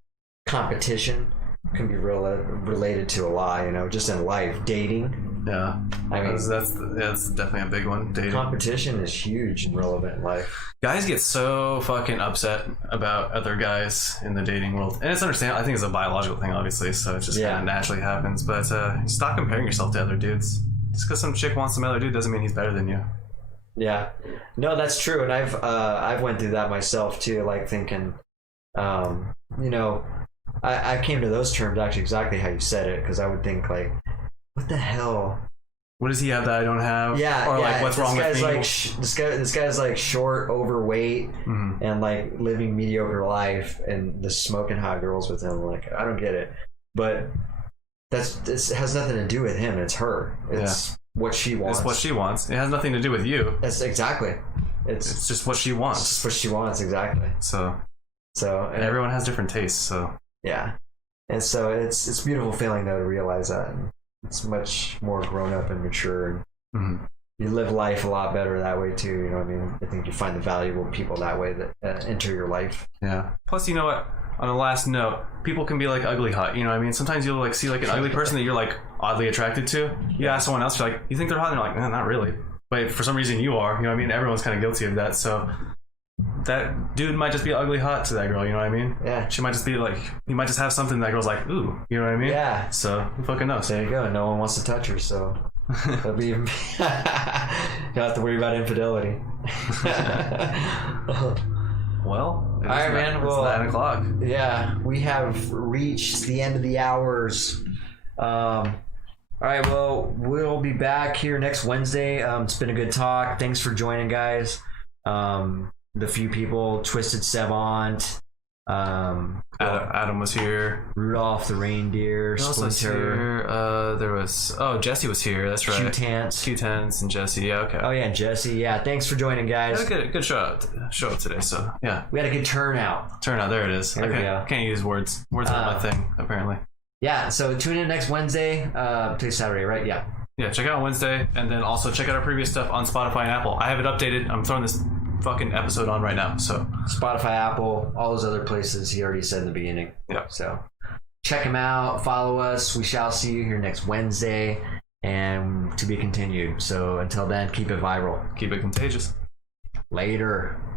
competition can be related to a lot, just in life, dating. Yeah, I mean, that's definitely a big one. Dating. Competition is huge and relevant in life. Guys get so fucking upset about other guys in the dating world, and it's understandable. I think it's a biological thing, obviously, so it just kind of naturally happens. But stop comparing yourself to other dudes. Just because some chick wants some other dude doesn't mean he's better than you. Yeah, no, that's true, and I've went through that myself too. Like thinking, I came to those terms actually exactly how you said it, because I would think like, what the hell? What does he have that I don't have? Yeah, or like what's wrong with me? Like, this guy's like short, overweight, and like living mediocre life, and just smoking hot girls with him. Like, I don't get it, but this has nothing to do with him. It's her. It's what she wants. It's what she wants. It has nothing to do with you. That's exactly. It's just what she wants. It's just what she wants, exactly. So and everyone has different tastes. So yeah, and so it's a beautiful feeling though to realize that. And it's much more grown up and mature, and you live life a lot better that way too. You know what I mean? I think you find the valuable people that way that enter your life. Yeah. Plus, you know what? On a last note, people can be like ugly hot. You know what I mean? Sometimes you'll like see like an ugly person that you're like oddly attracted to. You ask someone else, you're like, you think they're hot? And they're like, no, not really. But for some reason you are. You know what I mean? Everyone's kind of guilty of that. So that dude might just be ugly hot to that girl. You know what I mean? Yeah. She might just be like, you might just have something that girl's like, ooh. You know what I mean? Yeah. So who fucking knows? There you go. No one wants to touch her, so it'll be. You don't have to worry about infidelity. Well, All right, man. It's Well, 9 o'clock. Yeah, we have reached the end of the hours. All right, well, we'll be back here next Wednesday. It's been a good talk. Thanks for joining, guys. The few people, Twisted Savant, Adam was here. Rudolph the Reindeer, Who else was Splinter, here? There was Jesse was here. That's right. Q-Tance. Q-Tance and Jesse. Yeah, okay. Oh yeah, and Jesse. Yeah, thanks for joining, guys. We had a good show today. So yeah, We had a good turnout. turnout. There it is. There we go. Can't use words. Words aren't my thing apparently. Yeah, so tune in next Wednesday. Today's Saturday, right? Yeah. Yeah, check it out on Wednesday, and then also check out our previous stuff on Spotify and Apple. I have it updated. I'm throwing this fucking episode on right now. So Spotify, Apple, all those other places he already said in the beginning. yeah. So check them out. Follow us. We shall see you here next Wednesday, and to be continued. So until then, keep it viral. Keep it contagious. Later.